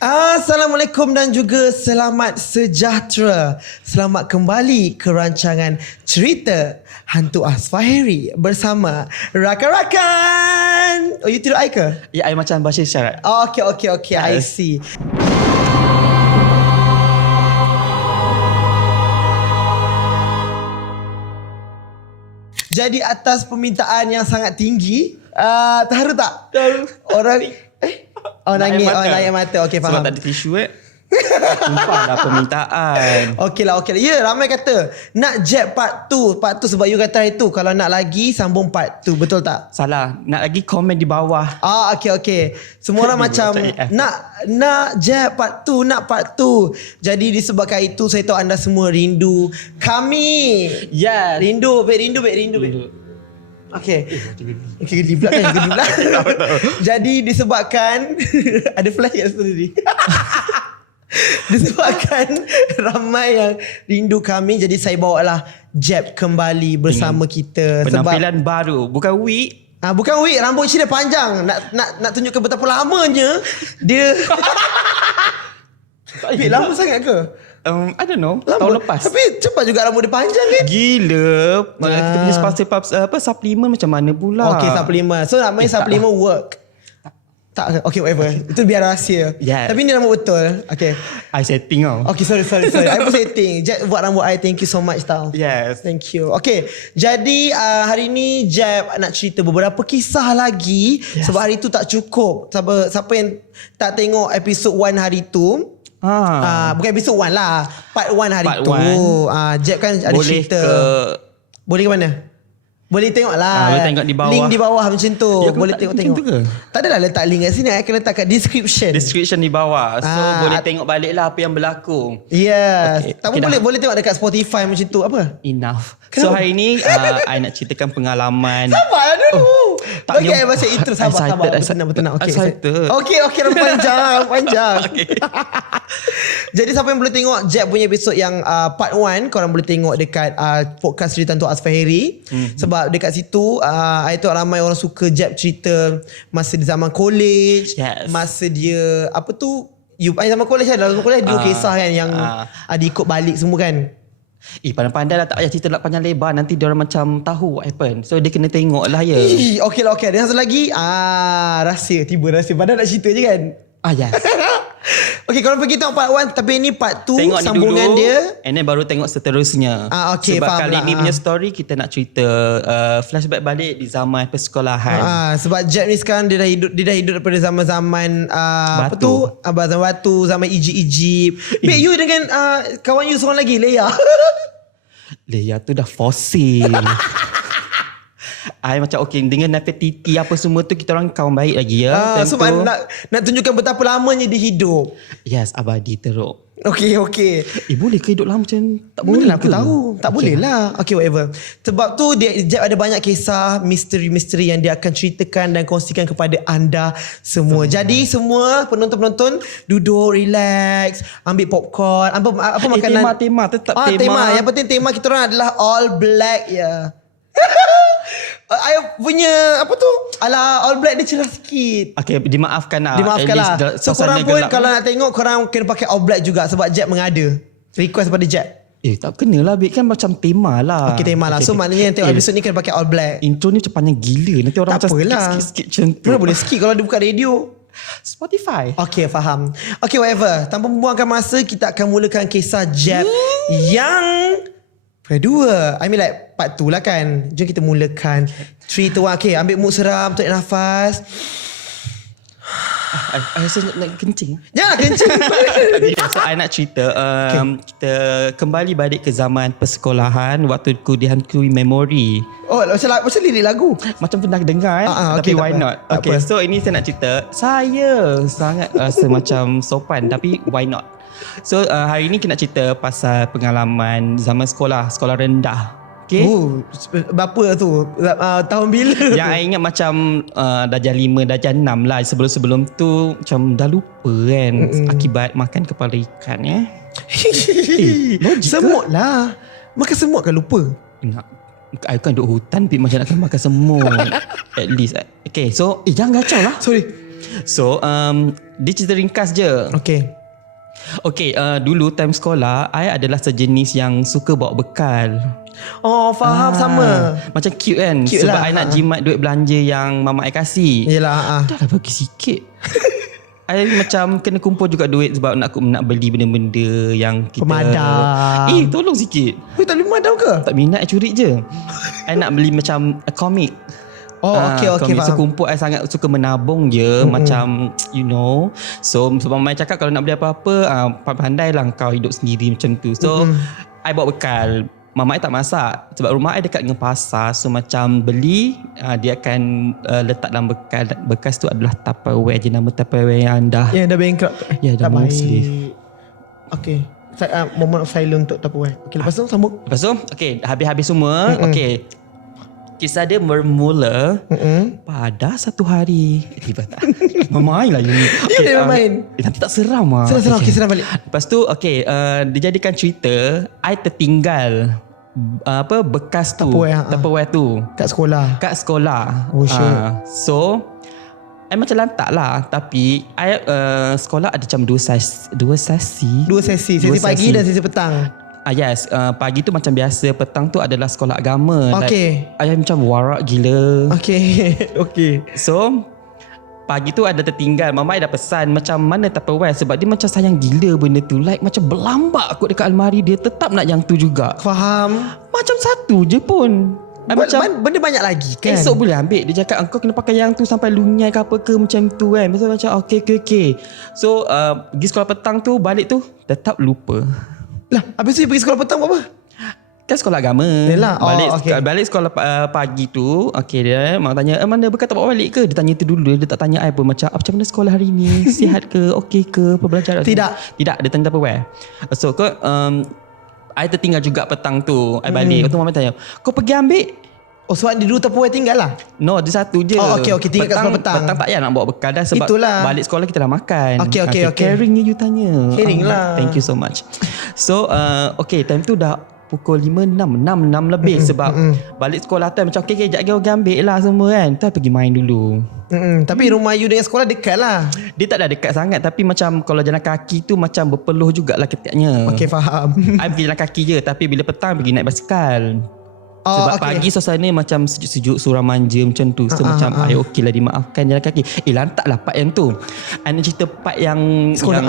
Assalamualaikum dan juga selamat sejahtera. Selamat kembali ke rancangan Cerita Hantu Asfaheri bersama rakan-rakan. Oh, you tidur I ke? Ya, I macam baca isyarat. Oh, okay. I see. Jadi atas permintaan yang sangat tinggi, terharu tak? Tahu. Orang nangis. Naik mata. Okay, faham. Sebab tak ada tisu tumpahlah permintaan. Okey lah. Ya, ramai kata nak jab part 2 sebab you kata itu kalau nak lagi sambung part 2, betul tak? Salah. Nak lagi komen di bawah. Okey. Semua orang macam nak jab part 2, nak part 2. Jadi disebabkan itu saya tahu anda semua rindu kami. Yes. Rindu. Okay, geli pula kan. Jadi disebabkan ada flash kat situ tadi. Disebabkan ramai yang rindu kami, jadi saya bawalah Jeb kembali bersama kita. Penampilan baru. Bukan wig. Bukan wig, rambut Cina panjang. Nak tunjukkan betapa lamanya dia. Wig lama sangat ke? I don't know. Lama. Tahun lepas. Tapi cepat juga rambut dia panjang kan? Gila. Kita punya suplemen macam mana pula? Okay, suplemen. So namanya suplemen work. Tak, okay, whatever. Itu biar rahsia. Yes. Tapi ni rambut betul. Okay. I setting tau. Okay, sorry. I pun setting. Jeb buat rambut I. Thank you so much tau. Yes. Thank you. Okay. Jadi hari ni Jeb nak cerita beberapa kisah lagi. Yes. Sebab hari tu tak cukup. Siapa yang tak tengok episod 1 hari tu. Bukan episod 1 lah. Part 1 hari tu. Jeb kan ada boleh cerita. Boleh ke mana? Boleh tengok lah. Boleh tengok di bawah. Link di bawah macam tu. Ya, boleh tengok. tu ke? Tak adalah letak link kat sini. I akan letak kat description. Description di bawah. So boleh tengok balik lah apa yang berlaku. Yes. Okay. Tak pun boleh tengok dekat Spotify macam tu. Apa? Enough. Kenapa? So hari ni I nak ceritakan pengalaman. Sabar dulu. Bagi I baca intro. Sabar. Betul-betul. Okay. Panjang. Jadi siapa yang boleh tengok Jeb punya episod yang part 1, korang boleh tengok dekat podcast Cerita Hantu Asfaheri. Sebab dekat situ I tahu ramai orang suka Jeb cerita masa di zaman college. Yes. Masa dia apa tu, zaman college ada dalam college dia kisah kan yang ada ikut balik semua kan. Pandai-pandai lah, tak payah cerita nak panjang lebar. Nanti diorang macam tahu what happen. So dia kena tengok lah ya. Okey. Ada satu lagi rahsia. Tiba rahsia. Padahal nak cerita je kan. Yes. Okay, korang pergi tengok part 1. Tapi ini part 2 tengok sambungan ni dulu, dia. And then baru tengok seterusnya. Okay, sebab faham kali lah. ni punya story kita nak cerita flashback balik di zaman persekolahan. Sebab Jeb ni sekarang dia dah hidup daripada zaman-zaman apa tu? Zaman batu, zaman Egypt. Baik, you dengan kawan you seorang lagi, Leia. Leia tu dah fosil. I macam okay, dengan Nefertiti apa semua tu kita orang kawan baik lagi ya. Sebab nak tunjukkan betapa lamanya dia hidup. Yes, abadi teruk. Okay. Boleh ke hidup lama macam tak Boleh boleh lah, aku tahu. Tak boleh lah. Okay, whatever. Sebab tu Jeb ada banyak kisah misteri-misteri yang dia akan ceritakan dan kongsikan kepada anda semua. Jadi semua penonton-penonton duduk, relax, ambil popcorn, apa makanan. Tema tetap tema. Yang penting tema kita orang adalah all black ya. I punya apa tu? All black dia cerah sikit. Okay, dimaafkan lah. So korang pun kalau nak tengok, korang kena pakai all black juga. Sebab Jeb mengada. Request pada Jeb. Tak kena lah, kan macam tema lah. Okay, tema lah. So maknanya yang tengok episode ni kena pakai all black. Intro ni macam panjang gila. Nanti orang tak macam skip macam tu. Mana boleh skip kalau dia buka radio? Spotify. Okay, faham. Okay, whatever. Tanpa membuangkan masa, kita akan mulakan kisah Jeb yang kedua. I mean like part 2 lah kan. Jom kita mulakan 3, 2, 1. Okay, ambil mood seram, tarik nafas. I rasa nak kencing. Jangan kencing. So I nak cerita kita kembali balik ke zaman persekolahan. Waktu ku dihantui memori. Macam lirik lagu. Macam pernah dengar tapi why not. Okay, so ini saya nak cerita. Saya sangat rasa macam sopan, tapi why not. So hari ni kita nak cerita pasal pengalaman zaman sekolah rendah. Okay. Berapa tu? Tahun bila? Yang I ingat macam darjah 5, darjah 6 lah. Sebelum tu macam dah lupa kan. Akibat makan kepala ikan ya. Semut lah. Makan semut kan lupa? I kan duduk hutan macam nak makan semut. At least. Okay, so jangan kacau lah. Sorry. So dia cerita ringkas je. Okay, dulu time sekolah I adalah sejenis yang suka bawa bekal. Oh, faham, sama. Macam cute kan. Cute sebab lah. I nak jimat duit belanja yang mama I kasih. Yelah. Dah lah bagi sikit. I macam kena kumpul juga duit sebab nak beli benda-benda yang kita pemadam. Tolong sikit. Tak boleh pemadam ke? Tak minat, I curi je. I nak beli macam a comic. Oh, okay, comic. So faham. kumpul I sangat suka menabung je. Macam you know. So sebab mama I cakap kalau nak beli apa-apa, pandai lah kau hidup sendiri macam tu. So I bawa bekal. Mama I tak masak sebab rumah I dekat dengan pasar. So macam beli, dia akan letak dalam bekal. Bekas tu adalah Tupperware, jenama Tupperware yang dah bankrupt. Ya, dah mostly. Okay, moment of silence untuk Tupperware. Okay, lepas tu sambung. Lepas tu okay, habis semua. Okay, kisah dia bermula pada satu hari. Tiba tak memain lah ni. Dia main. Nanti tak seram lah. Seram, okay, seram balik. Lepas tu dijadikan cerita I tertinggal bekas tu Tupperware tu kat sekolah. Oh shit. So I macam lantak lah. Tapi I sekolah ada macam dua sesi. Sesi pagi dan sesi petang. Yes, pagi tu macam biasa, petang tu adalah sekolah agama. Okay. Like, I macam warak gila. Okay. So pagi tu ada tertinggal. Mama I dah pesan macam mana Tupperware sebab dia macam sayang gila benda tu. Like macam berlambak kot dekat almari dia. Tetap nak yang tu juga. Faham. Macam satu je pun. Macam benda banyak lagi kan. Esok boleh ambil. Dia cakap engkau kena pakai yang tu sampai lunyai ke apa ke macam tu kan. Macam okay. So pergi sekolah petang tu, balik tu tetap lupa. Lah, habis tu pergi sekolah petang buat apa? Kan sekolah agama. Yalah. Balik sekolah pagi tu. Okay, dia mak tanya mana bekal tak bawa balik ke? Dia tanya tu dulu. Dia tak tanya I pun macam macam mana sekolah hari ni, sihat ke, okey ke, pembelajaran? Tidak, dia tanya Tupperware. So I tertinggal juga petang tu. I balik. Tu mama tanya, kau pergi ambil? Oh, sebab dia dulu Tupperware tinggal lah. No, dia satu je. Oh, okay, tinggal kat sekolah petang. Petang tak payah nak bawa bekal dah sebab itulah. Balik sekolah kita dah makan. Okay. Caringnya you tanya. Caring lah. Thank you so much. So, okay, time tu dah pukul 5, 6 lebih sebab balik sekolah tu macam okay, sekejap lagi ambil lah semua kan. Tu pergi main dulu. Tapi rumah you dengan sekolah dekat lah. Dia tak ada dekat sangat tapi macam kalau jalan kaki tu macam berpeluh jugalah ketiknya. Okay, faham. I pergi jalan kaki je tapi bila petang pergi naik basikal. Sebab pagi suasana macam sejuk-sejuk surah manja macam tu. So macam okey lah dimaafkan jalan kaki. Lantak lah part yang tu. I nak cerita part yang sekolah,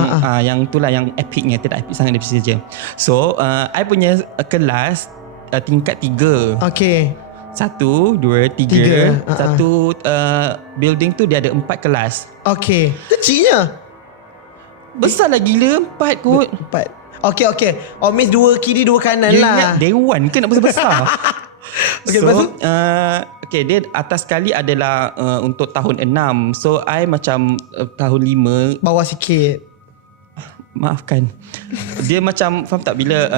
yang tu lah yang epicnya. Tidak epic sangat dia saja. So I punya kelas tingkat 3. Okay. 1, 2, 3. Satu building tu dia ada 4 kelas. Okay. Kecilnya. Besar lah gila 4 kot. 4. Okay. Oh, means 2 kiri 2 kanan lah. Ingat Dewan ke nak besar-besar? Okay, so, lepas tu? Okay, dia atas sekali adalah untuk tahun 6. So, I macam tahun 5. Bawah sikit. Maafkan. Dia macam, faham tak bila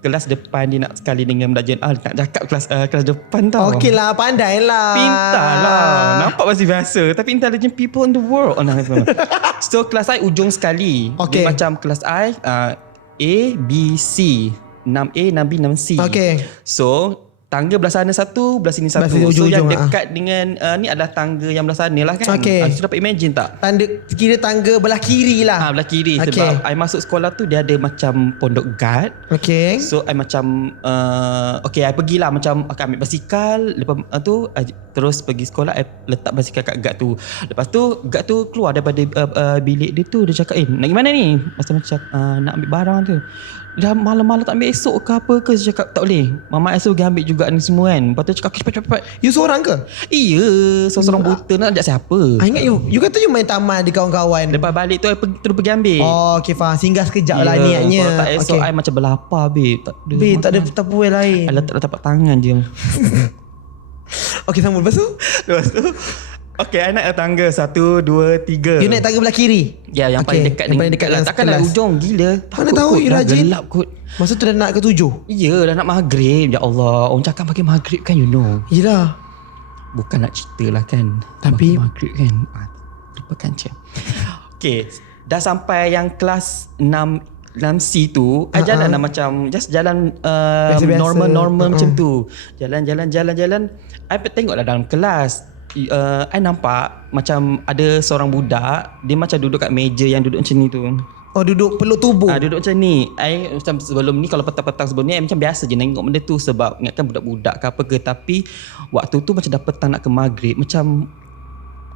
kelas depan dia nak sekali dengan belajar. Nak cakap kelas depan tau. Okay lah, pandai lah. Pintar lah. Nampak masih biasa. Tapi intelligent people in the world. So, kelas I ujung sekali. Okay. Dia macam kelas I... A, B, C 6A, 6B, 6C. Okay. So tangga belah sana satu, belah sini satu. So yang dekat dengan ni adalah tangga yang belah sana lah kan. Okay. So dapat imagine tak? Kira tangga belah kiri lah. Belah kiri. Sebab I masuk sekolah tu dia ada macam pondok guard. Okay. So I macam okay, I pergilah macam ambil basikal. Lepas tu terus pergi sekolah, I letak basikal kat guard tu. Lepas tu guard tu keluar daripada bilik dia tu. Dia cakap nak pergi mana ni? Macam nak ambil barang tu. Dah malam-malam tak ambil esok ke apa ke. Saya cakap tak boleh, mama esok pergi ambil juga ni semua kan. Lepas tu cakap cepat. You seorang ke? Iya, seorang buta nak ajak siapa. Ingat you kata you main taman di kawan-kawan. Lepas balik tu I terus pergi ambil. Oh okay, faham. Singgah sekejap lah niatnya. Kalau tak esok I macam berlapar babe. Tak ada Tupperware lain. I letak tapak tangan je. Okay, sambung. Lepas tu okay, I naik tangga 1, 2, 3. You naik tangga belah kiri? Ya, yang paling dekat. Yang paling dekat dengan takkan nak ujung gila. Mana tahu you rajin. Gelap kot. Masa tu dah nak ke 7? Ya, dah nak maghrib. Ya Allah, orang cakap pagi maghrib kan, you know. Yelah. Bukan nak cerita lah kan. Tapi maghrib kan. Lupakan je. Okay, dah sampai yang kelas 6C tu, I jalan lah macam just jalan normal macam tu. Jalan. I tengoklah dalam kelas. I nampak macam ada seorang budak, dia macam duduk kat meja yang duduk macam ni tu. Oh, duduk peluk tubuh. Duduk macam ni. I macam sebelum ni, kalau petang-petang sebelum ni I macam biasa je tengok benda tu, sebab ingatkan budak-budak ke apa ke. Tapi waktu tu macam dah petang nak ke maghrib, macam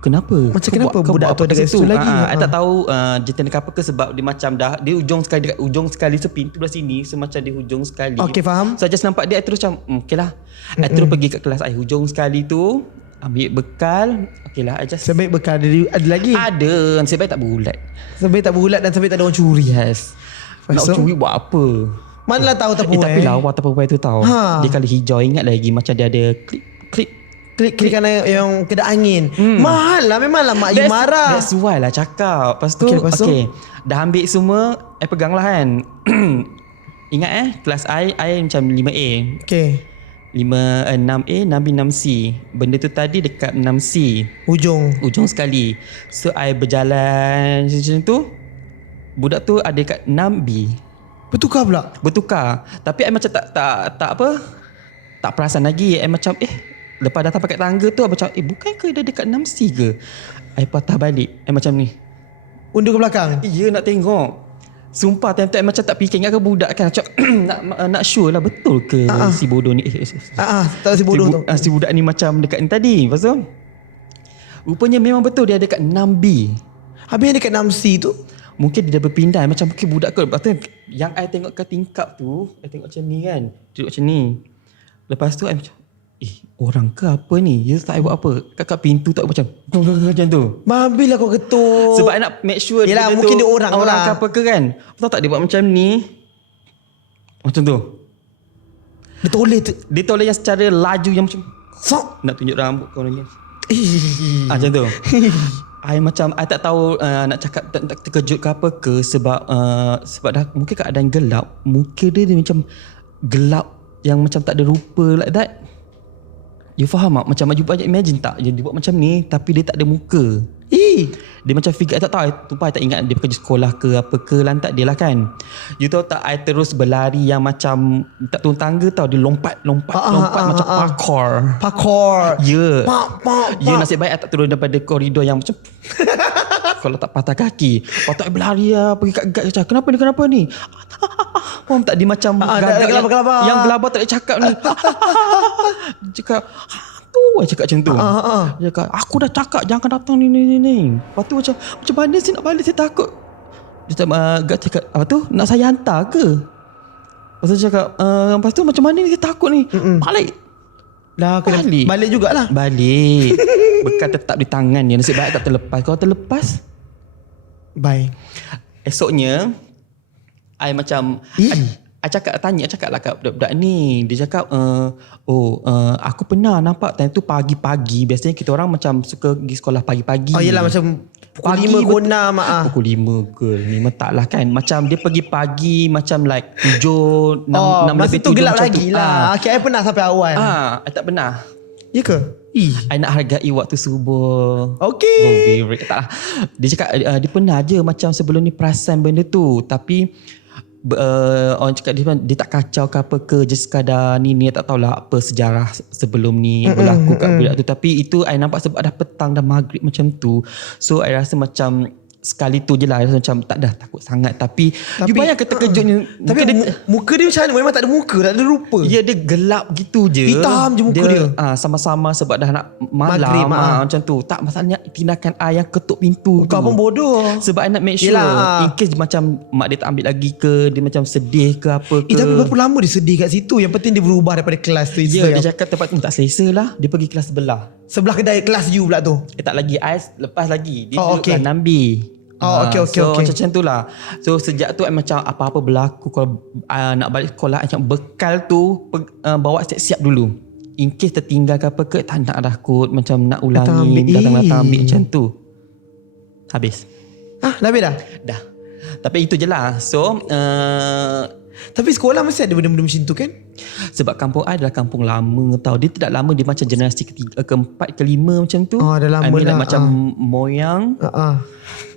kenapa? Macam kenapa budak tu ada kat situ lagi? I tak tahu dia tendang ke apa ke, sebab dia macam dah, dia ujung sekali dekat ujung sekali, so pintu belah sini, so macam dia hujung sekali. Okay, faham. So I just nampak dia, I terus macam okay lah. I terus pergi kat kelas I hujung sekali tu, ambil bekal. Okay lah, I just Sebaik bekal ada lagi? ada. Sebaik tak berulat. Sebaik tak berulat dan sebaik tak ada orang curi. Yes. Nak curi buat apa? Manalah tahu Tupperware. Tapi lawa Tupperware tu tahu. Dia kali hijau, ingat lagi macam dia ada Klik yang kedai angin. Mahal lah, memanglah mak you marah. That's why lah cakap. Lepas tu, dah ambil semua, I pegang lah kan. Ingat kelas I macam 5A. Okay. 6A, 6B, 6C. Benda tu tadi dekat 6C. Ujung sekali. So I berjalan macam tu. Budak tu ada dekat 6B. Bertukar pula? Bertukar. Tapi I macam tak apa, tak perasan lagi. I macam lepas datang pakai tangga tu, I macam bukan ke dia dekat 6C ke? I patah balik. I macam ni, undur ke belakang? Ya, nak tengok. Sumpah time-time macam tak fikir, ingat ke budak kan, macam nak sure lah betul ke si bodoh ni. Tak si bodoh tu. Si budak ni macam dekat ni tadi. Lepas tu rupanya memang betul dia dekat 6B. Habis yang dekat 6C tu mungkin dia dah berpindah, macam mungkin budak ke. Lepas tu yang I tengok ke tingkap tu, I tengok macam ni kan, duduk macam ni. Lepas tu I macam orang ke apa ni? Dia tak buat apa. Kat pintu tak macam tu. Mabilah kau ketuk. Sebab I nak make sure yelah, mungkin dia orang lah. ke apa ke kan. Tahu tak dia buat macam ni, macam tu. Dia toleh yang secara laju, yang macam sok nak tunjuk rambut kau ni. Macam tu. I tak tahu nak cakap tak terkejut ke apa ke, sebab dah mungkin keadaan gelap. Muka dia macam gelap yang macam tak ada rupa like that. You faham tak? Macam you banyak imagine tak? Dia buat macam ni tapi dia tak ada muka. Dia macam figure, I tak tahu. Tumpah I tak ingat dia kerja sekolah ke apa ke, lantak dia lah kan. You tahu tak, I terus berlari yang macam tak turun tangga tau. Dia lompat macam parkour. Ya. Ya, nasib baik I tak turun daripada koridor yang macam kalau tak patah kaki. Patut I berlari lah, pergi kat guard macam kenapa ni? Faham tak, dia macam gagak yang gelabah tak boleh cakap ni. Dia cakap tu, I cakap macam tu. Dia cakap aku dah cakap jangan datang ni. Lepas tu macam mana sih nak balik, saya takut. Dia cakap apa tu, nak saya hantar ke? Lepas tu cakap lepas tu macam mana ni, saya takut ni. Balik dah, balik jugalah. Balik. Bekal tetap di tangan dia. Nasib baik tak terlepas. Kalau terlepas, bye. Esoknya I macam I tanya lah kat budak-budak ni. Dia cakap aku pernah nampak time tu pagi-pagi. Biasanya kita orang macam suka pergi sekolah pagi-pagi. Oh yelah, macam pukul 5 ke 6. Pukul 5 ke memang tak lah kan. Macam dia pergi pagi, macam like 7, 6 masa lebih tu gelap lagi tu. lah. Okay, I pernah sampai awal. I tak pernah. Ya ke? I nak hargai waktu subuh. Okay. Tak lah. Dia cakap dia pernah je macam sebelum ni perasan benda tu. Tapi orang cakap dia tak kacau ke apa ke, just sekadar ni tak tahulah apa sejarah sebelum ni berlaku kat budak tu. Tapi itu I nampak sebab dah petang, dah maghrib macam tu. So I rasa macam sekali tu je lah, I rasa macam tak dah takut sangat. Tapi you bayangkan terkejutnya. Tapi muka dia macam mana? Memang tak ada muka, tak ada rupa. Ya, dia gelap gitu je. Hitam je muka dia. Sama-sama sebab dah nak malam macam tu. Tak, masalahnya tindakan I yang ketuk pintu kau pun bodoh. Sebab I nak make sure in case macam mak dia tak ambil lagi ke, dia macam sedih ke apa ke. Tapi berapa lama dia sedih kat situ? Yang penting dia berubah daripada kelas tu. Ya, dia cakap tempat tu tak selesa lah. Dia pergi kelas sebelah kedai kelas you pula tu. Tak lagi, I lepas lagi. Dia duduk kat Nambi. Okay. Macam tu lah. So sejak tu I macam apa-apa berlaku, kalau nak balik sekolah, macam bekal tu bawa siap-siap dulu. In case tertinggal ke apa ke, tak nak dah kot. Macam nak ulangi, datang-datang ambil macam tu. Habis. Dah habis dah? Dah. Tapi itu je lah. So tapi sekolah mesti ada benda-benda macam tu kan? Sebab kampung I adalah kampung lama tau. Dia tidak lama, dia macam generasi ketiga, keempat, kelima macam tu. Dah lama lah. Macam moyang,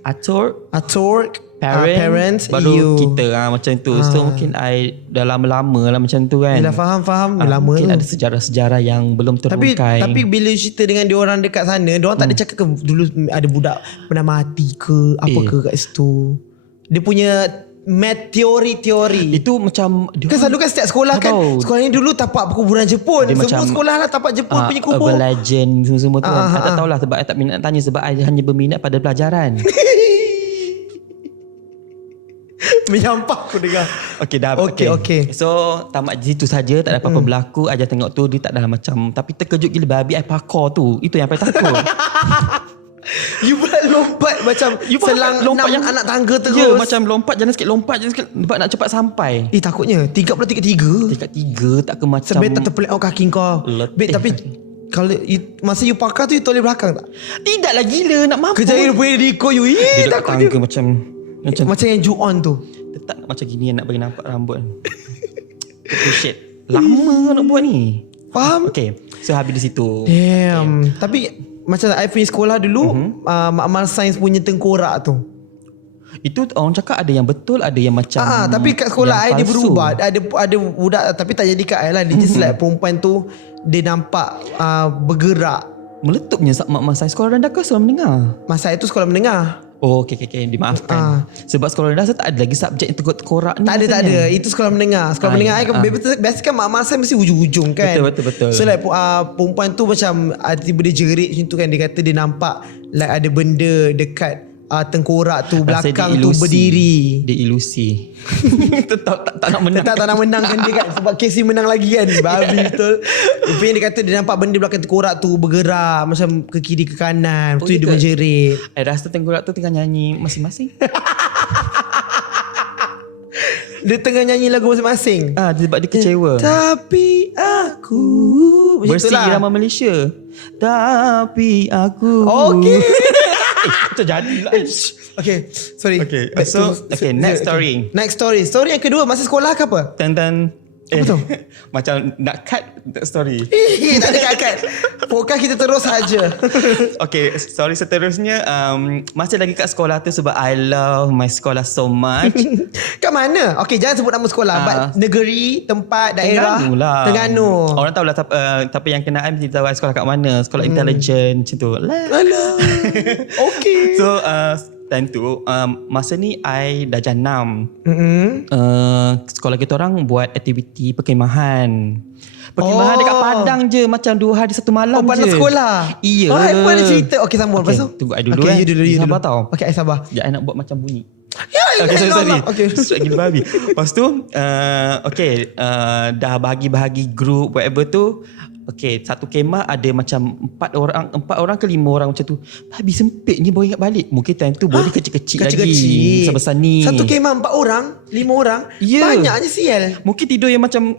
Atork, parents, baru you. kita macam tu. So mungkin I dah lama-lama lah macam tu kan. Yelah, faham lama mungkin tu. ada sejarah-sejarah yang belum terungkai. Tapi bila cerita dengan diorang dekat sana, diorang tak ada cakap ke dulu ada budak pernah mati ke apa ke kat situ. Dia punya teori. Itu macam Kan selalu kan setiap sekolah kan, sekolah ni dulu tapak perkuburan Jepun. Dia Semua macam, sekolah lah tapak Jepun punya kubur. urban legend semua tu kan. I tak tahulah sebab I tak minat tanya, sebab I hanya berminat pada pelajaran. Menyampah aku dengar. Okay dah. Okay. So tamat di situ saja, tak ada apa-apa berlaku. I just tengok tu dia tak adalah macam, tapi terkejut gila babi I parkour tu. Itu yang paling takut. You pula lompat macam selang lompat yang anak tangga terus. Ya, macam lompat jalan sikit sebab nak cepat sampai. Takutnya tingkat pula tingkat 3. Tingkat 3 tak ke macam Sebab tak terpelik kaki kau. Letih. Tapi kalau masa you pakar tu you toleh belakang tak? Tidaklah gila nak mampu. Kejap dia punya diko you. Dia dekat Takutnya. tangga macam yang Ju-on tu. dia tak macam gini nak bagi nampak rambut. Appreciate. Lama nak buat ni. Faham? Okay. So habis di situ. Damn. Tapi macam I punya sekolah dulu, amal sains punya tengkorak tu. Itu orang cakap ada yang betul, ada yang macam tapi kat sekolah I dia berubah. Ada budak tapi tak jadi kat I lah. Dia just like perempuan tu dia nampak bergerak. Meletupnya masa sekolah rendah ke sekolah menengah? Masa itu sekolah menengah. Oh, okay. Dimaafkan. Sebab sekolah rendah saya tak ada lagi subjek korak ni. Tak ada. Itu sekolah menengah. Sekolah menengah I kan biasa kan mak saya mesti ujung-ujung kan. Betul. So like perempuan tu macam tiba dia jerit macam tu kan. Dia kata dia nampak like ada benda dekat tengkorak tu, belakang tu berdiri. Dia ilusi. tak nak menang. Tak nak menangkan dia kan. Sebab Casey menang lagi kan. Babi betul. Rupanya dia kata dia nampak benda belakang tengkorak tu bergerak macam ke kiri ke kanan. Lepas tu dia menjerit. Rasa tengkorak tu tengah nyanyi masing-masing. Dia tengah nyanyi lagu masing-masing. Sebab dia kecewa. Tapi aku bersih irama Malaysia. Tapi aku. Okay. Itu jadilah. Okay, sorry. Okay, so next story. Next story. Story yang kedua masa sekolah ke apa? Apa tu? Macam nak cut story. Tak ada cut. Fokus kita terus saja. Okay, story seterusnya masih lagi kat sekolah tu sebab I love my sekolah so much. Kat mana? Okay, jangan sebut nama sekolah. Negeri, tempat, daerah. Terengganu lah. Terengganu. Orang tahu lah tapi yang kena I mesti tahu I sekolah kat mana. Sekolah intelligent macam tu. Alah. Okay. So time tu masa ni I darjah 6. Sekolah kita orang buat aktiviti perkemahan. Perkemahan dekat Padang je, macam 2 hari 1 malam je. Padang sekolah. Iya. I pun ada cerita. Okay, sambung. Okay, Lepas tu tunggu I dulu. Okay, you dulu. Sabar tau. Okay, I sabar. Ya, I nak buat macam bunyi. Ya, okay, sorry. Okay. Straight gila babi. Lepas tu dah bahagi-bahagi group whatever tu. Okay, satu kemah ada macam 4 orang ke 5 orang macam tu. Babi sempit ni baru ingat balik. Mungkin time tu body kecil-kecil lagi. Sebesar ni. Satu kemah 4 orang, 5 orang. Banyaknya sial. Mungkin tidur yang macam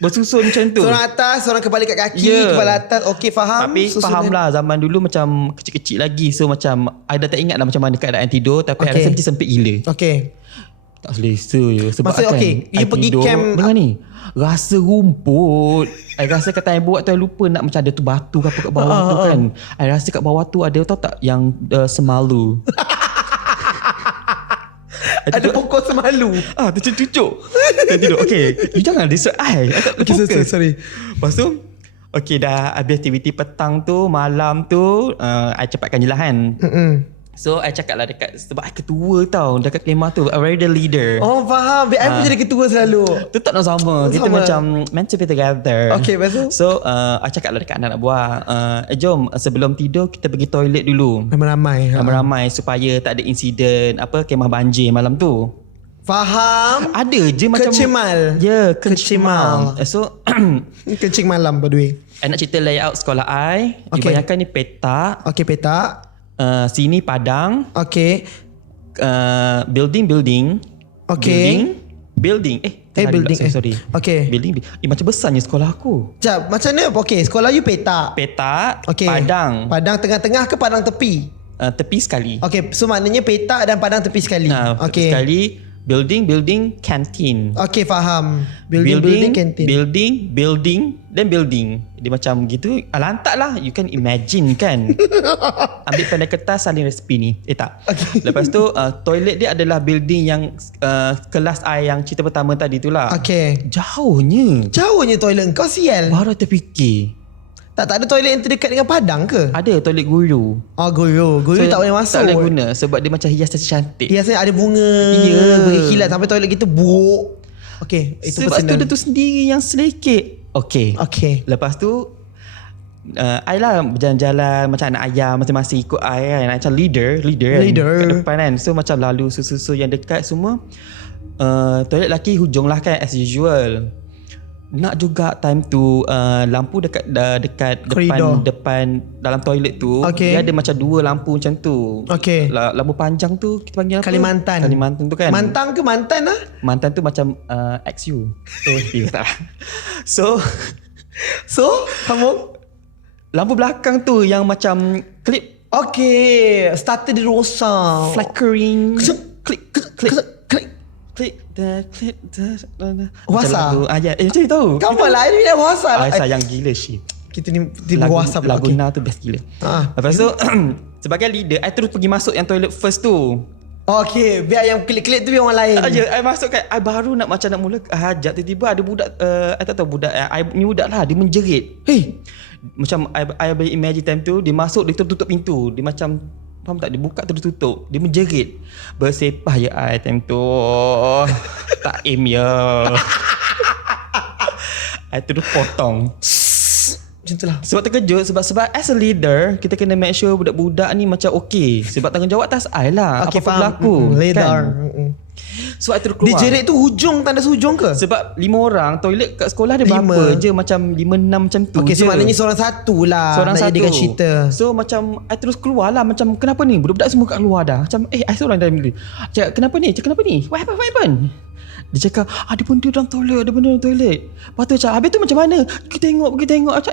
bersusun macam tu. Seorang atas, seorang kepala kat kaki, kepala atas. Okay, faham. Tapi faham lah, zaman dulu macam kecil-kecil lagi. So macam I dah tak ingat lah macam mana keadaan tidur. Tapi I rasa mesti sempit gila. Okay. Tak selesa je. Sebab masa, kan you pergi tidur, camp. dengar ni, rasa rumput. I rasa kata I buat tu I lupa nak macam ada tu batu ke apa kat bawah tu kan. I rasa kat bawah tu ada, tahu tak, yang semalu. Ada pokok semalu. Tercucuk. Tidur. Okay, you jangan disturb I. Okay, sorry. Lepas tu okay, dah habis aktiviti petang tu, malam tu I cepatkan je lah kan. So I cakap lah dekat, sebab I ketua tau dekat kemah tu, I very the leader. Oh, faham. I pun jadi ketua selalu. Tu tak nak sama. Kita macam meant to be together. Okay, lepas tu? So I cakap lah dekat anak-anak buah, jom sebelum tidur kita pergi toilet dulu. Ramai-ramai supaya tak ada insiden kemah banjir malam tu. Faham. Ada je macam Kecimal. Ya, kecimal. So kencing malam by the way. I nak cerita layout sekolah I. Dibayangkan ni petak. Okay, petak. Sini padang. Okay. Building. Okay. Building. Building. Sorry. Okay. Building. Macam besarnya sekolah aku. Sekejap, macam mana? Okay, sekolah you petak. Okay. Padang. Padang tengah-tengah ke padang tepi? Tepi sekali. Okay, so maknanya petak dan padang tepi sekali. Tepi sekali. Building, canteen. Okay, faham. Building, canteen. Building, then building. Dia macam gitu. Lantak lah. You can imagine kan. Ambil pandai kertas, salin resipi ni. Tak. Okay. Lepas tu, toilet dia adalah building yang kelas I yang cerita pertama tadi tu lah. Okay. Jauhnya toilet kau sial. Baru terfikir. Tak ada toilet yang terdekat dengan padang ke? Ada toilet guru. Guru tak boleh masuk. Tak boleh guna sebab dia macam hiasan cantik. Hiasan ada bunga. Ya. Berkilat sampai toilet kita buruk. Okay, itu sebab personal. tu dia tu sendiri yang selekit. Okay. Lepas tu I lah berjalan-jalan macam anak ayam masing-masing ikut I kan. Macam leader kan, kat depan kan. So macam lalu susu yang dekat semua. Toilet lelaki hujung lah kan as usual. Nak juga time tu lampu dekat depan dalam toilet tu, dia ada macam 2 lampu macam tu. Lampu panjang tu kita panggil apa? Kalimantan tu kan. Mantang ke mantan lah? Mantan tu macam XU. Tak lah. So kamu lampu belakang tu yang macam klip. Starter dia rosak. Flickering. Wasa. Ya, macam ni tahu. Kamu lah ini dah wasa. Sayang gila shit. Kita ni tiba wasa pula. Lagu tu best gila. Lepas tu sebagai leader, I terus pergi masuk yang toilet first tu. Biar yang klik-klik tu biar orang lain. I masuk kan, I baru nak mula hajat, tiba-tiba ada budak, I tak tahu budak, ni budak lah, dia menjerit. Macam I boleh imagine time tu, dia masuk, dia tutup pintu. Dia macam, faham tak? Dia buka terus tutup. Dia menjerit. Bersepah je I time tu. Tak aim ya. I terus potong. Macam tu lah. Sebab terkejut. Sebab as a leader, kita kena make sure budak-budak ni macam okay. Sebab tanggungjawab atas I lah. Apa-apa berlaku. Leader. So I terus keluar. Dia jerit tu hujung, tanda hujung ke? Sebab 5 orang, toilet kat sekolah dia berapa je, macam 5-6 macam tu je. So maknanya seorang satu lah seorang nak satu. jadikan cerita. So macam I terus keluar lah. Macam kenapa ni? Budak-budak semua kat luar dah. Macam I seorang dalam bilik. Cakap kenapa ni? What happened? Dia cakap ada benda dalam toilet. Lepas tu macam habis tu macam mana? Pergi tengok. Macam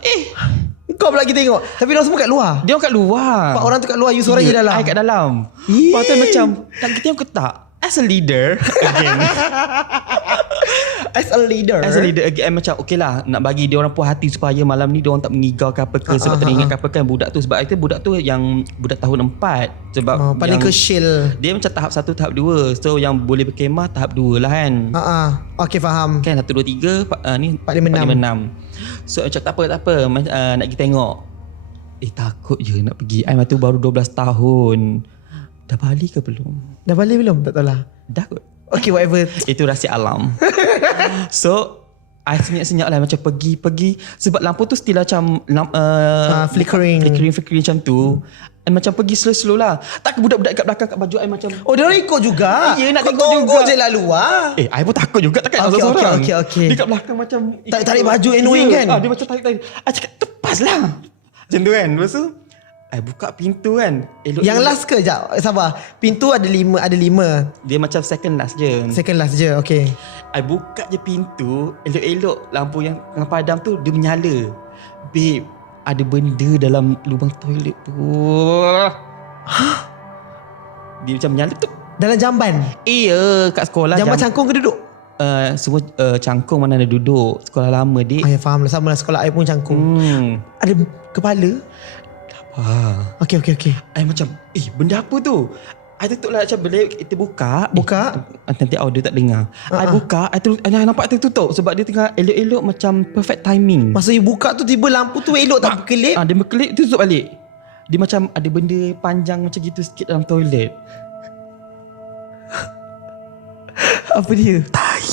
kau pula pergi tengok. Tapi dia semua kat luar. Dia orang kat luar. 4 orang tu kat luar. You seorang je dalam. I kat dalam. Lepas tu macam nak pergi tengok ke tak? As a leader again. As a leader again, macam okay lah, nak bagi dia orang puas hati supaya malam ni dia orang tak mengigau ke apa ke. Sebab teringat ke apa kan budak tu. Sebab itu budak tu yang budak tahun 4. Sebab paling kecil. Dia macam tahap 1, tahap 2. So yang boleh berkemah tahap 2 lah kan. Okay, faham. Kan 1, 2, 3 ni 4, 5, 6. So macam tak apa nak pergi tengok. Takut je nak pergi. I tu baru 12 tahun. Dah balik ke belum? Tak tahu lah. Dah kot. Okay, whatever. Itu rahsia alam. So I senyap-senyap lah macam pergi. Sebab lampu tu still macam flickering macam tu. I macam pergi slow-slow lah. Tak ke budak-budak kat belakang kat baju I macam dia orang ikut juga. Ya, nak tengok juga. Kau je lah luar. I pun takut juga. Takkan seorang. Okay. Dia kat belakang macam tarik baju annoying kan. Dia macam tarik. I cakap tepas lah. Macam tu kan. Lepas tu I buka pintu kan. Yang last ke? Sekejap, sabar. Pintu ada 5. Dia macam second last je. Okay. I buka je pintu. Elok-elok lampu yang tengah padam tu dia menyala. Babe, ada benda dalam lubang toilet tu. Dia macam menyala tu. Dalam jamban? Iya, kat sekolah. Jamban cangkung ke duduk? Semua cangkung mana ada duduk. Sekolah lama dik. Ya, faham lah. Sama lah sekolah I pun cangkung. Ada kepala? Okay. I macam benda apa tu? I tutup lah macam bila kita buka. Nanti audio tak dengar. I buka, I nampak tertutup sebab dia tengah elok-elok macam perfect timing. Masa you buka tu tiba lampu tu elok tak berkelip. Dia berkelip tutup balik. Dia macam ada benda panjang macam gitu sikit dalam toilet. Apa dia? Tai.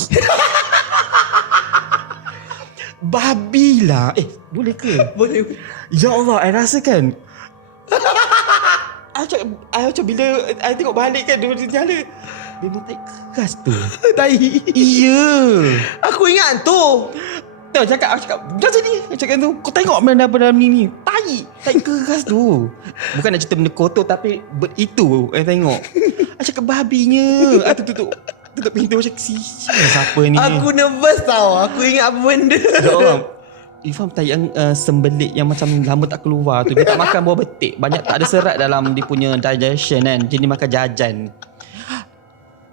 Babi lah. Boleh ke? Boleh. Ya Allah, I rasa kan I macam bila I tengok balik kan dia nyala. Memang tai keras tu. Tai. Iya. Aku ingat tu. Aku cakap dah sini. Aku cakap tu, kau tengok benda apa dalam ni. Tai keras tu. Bukan nak cerita benda kotor tapi itu I tengok. Aku cakap babinya. Aku tutup pintu macam siapa ni. Aku nervous tau. Aku ingat apa benda. Ya Allah. You faham tak yang sembelit yang macam lama tak keluar tu. Dia tak makan buah betik. Banyak tak ada serat dalam dia punya digestion kan. Jadi makan jajan.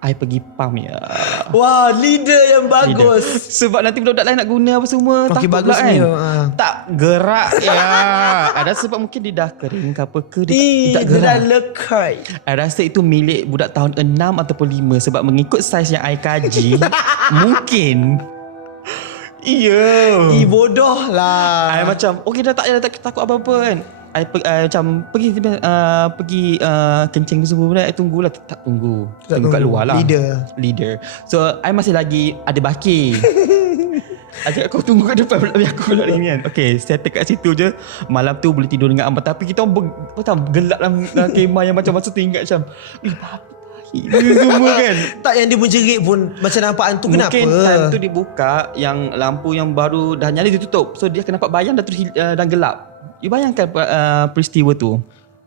I pergi pump ya. Wah, leader yang bagus. Sebab nanti budak-budak lain nak guna apa semua. Okey, takut bagus pula kan. ni. Tak gerak ya. Ada sebab mungkin dia dah kering ke apa ke. Dia tak Dia dah gerak. lekai. I rasa itu milik budak tahun 6 ataupun 5. Sebab mengikut saiz yang I kaji. Mungkin. Ya. Bodoh lah. I macam okay dah tak takut apa-apa kan. I macam pergi kencing semua benda. I tunggulah. Tak tunggu. Tunggu kat luar lah. Leader. So I masih lagi ada baki. Ajak kau tunggu kat depan pula biar aku keluar ni kan. Okay, settle kat situ je. Malam tu boleh tidur dengan Ambar. Tapi kita orang macam gelap dalam kemah yang macam masa tu ingat macam ini semua kan. Tak, yang dia menjerit pun macam nampak hantu. Kenapa? Mungkin time tu dia buka yang lampu yang baru dah nyala dia tutup. So dia akan nampak bayang dah dan gelap. You bayangkan peristiwa tu.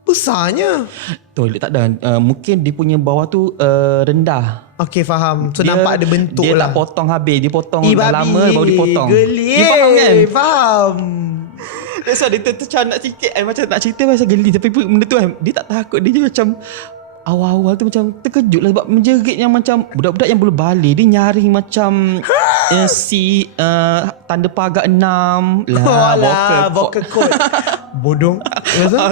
Besarnya. Toilet tak ada. Mungkin dia punya bawah tu rendah. Okay, faham. So nampak ada bentuk dia lah. Dia tak potong habis. Dia potong dah lama baru dipotong. Geli. You faham kan? Faham. That's why dia macam nak sikit. Macam nak cerita macam geli. Tapi benda tu dia tak takut. Dia je macam awal-awal tu macam terkejut lah. Sebab menjerit yang macam budak-budak yang belum balik. Dia nyaring macam tanda pagar 6 lah. Vocal code. Bodoh.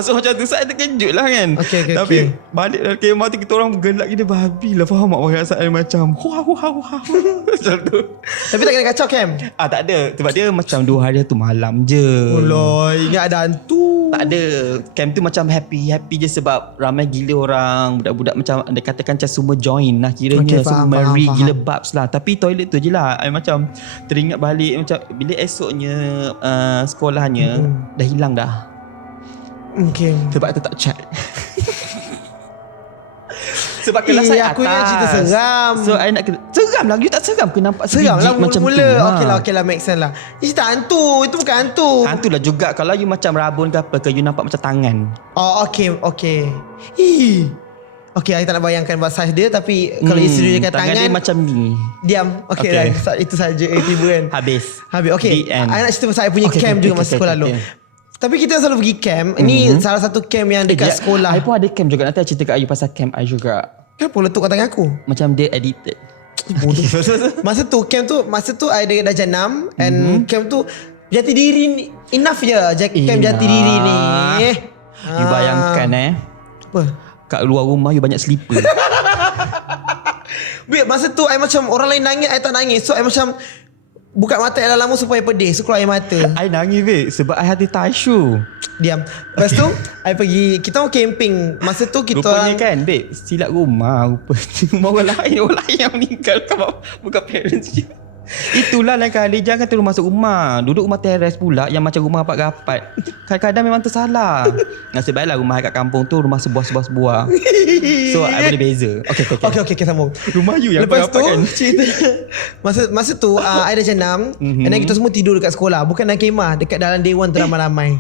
So macam tu saya terkejut lah kan. Okay, tapi balik dalam kemah tu kita orang gelak gila babi lah. Faham tak perasaan macam wah macam tu. Tapi tak kena kacau Cam? Tak ada. Sebab dia macam 2 hari tu malam je. Ingat ada hantu. Tak ada. Camp tu macam happy je sebab ramai gila orang. Budak-budak macam dia katakan macam semua join lah kiranya. Semua meri gila babs lah. Tapi toilet tu je lah. I macam teringat balik macam bila esoknya sekolahnya dah hilang dah. Okay. Sebab tu tak check. Sebab kelas saya atas. Aku ingat cerita seram. So I nak seram lah. You tak seram ke nampak seram lah macam mula. tu? Okay lah make sense lah. Ini cerita hantu. Itu bukan hantu. Hantu lah juga. Kalau you macam rabun ke apa ke, you nampak macam tangan. Oh okay. Okay, I tak nak bayangkan buat saiz dia. Tapi kalau isteri dia kata tangan dia macam ni. Diam. Okay. Itu saja. Tiba kan. Habis. Okay, I nak cerita pasal I punya camp juga masa sekolah dulu. Tapi kita selalu pergi camp. Ini salah satu camp yang dekat sekolah. I pun ada camp juga. Nanti I cerita kat you pasal camp I juga. Kenapa letuk kat tangan aku? Macam dia edited. Bodoh. Masa tu I dah jenam. And camp tu jati diri ni enough je. Camp jati diri ni. You bayangkan apa? Kat luar rumah you banyak slipper. Masa tu I macam orang lain nangis, I tak nangis. So I macam buka mata I dah lama supaya pedih. So keluar air mata. I nangis sebab I ada tisu. Diam. Lepas tu I pergi, kita orang camping. Masa tu kita rupanya orang kan silap rumah. Rumah orang lain yang meninggal. Bukan parents je. Itulah lain kali jangan terus masuk rumah. Duduk rumah teres pula yang macam rumah rapat-rapat. Kadang-kadang memang tersalah. Nasib baiklah rumah kat kampung tu rumah sebuah-sebuah. So I boleh beza. Okay, sambung. Rumah you yang lepas tu kan? cerita masa tu I dah jenam. And then kita semua tidur dekat sekolah. Bukan dalam kemah, dekat dalam dewan tu ramai-ramai.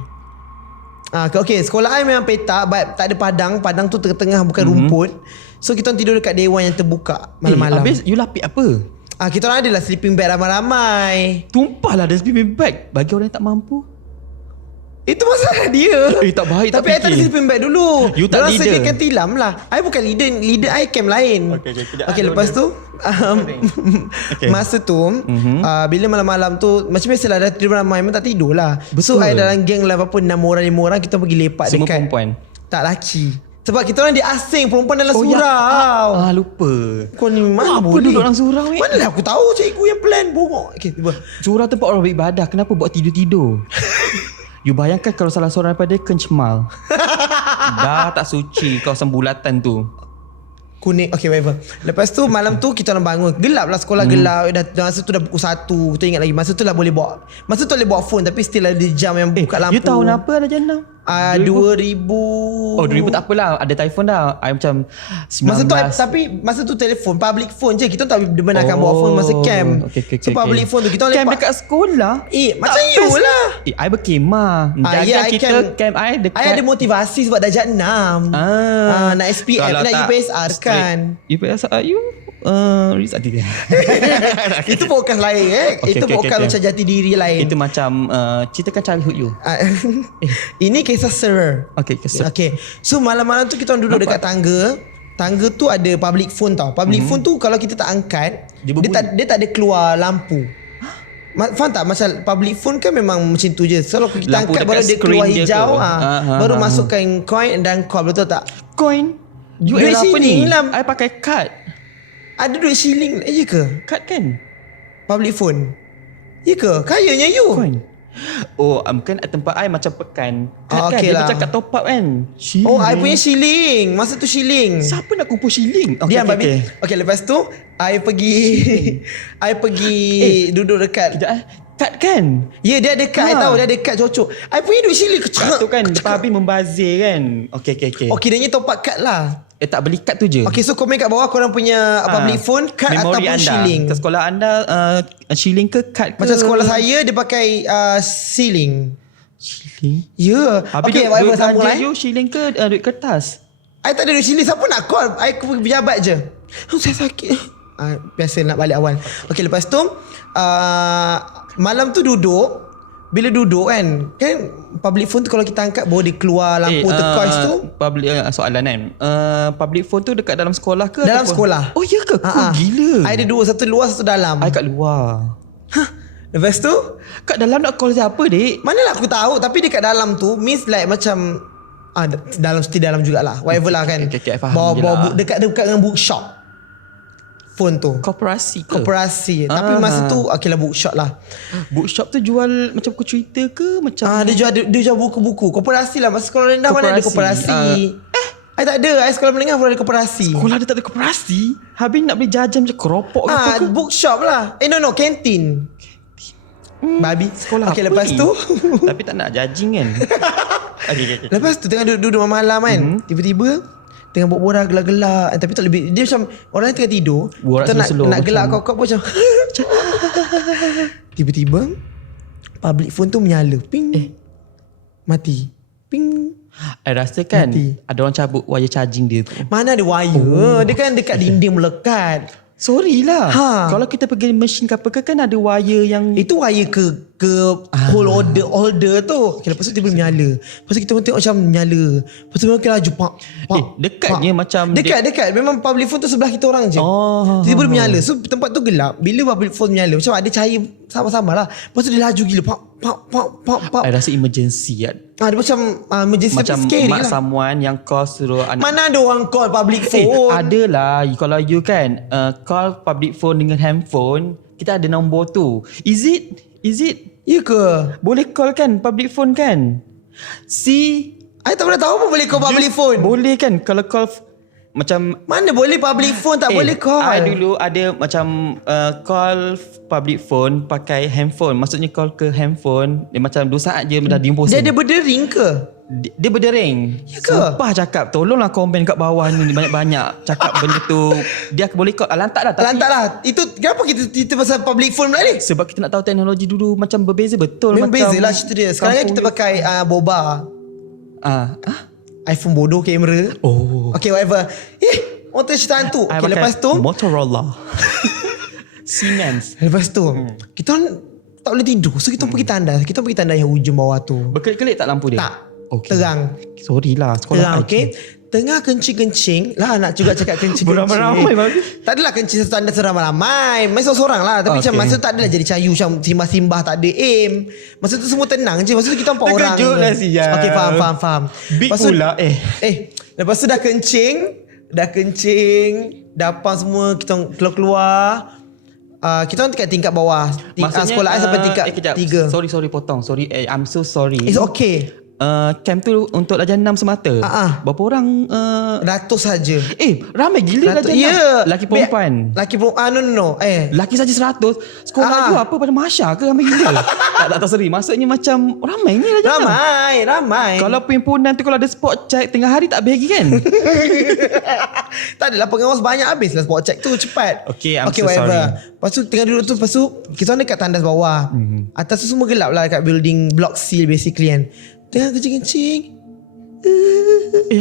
Okay, sekolah I memang petak, but tak ada padang. Padang tu tengah-tengah bukan rumput. So kita tidur dekat dewan yang terbuka malam-malam. Habis you lapik apa? Kita orang adalah sleeping bag ramai-ramai. Tumpahlah ada sleeping bag bagi orang yang tak mampu. Itu masalah dia. Tak baik. Tapi I tak ada sleeping bag dulu. You tak leader. Diorang sediakan tilam lah. I bukan leader. Leader I camp lain. Okay, lepas tu masa tu bila malam-malam tu macam biasalah dah tidur ramai, memang tak tidur lah. So I dalam geng lah 6 orang 5 orang kita pergi lepak semua dekat. Semua perempuan? Tak, lelaki. Sebab kita orang dia asing, perempuan dalam surau. Lupa. Kau ni mana apa boleh duduk dalam surau ni? Mana aku tahu cikgu yang plan bongok. Okay, tiba. Surau tempat orang beribadah. Kenapa buat tidur-tidur? You bayangkan kalau salah seorang daripada kencemal. Dah tak suci kau sembulatan tu. Kuning. Okay, whatever. Lepas tu malam tu kita orang bangun. Gelap lah sekolah, gelap. Masa tu dah pukul 1. Kita ingat lagi. Masa tu lah boleh bawa. Masa tu boleh bawa phone. Tapi still ada jam yang buka lampu. You tahu kenapa ada jenam? 2000. Oh 2000 tak apalah. Ada telefon dah. I macam 19. Masa tu tapi masa tu telefon public phone je. Kita tak benarkan bawa phone masa camp. Okay, so public phone tu kita camp dekat sekolah. Macam you lah. I berkemah. Jangan kita camp I dekat. I ada motivasi sebab darjah 6. Nak SPM, nak UPSR kan. UPSR you Rizal dia. Itu podcast lain Itu podcast macam jati diri lain. Itu macam ceritakan childhood you. Ini kisah seru. Okay. So malam-malam tu kita orang duduk dekat tangga tangga tu ada public phone tau. Public phone tu kalau kita tak angkat, dia tak ada keluar lampu. Faham tak? Macam public phone kan memang macam tu je. So kalau kita Lampu angkat dekat baru dia keluar screen dia hijau ke? baru masukkan coin dan call, betul tak? Coin? You Duit era apa shilling ni? lah. I pakai card. Ada duit shilling je ke? Card kan? Public phone. Ya ke? Kayanya you. Coin. Oh, kan tempat I macam pekan. Card kan? Okay Dia lah. macam kat top up kan? Shilling. Oh, I punya shilling. Masa tu shilling. Siapa nak kumpul shilling? Diam babi. Okay, lepas tu I pergi I pergi duduk dekat. Sekejap Card kan? Ya, dia ada kad. I tahu dia ada kad cocok. I punya duit shilling Card tu kan lepas habis membazir kan? Okay. Oh, kiranya top up kad lah. Tak beli kad tu je. Okay, so komen kat bawah korang punya public phone, kad Memori ataupun anda. shilling. Kat sekolah anda shilling ke kad ke? Macam sekolah saya dia pakai shilling. Shilling? Ya. Habis Okay, duit whatever sambung belanja lah. you shilling ke duit kertas? I tak ada duit shilling. Siapa nak call? I pejabat je. Oh, saya sakit. Biasa nak balik awal. Okay, lepas tu malam tu duduk. Bila duduk kan public phone tu kalau kita angkat baru dia keluar lampu turquoise tu. Public soalan kan. Public phone tu dekat dalam sekolah ke? Dalam ataupun? sekolah. Oh ya ke? Cool gila. I ada dua, satu luar satu dalam. I kat luar. Lepas tu Kat dalam nak call siapa dik? manalah aku tahu, tapi dekat dalam tu means like macam dalam jugalah. Whatever lah kan. Okay, faham je Bawa lah. dekat dengan bookshop. Phone tu. Koperasi ke? Koperasi. Tapi masa tu okeylah bookshop lah. Bookshop tu jual macam buku cerita ke? Macam Dia jual buku-buku. Koperasi lah. Masa sekolah rendah mana ada Koperasi. koperasi. I tak ada. I sekolah menengah pun ada koperasi. sekolah dia tak ada koperasi. Habis nak beli jajan macam keropok ke apa ke? Bookshop lah. No, kantin. Babi. Sekolah Okay, apa lepas ni? tu Tapi tak nak judging kan? Okay. lepas tu tengah duduk malam kan. Tiba-tiba tengah borak-borak gelak-gelak, tapi tak lebih, dia macam orang yang tengah tidur, Borak kita slow-slow nak gelak macam- kau pun macam tiba-tiba public phone tu menyala, ping, mati, ping. I rasa kan Mati. ada orang cabut wire charging dia tu. Mana ada wire? Dia kan dekat dinding melekat. Sorry lah. Ha. Kalau kita pergi mesin ke apa ke kan ada wire yang Itu wire ke holder tu. Okay, lepas tu tiba menyala. Lepas tu kita pun tengok macam menyala. Lepas tu memang laju pak. dekatnya macam Dekat. Memang public phone tu sebelah kita orang je. Oh. Tiba-tiba dia menyala. So tempat tu gelap. Bila public phone menyala, macam ada cahaya sama-sama lah. Lepas tu dia laju gila. Pak. I rasa emergency kan. Dia macam emergency Macam tapi scary mak lah. someone yang call suruh anak. Mana ada orang call public phone? Ada lah. Kalau you kan call public phone dengan handphone, kita ada nombor tu. Is it? Ya ke? Boleh call kan public phone kan? Si I tak pernah tahu pun boleh call public phone. boleh kan kalau call macam Mana boleh public phone tak boleh call. I dulu ada macam call public phone pakai handphone. Maksudnya call ke handphone dia macam 2 saat je dah diimpos. Dia ada berdering ke? Dia berdering. Ya ke? Sumpah cakap, tolonglah komen kat bawah ni banyak-banyak cakap benda tu. Dia boleh call lantak lah tapi Lantak lah. Itu kenapa kita pasal public phone pula ni? sebab kita nak tahu teknologi dulu macam berbeza betul. Memang macam beza lah cerita dia. Sekarang kan kita pakai boba. iPhone bodoh kamera. Oh. Okay, whatever. Orang tu cerita hantu. I Okay, pakai lepas tu Motorola. Siemens. Lepas tu kita orang tak boleh tidur. So kita pergi tandas. Kita pergi tandas yang hujung bawah tu. Berkelip-kelip tak lampu dia? Tak. Okay. Terang. Sorry lah sekolah. Terang, okay. Tengah kencing-kencing lah, nak juga cakap kencing-kencing. Beramai-ramai, babi. Tak adalah kencing satu tanda seramai-ramai. Masa seorang lah. Tapi macam masa tu tak adalah jadi cayu macam simbah-simbah, tak ada aim. Masa tu semua tenang je. Masa tu kita 4 orang. Terkejut lah sial. Okay, faham. Big Lepas tu, pula lepas tu dah kencing. Dapang semua kita keluar. Kita orang dekat tingkat bawah. Sekolah I sampai tingkat 3. Sorry potong. Sorry, I'm so sorry. It's okay. Camp tu untuk darjah 6 semata. Berapa orang? Ratus saja. Ramai gila darjah 6. Ya. Laki perempuan. Laki perempuan. No. Laki saja 100. Sekolah you apa pada Masya ke ramai gila? tak sorry. Maksudnya macam ramai ni darjah 6. Ramai. Kalau perhimpunan tu kalau ada spot check tengah hari tak bagi kan? Tak adalah pengawas banyak habis lah spot check tu cepat. Okay, I'm so whatever. sorry. Lepas tu tengah duduk tu, lepas tu kita orang dekat tandas bawah. Atas tu semua gelap lah dekat building block C basically kan. Tengah kencing-kencing.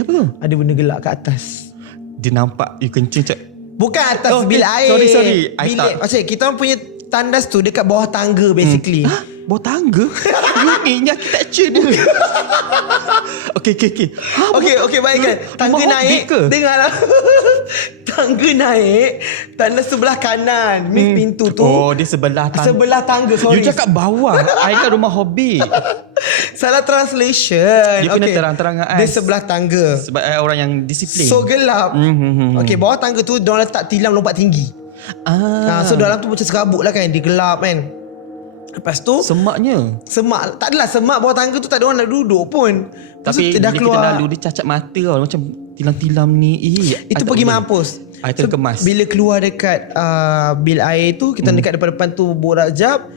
Apa tu? Ada benda gelap kat atas. Dia nampak you kencing cak. Bukan atas bilik air. Sorry. I Bilik. tak. Macam kita orang punya tandas tu dekat bawah tangga basically. bawah tangga. Uniknya architecture dia. Okay. Okay, baik kan. Tangga Rumah naik Hobbit ke? dengarlah. Tangga naik, tanda sebelah kanan. Means pintu tu. Oh, dia sebelah tangga. Sebelah tangga, sorry. You cakap bawah. I kan rumah Hobbit. Salah translation. Dia kena terang-terang dengan Dia ais. sebelah tangga. Sebab orang yang disiplin. So gelap. Okay, bawah tangga tu diorang letak tilam lompat tinggi. So dalam tu macam serabut lah kan. Dia gelap kan. Lepas tu Semaknya. semak. Tak adalah semak bawah tangga tu, tak ada orang nak duduk pun. Lepas Tapi tu bila kita lalu dia cacat mata tau. Macam tilam-tilam ni. Itu pergi mampus. I terkemas. Bila keluar dekat bil air tu, kita dekat depan-depan tu borak jap.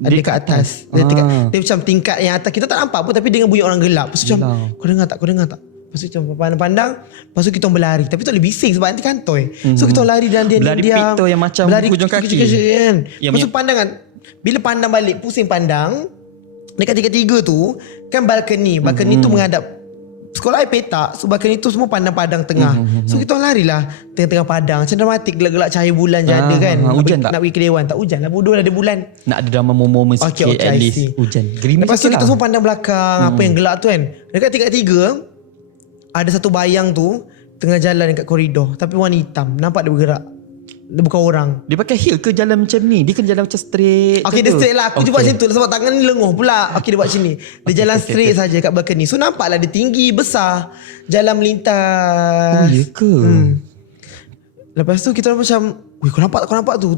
Ada dekat atas. Dia macam tingkat yang atas kita tak nampak pun, tapi dengan bunyi orang gelap. Lepas tu macam kau dengar tak? Lepas tu macam pandang-pandang. Lepas tu kita orang berlari. Tapi tak boleh bising sebab nanti kantoi. So kita orang lari dan dia Berlari diam. pito yang macam berlari hujung kaki. kan. Yang Lepas tu pandangan. Bila pandang balik, pusing pandang. Dekat tiga-tiga tu kan balkoni. Balkoni tu menghadap sekolah air petak. So balkoni tu semua pandang padang tengah. So kita orang larilah tengah-tengah padang. Macam dramatik, gelap-gelap cahaya bulan je ada kan. Hujan tak? Nak pergi ke dewan. Tak hujan lah, bodoh lah, ada bulan. Nak ada drama momen sikit Okay, at I least. see. Hujan. Gerimis Lepas tu okey kita lah. semua pandang belakang. Apa yang gelap tu kan. Dekat tiga-tiga ada satu bayang tu tengah jalan dekat koridor. Tapi warna hitam. Nampak dia bergerak. Dia bukan orang. Dia pakai heel ke jalan macam ni? Dia kena jalan macam straight. Okay, dia straight lah. Aku cuba macam tu sebab tangan ni lenguh pula. Okay, dia buat macam ni. Dia jalan straight saja kat balkoni. So nampaklah dia tinggi, besar. Jalan melintas. Oh, ya ke? Lepas tu kita macam, weh, kau nampak tu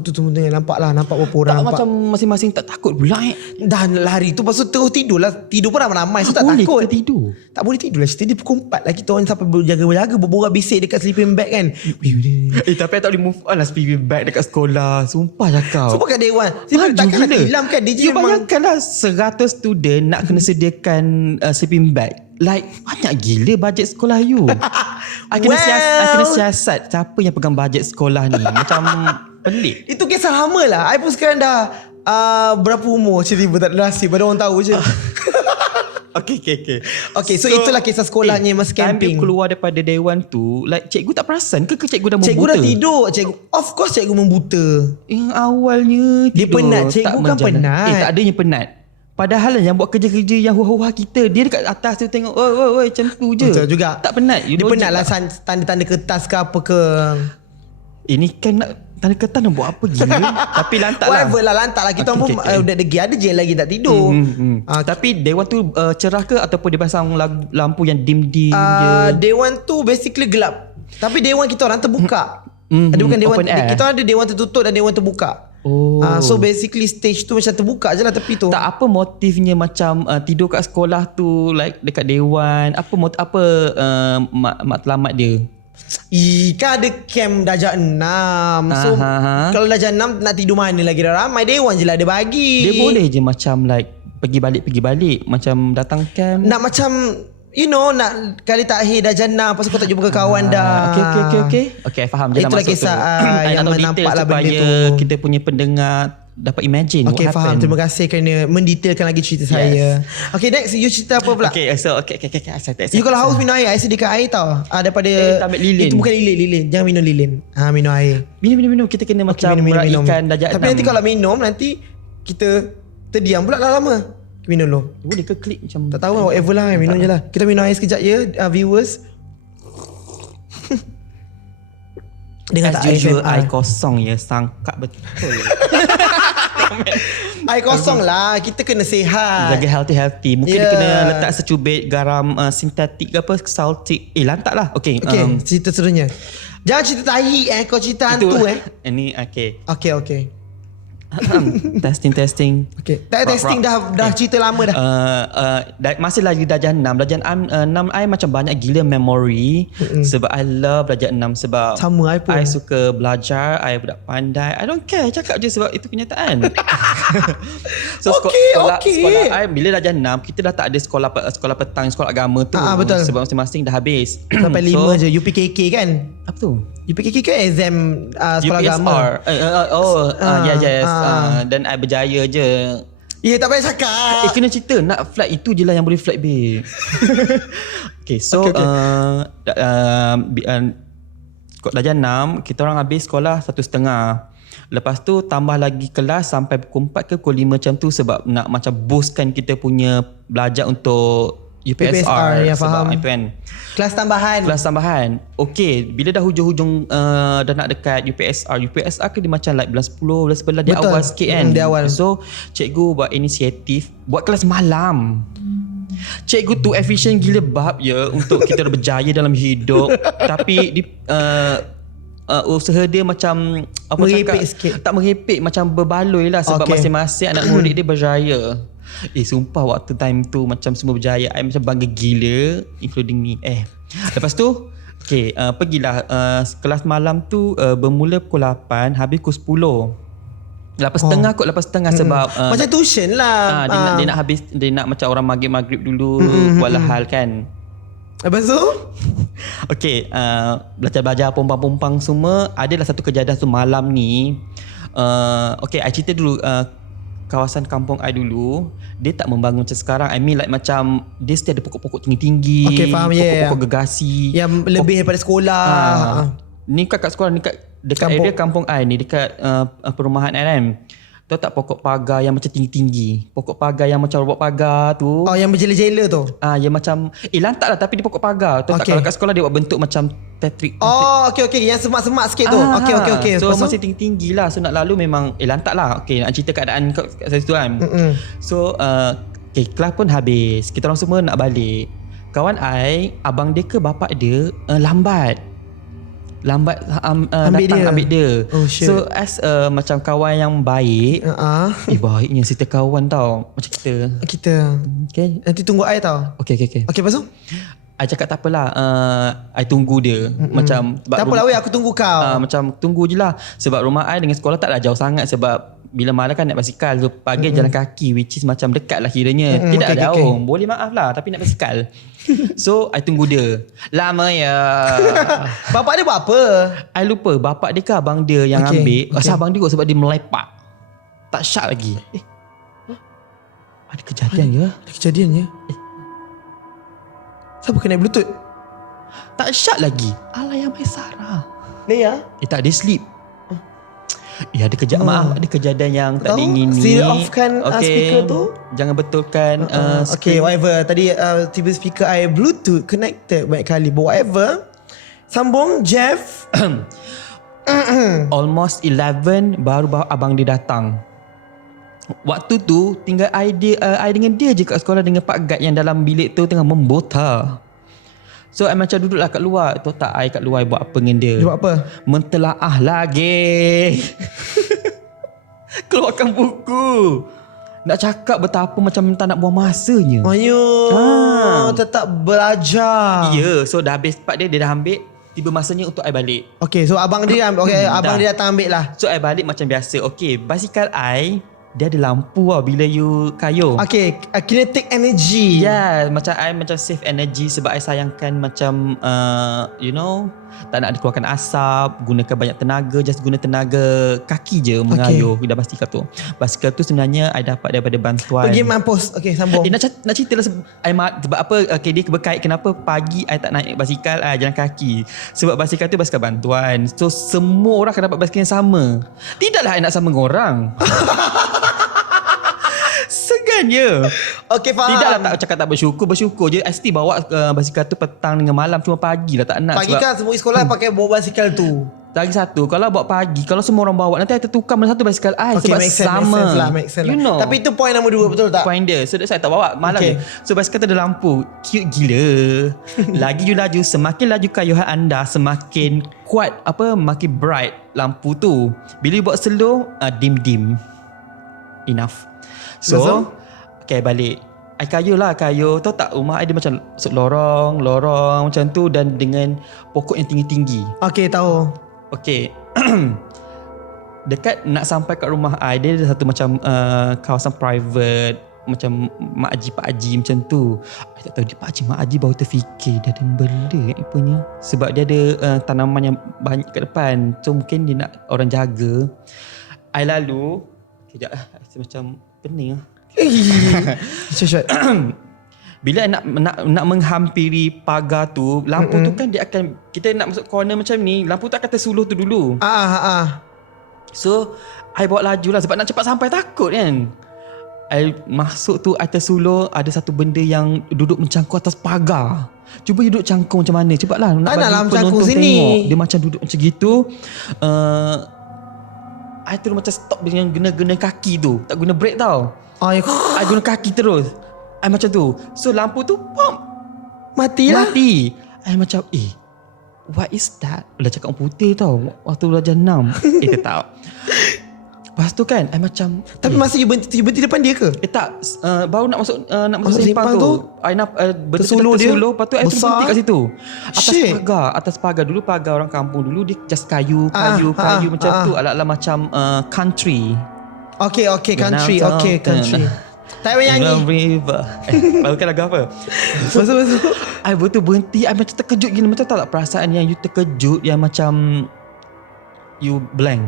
nampak berapa orang. Tak nampak. macam masing-masing tak takut pula Dah lari tu. Lepas tu terus tidur lah. Tidur pun ramai-ramai. So tak boleh takut. ke tidur? Tak boleh tidur lah. Cerita dia pukul 4 lah. Kita orang sampai berjaga-jaga, berborak bisik dekat sleeping bag kan. Tapi I tak boleh move on lah sleeping bag dekat sekolah. Sumpah cakap. Sumpah kat dewan. Maju Takkan nak gila. tilam kan. Dia je You memang bayangkan lah 100 student nak kena sediakan sleeping bag. Like banyak gila bajet sekolah you. I kena siasat siapa yang pegang bajet sekolah ni. Macam pelik. itu kisah lama lah. I pun sekarang dah berapa umur tiba tak ada nasib. Pada orang tahu je. Okay. Okay, so itulah kisah sekolahnya masa camping. Time keluar daripada dewan tu, like cikgu tak perasan ke cikgu dah membuta? Cikgu dah tidur. Of course cikgu membuta. Yang awalnya Dia tidur, penat. Cikgu tak kan menjalan. penat. Tak adanya penat. Padahal yang buat kerja-kerja yang huah-huah kita, dia dekat atas tu tengok, oi macam tu je. Betul juga. Tak penat. You Dia know penat je lah tak? tanda-tanda kertas ke apa ke. Ini kan nak tanda kertas nak buat apa gila. Tapi lantak lah. Whatever lah, lantak lah. Kita Okay, pun okay. udah degi. Ada je lagi tak tidur. Tapi dewan tu cerah ke ataupun dia pasang lampu yang dim-dim je? Dewan tu basically gelap. Tapi dewan kita orang terbuka. Ada bukan dewan Open air. kita ada dewan tertutup dan dewan terbuka. Oh. So basically stage tu macam terbuka je lah tepi tu. Tak apa motifnya macam tidur kat sekolah tu like dekat dewan. Apa matlamat dia? Kan ada camp darjah 6. So kalau darjah 6 nak tidur mana lagi, dah ramai. Dewan je lah dia bagi. Dia boleh je macam like pergi balik macam datang camp. Nak macam nak kali takhir darjah 6. Lepas tu kau tak jumpa kawan dah. Okay. Okay, faham je lah Itulah maksud kisah tu. I yang nak tahu nampak detail lah benda supaya tu. kita punya pendengar dapat imagine Okay, what faham. happened. Terima kasih kerana mendetailkan lagi cerita saya. Okay, next you cerita apa pula? Okay, so okay. You kalau haus minum air, I sediakan air tau. Daripada tak ambil lilin. Itu bukan lilin. Jangan minum lilin. Minum air. Minum. Kita kena macam meraihkan darjah 6. Tapi nanti kalau minum, nanti kita terdiam pula lah lama. Minum dulu. boleh ke klik macam Tak tahu lah, whatever lah. Minum je lah. Kita minum air sekejap ya, viewers. Dengar as tak usual, ASMR? air kosong ya. Sangka betul. Air kosong lah. Kita kena sihat. Jaga healthy. Mungkin dia Yeah. kena letak secubit garam sintetik ke apa, saltik. Lantak lah. Okay. Okay, cerita seterusnya. Jangan cerita tahi kau cerita hantu Ini okay. Okay. Testing. Okay. Tak testing dah cerita lama dah. Masih lagi darjah 6. Darjah 6 I macam banyak gila memory. Sebab I love darjah 6. Sebab Sama I pun. I suka belajar. I budak pandai. I don't care. Cakap je sebab itu kenyataan. Sekolah I bila darjah 6 kita dah tak ada sekolah petang, sekolah agama tu. Betul. Sebab masing-masing dah habis. Sampai 5 je. UPKK kan? Apa tu? UPKK kan exam sekolah UPSR. agama. Yes. Dan I berjaya je. Ya, tak payah cakap. Kena cerita. Nak flight itu je lah yang boleh flight babe. Okay, so Okay. darjah 6, kita orang habis sekolah 1.30. Lepas tu tambah lagi kelas sampai pukul 4 ke pukul 5 macam tu sebab nak macam boostkan kita punya belajar untuk UPSR ya, sebab faham. itu kan. Kelas tambahan. Okay, bila dah hujung-hujung dah nak dekat UPSR ke dia macam like bulan 10, bulan 11 dia Betul. awal sikit kan. Dia awal. So cikgu buat inisiatif buat kelas malam. Cikgu tu efisien gila bab ya untuk kita berjaya dalam hidup. Tapi usaha dia macam merepek sikit. Tak merepek, macam berbaloi lah sebab masing-masing anak murid dia berjaya. Sumpah waktu time tu macam semua berjaya. I macam bangga gila, including me. Lepas tu pergilah kelas malam tu bermula pukul 8, habis pukul 10. 8.30 kot, 8.30 sebab macam tuition lah. Dia nak habis, dia nak macam orang maghrib dulu buat hal kan. Lepas tu belajar pompang-pompang semua. Adalah satu kejadian tu malam ni. I cerita dulu kawasan kampung I dulu. Dia tak membangun macam sekarang. I mean like macam dia still ada pokok-pokok tinggi-tinggi, faham, pokok-pokok gegasi yang lebih daripada sekolah. Ni kat sekolah ni dekat area kampung I ni, dekat perumahan I kan. Tahu tak pokok pagar yang macam tinggi-tinggi? Pokok pagar yang macam robot pagar tu. Yang berjela-jela tu. Yang macam lantak lah tapi dia pokok pagar. Tahu tak kalau kat sekolah dia buat bentuk macam Tetris. Okey. Yang semak-semak sikit tu. Okey. So masih tinggi-tinggi lah. So nak lalu memang lantak lah. Nak cerita keadaan kat situ kan. So kelas pun habis. Kita orang semua nak balik. Kawan I, abang dia ke bapak dia lambat ambil dia. So as macam kawan yang baik, baiknya cerita kawan tau. Macam kita. Okay. Nanti tunggu I tau. Okay. Okay, lepas tu? I cakap tak apalah, I tunggu dia. Macam tak apalah weh, aku tunggu kau. Macam tunggu je lah. Sebab rumah I dengan sekolah taklah jauh sangat. Sebab bila malam kan naik basikal, so pagi jalan kaki, which is macam dekat lah kiranya. Tidak jauh. Boleh maaf lah, tapi naik basikal. So I tunggu dia. Lama ya. Bapak dia buat apa? I lupa. Bapak dia ke abang dia yang ambil. Asal abang dia kot sebab dia melepak. Tak syak lagi. Ada kejadian ya. Siapa kena bluetooth? Tak syak lagi. Alay yang Maisara. Lea? Tak, dia sleep. Ada maaf, ada kejadian yang tak diingini. Still offkan speaker tu. Jangan betulkan whatever. Tadi tiba speaker I bluetooth connected banyak kali. But whatever. Sambung Jeff. Almost 11 baru abang dia datang. Waktu tu tinggal I dengan dia je kat sekolah dengan Pak Guide yang dalam bilik tu tengah membota. So I macam duduklah kat luar. Tahu tak I kat luar I buat apa dengan dia? Dia buat apa? Mentelaah lagi. Keluarkan buku. Nak cakap betapa macam tak nak buang masanya. Tetap belajar. Ya, so dah habis part dia dah ambil. Tiba masanya untuk I balik. Okay, so abang dia abang dia datang ambil lah. So I balik macam biasa. Okay, basikal I dia ada lampu bila you kayuh. Okay, kinetic energy. Macam I macam save energy sebab I sayangkan macam tak nak dikeluarkan asap, gunakan banyak tenaga, just guna tenaga kaki je mengayuh dah basikal tu. Basikal tu sebenarnya I dapat daripada bantuan. Pergi mampus. Okay, sambung. Nak cerita lah sebab apa dia berkait kenapa pagi I tak naik basikal, jalan kaki. Sebab basikal tu basikal bantuan. So semua orang akan dapat basikal yang sama. Tidaklah I nak sama dengan orang. Segannya. Okay, faham. Tidaklah tak cakap tak bersyukur je. I still bawa basikal tu petang dengan malam. Cuma pagi lah tak nak. Pagi kan semua sekolah pakai bawa basikal tu. Lagi satu, kalau buat pagi, kalau semua orang bawa, nanti I tertukar mana satu basikal I sebab sama. Make sense lah. Tapi itu point nombor 2, betul tak? Point dia. So that's why I tak bawa malam je. So basikal tu ada lampu. Cute gila. Lagi you laju, semakin laju kayuhan anda, semakin kuat makin bright lampu tu. Bila you buat slow, dim. Enough. So balik. I kayuh. Tahu tak rumah I dia macam lorong macam tu dan dengan pokok yang tinggi-tinggi. Okay, tahu. Okay. Dekat nak sampai kat rumah I, dia ada satu macam kawasan private, macam mak haji pak haji macam tu. I tak tahu dia pak haji mak haji baru terfikir dia ada bela punya. Sebab dia ada tanaman yang banyak kat depan. So mungkin dia nak orang jaga. I lalu kejap macam pening lah. bila nak menghampiri pagar tu, lampu tu kan dia akan, kita nak masuk corner macam ni, lampu tu akan tersuluh tu dulu. So I bawa laju lah sebab nak cepat sampai, takut kan. I masuk tu, I tersulur, ada satu benda yang duduk mencangkung atas pagar. Cuba you duduk cangkung macam mana, cepat lah nak bagi penonton tengok. Dia macam duduk macam gitu. I terus macam stop dengan guna kaki tu, tak guna brake tau. I guna kaki terus. I macam tu. So lampu tu pop, mati. I macam what is that? Dah cakap orang putih tau waktu darjah 6. Tetap. Lepas tu kan I macam, tapi masa you berhenti depan dia ke? Tak, baru nak masuk simpang tu. I nak tersulur. Lepas tu I terus berhenti kat situ. Atas pagar. Dulu pagar orang kampung dulu, dia just kayu macam tu, ala-ala macam country. Okay, country. Tak payah nyanyi. Baru kan lagu apa? Lepas I betul berhenti. I macam terkejut gini. Macam tak perasaan yang you terkejut, yang macam you blank.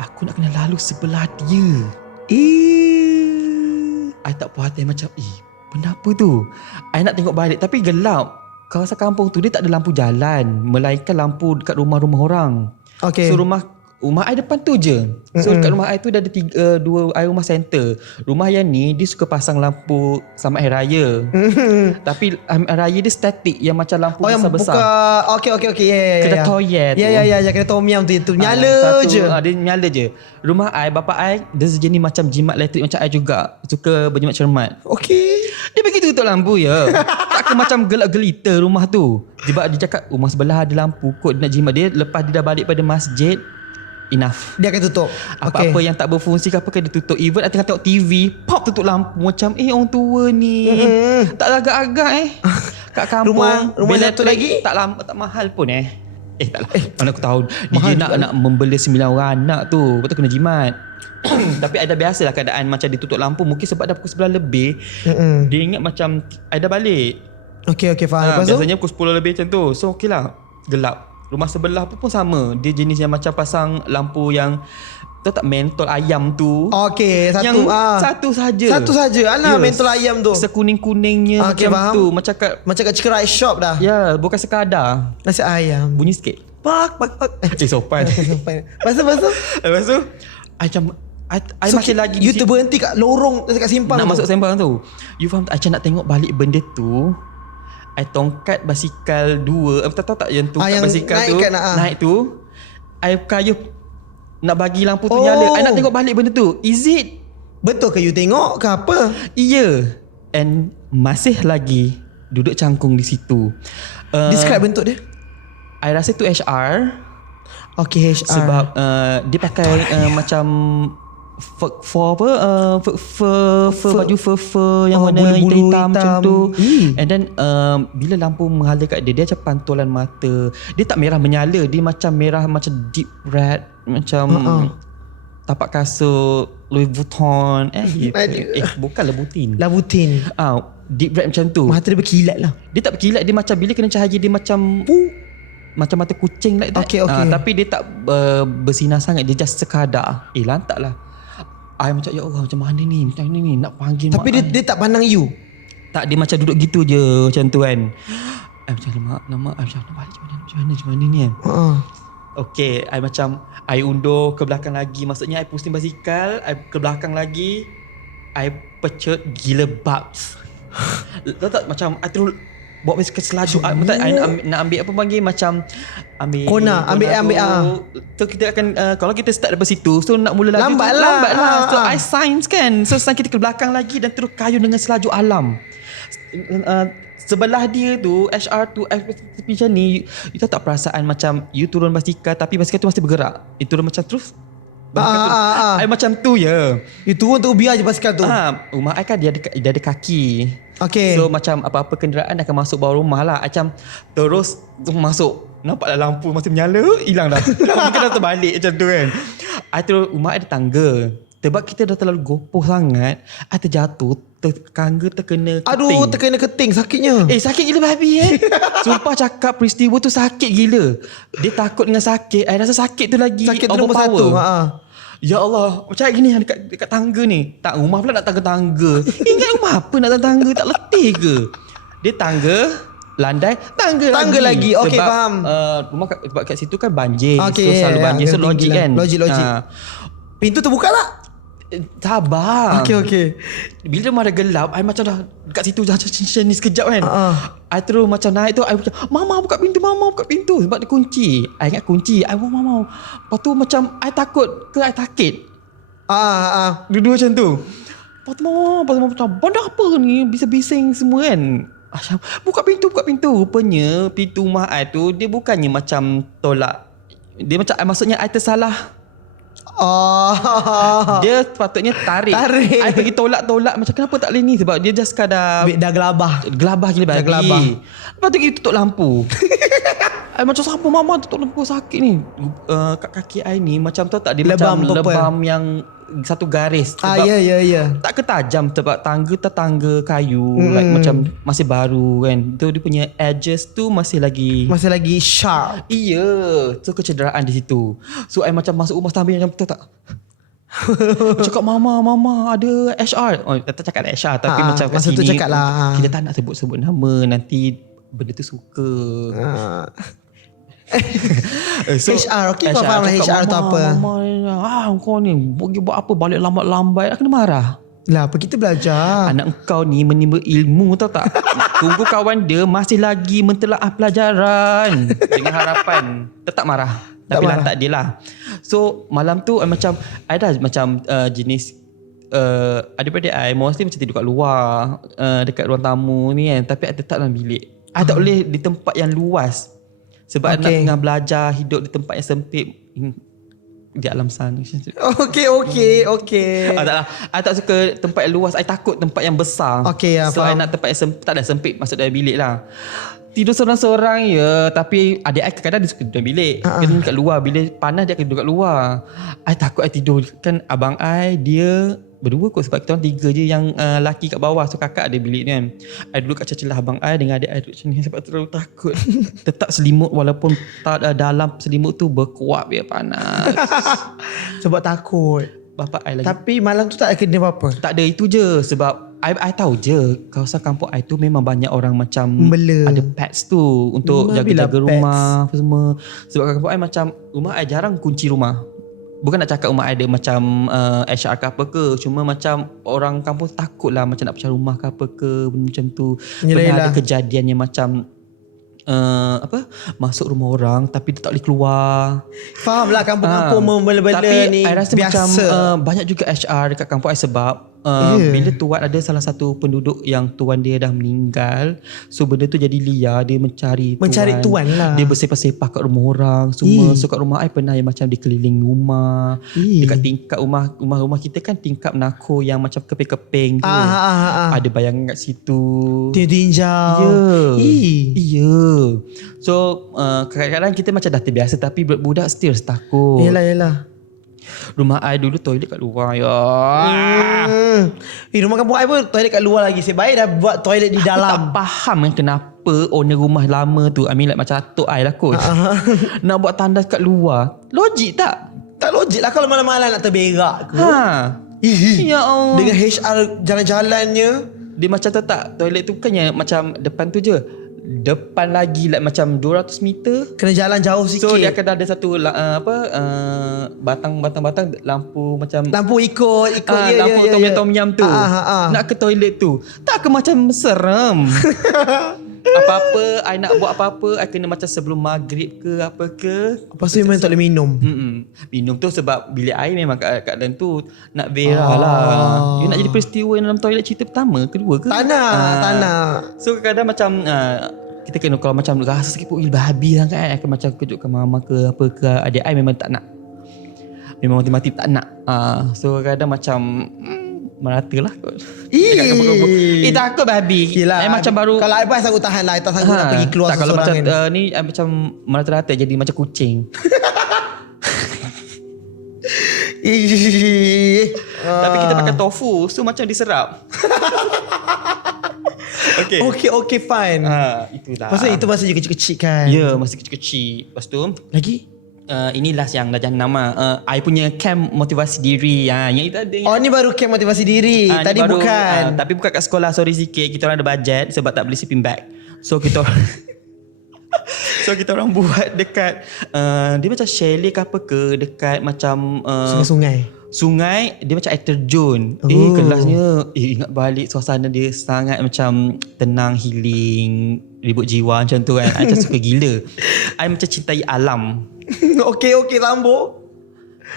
Aku nak kena lalu sebelah dia. I tak puas hati, macam benda apa tu? I nak tengok balik tapi gelap. Kawasan kampung tu dia tak ada lampu jalan, melainkan lampu dekat rumah-rumah orang. So rumah I depan tu je. So dekat rumah I tu dah ada dua rumah center. Rumah yang ni dia suka pasang lampu selamat hari raya. Tapi hari raya dia statik, yang macam lampu besar-besar. Okay. Kedai toyet tu. Ya, kedai tom yum tu nyala je. Dia nyala je. Rumah I, bapa I, dia sejenis macam jimat elektrik macam I juga. Suka berjimat cermat. Dia pergi tutup lampu ya. Takkan macam gelap-gelita rumah tu. Sebab dia cakap rumah sebelah ada lampu kot, dia nak jimat. Dia lepas dia dah balik pada masjid, enough, dia akan tutup. Apa-apa yang tak berfungsi ke apa kan dia tutup. Even I tengah tengok TV, pop tutup lampu. Macam orang tua ni tak agak-agak kat kampung. Rumah satu lagi tak mahal pun tak lah. Mana aku tahu dia nak membela 9 orang anak tu, betul kena jimat. Tapi I dah biasalah keadaan macam ditutup lampu. Mungkin sebab dah pukul 11 lebih, dia ingat macam I dah balik. Okay, faham. Biasanya pukul 10 lebih macam tu. So okay lah, gelap. Rumah sebelah pun sama. Dia jenis yang macam pasang lampu yang, tahu tak mentol ayam tu? Satu saja. Alah, mentol ayam tu. Sekuning-kuningnya macam faham. Tu. Macam kat chicken rice shop dah. Ya, bukan sekadar. Nasi ayam. Bunyi sikit. Pak. Sopan. Lepas tu, I masih lagi you terberhenti kat lorong dekat simpang nak masuk simpang tu. You faham tak? I nak tengok balik benda tu. I tongkat basikal 2. Tahu tak yang tongkat basikal tu naik tu, I kayuh nak bagi lampu tu nyala. I nak tengok balik benda tu. Is it betul ke you tengok ke apa? Ya. And masih lagi duduk cangkung di situ. Describe bentuk dia. I rasa tu HR. Okay, HR. Sebab dia pakai macam fur baju fur yang warna hitam macam tu. And then bila lampu menghala kat dia macam pantulan mata. Dia tak merah menyala, dia macam merah macam deep red, macam tapak kasut Louis Vuitton. Bukan Labutin. Deep red macam tu. Mata dia berkilat lah. Dia tak berkilat, dia macam bila kena cahaya dia macam mata kucing like that. Okay. Tapi dia tak bersinar sangat, dia just sekadar. Lantak lah. I macam ya Allah, macam mana ni nak panggil. Tapi dia tak pandang you. Tak, dia macam duduk gitu je macam tu kan. I macam lama I macam balik macam mana ni kan. Okay, I macam I undur ke belakang lagi. Maksudnya I pusing basikal, I ke belakang lagi, I pecut gila babs. Tahu tak macam I terus bawa basikal selaju. I nak ambil apa panggil, macam ambil kona, ambil tu kita akan kalau kita start dari situ, so nak mula laju lambat lah. So I signs kan, so sign kita ke belakang lagi dan terus kayuh dengan selaju alam. Sebelah dia tu HR tu macam ni, you tahu tak perasaan macam you turun basikal tapi basikal tu masih bergerak. Itu turun macam terus I macam tu ya. You turun tu biar je basikal tu. Rumah I kan dia ada kaki. Okay. So macam apa-apa kenderaan akan masuk bawah rumah lah. Macam terus masuk, nampaklah lampu masih menyala, hilang dah. Lampu dah terbalik macam tu kan. I terus, rumah ada tangga. Sebab kita dah terlalu gopoh sangat, I terjatuh, tangga terkena keting. Aduh, terkena keting, sakitnya. Sakit gila babi Sumpah cakap peristiwa tu sakit gila. Dia takut dengan sakit, I rasa sakit tu lagi sakit tu nombor 1. Ya Allah, macam gini dekat tangga ni. Tak, rumah pula nak tangga-tangga. Ingat rumah apa nak tangga? Tak letih ke? Dia tangga, landai, tangga lagi. Okey, Sebab, faham. Rumah sebab kat situ kan banjir. Okey, So selalu banjir. So logik kan. Logik. Pintu terbuka tak? Sabar. Okey. Bila rumah dah gelap, I macam dah dekat situ macam ni sekejap kan. I terus macam naik tu, I macam, Mama buka pintu. Sebab dia kunci. I ingat kunci. I Mama. Lepas tu macam, I takut ke I takut. Dua-dua macam tu. Lepas tu Mama macam, benda apa ni? Bising-bising semua kan. Macam, buka pintu. Rupanya pintu rumah I tu, dia bukannya macam tolak. Dia macam, maksudnya I tersalah. Dia sepatutnya tarik. I pergi tolak macam kenapa tak boleh ni, sebab dia just sekadar dah gelabah gila babi. Lepas tu pergi tutup lampu. I macam siapa Mama tutup lampu sakit ni. Kat kaki I ni macam tu tak, dia lebam macam purple. lebam yang satu garis. Sebab ya. tak ketajam sebab tangga kayu, like macam masih baru kan. Tu dia punya edges tu masih lagi sharp. Iya. So kecederaan di situ. So I macam masuk rumah sambil macam betul tak? Cakap Mama ada HR. Tak cakap HR tapi macam kat masa sini tu cakap lah. Kita tak nak sebut nama, nanti benda tu suka. So, HR, okey, kau faham lah HR tu apa. Mama, kau ni buat apa balik lambat-lambat, kena marah. Lah, apa kita belajar? Anak kau ni menimba ilmu, tahu tak? Tunggu kawan dia masih lagi mentelaah pelajaran. Dengan harapan tetap marah. Tapi lantak dia lah. So malam tu macam ada macam jenis adik-adik I mostly macam tidur kat luar, dekat ruang tamu ni kan. Tapi I tetap dalam bilik. I tak boleh di tempat yang luas. Sebab nak tengah belajar hidup di tempat yang sempit di alam sana. Okey. Taklah. I tak suka tempat yang luas. I takut tempat yang besar. Okey, so faham. I nak tempat yang tak ada sempit masuk dalam bilik lah. Tidur seorang-seorang ya. Tapi adik I kadang-kadang dia suka dalam bilik. Kena kat luar. Bila panas dia akan duduk kat luar. I takut I tidur. Kan abang I dia berdua kot. Sebab kita orang 3 je yang laki kat bawah. So kakak ada bilik ni kan. I duduk kat celah abang I dengan adik I duduk macam ni. Sebab terlalu takut. Tetap selimut walaupun dalam selimut tu berkuap dia panas. Sebab takut. Bapak I lagi. Tapi malam tu tak kena apa-apa. Tak ada, itu je. Sebab I tahu je kawasan kampung I tu memang banyak orang macam ada pets tu untuk jaga-jaga rumah apa semua. Sebab kat kampung I macam rumah I jarang kunci rumah. Bukan nak cakap rumah I ada macam HR ke apa ke. Cuma macam orang kampung takut lah macam nak pecah rumah ke apa ke, benda macam tu. Pernah ada kejadian yang macam masuk rumah orang tapi dia tak boleh keluar. Faham lah kampung-kampung membela-bela ni. Tapi I rasa biasa. Macam banyak juga HR dekat kampung I sebab bila tuan ada salah satu penduduk yang tuan dia dah meninggal. So benda tu jadi liar. Dia mencari tuan lah. Dia bersepah-sepah kat rumah orang semua. So kat rumah I pernah yang macam dikeliling rumah. Dekat tingkap rumah kita kan tingkap menako yang macam keping-keping tu. Ada bayangan kat situ. Tinjau. Ya. So kadang-kadang kita macam dah terbiasa. Tapi budak still takut. Yelah. Rumah I dulu toilet kat luar ya. Rumah kampung I pun toilet kat luar lagi. Sebaik dah buat toilet di dalam. Tak faham kan kenapa owner rumah lama tu, I mean like macam atuk I lah kot. Nak buat tandas kat luar. Logik tak? Tak logik lah kalau malam-malam nak terberak ke. Ya Allah. Dengan HR jalan-jalannya. Dia macam tu tak, toilet tu bukannya macam depan tu je. Depan lagi like macam 200 meter. Kena jalan jauh sikit. So dia akan ada satu batang lampu macam lampu ikut lampu tom yum tu. Nak ke toilet tu. Tak ke macam serem. Apa-apa I nak buat apa-apa I kena macam sebelum maghrib ke apa ke. Lepas tu memang tak boleh minum. Minum tu sebab bilik air memang kat dalam tu nak berak lah. You nak jadi peristiwa dalam toilet cerita pertama kedua ke? Tak nak. So kadang-kadang macam kita kena kalau macam rasa sikit pun babi sangat I akan macam kejutkan mama ke apa ke. Adik I memang tak nak. Memang mati-mati tak nak. So kadang macam merata lah kot. Takut babi. Macam baru. Kalau I pun sanggup tahan lah. I tak sanggup nak pergi keluar tak, kalau macam kan. ni I macam merata-rata jadi macam kucing. Tapi kita pakai tofu. So macam diserap. Okay, fine. Itulah. Pasal itu masa je kecil-kecil kan. Ya, masih kecil-kecil. Lepas tu lagi ini last yang darjah 6 lah. I punya camp motivasi diri. Yang itu ada. Oh, ni baru camp motivasi diri. Tadi baru, bukan. Tapi bukan kat sekolah. Sorry sikit. Kita orang ada bajet sebab tak beli sleeping bag. So kita orang So kita orang buat dekat dia macam chalet ke apa ke, dekat macam sungai. Dia macam air terjun. Kelasnya ingat balik suasana dia sangat macam tenang, healing, ribut jiwa macam tu kan. I macam suka gila. I macam cintai alam. Okey sambung.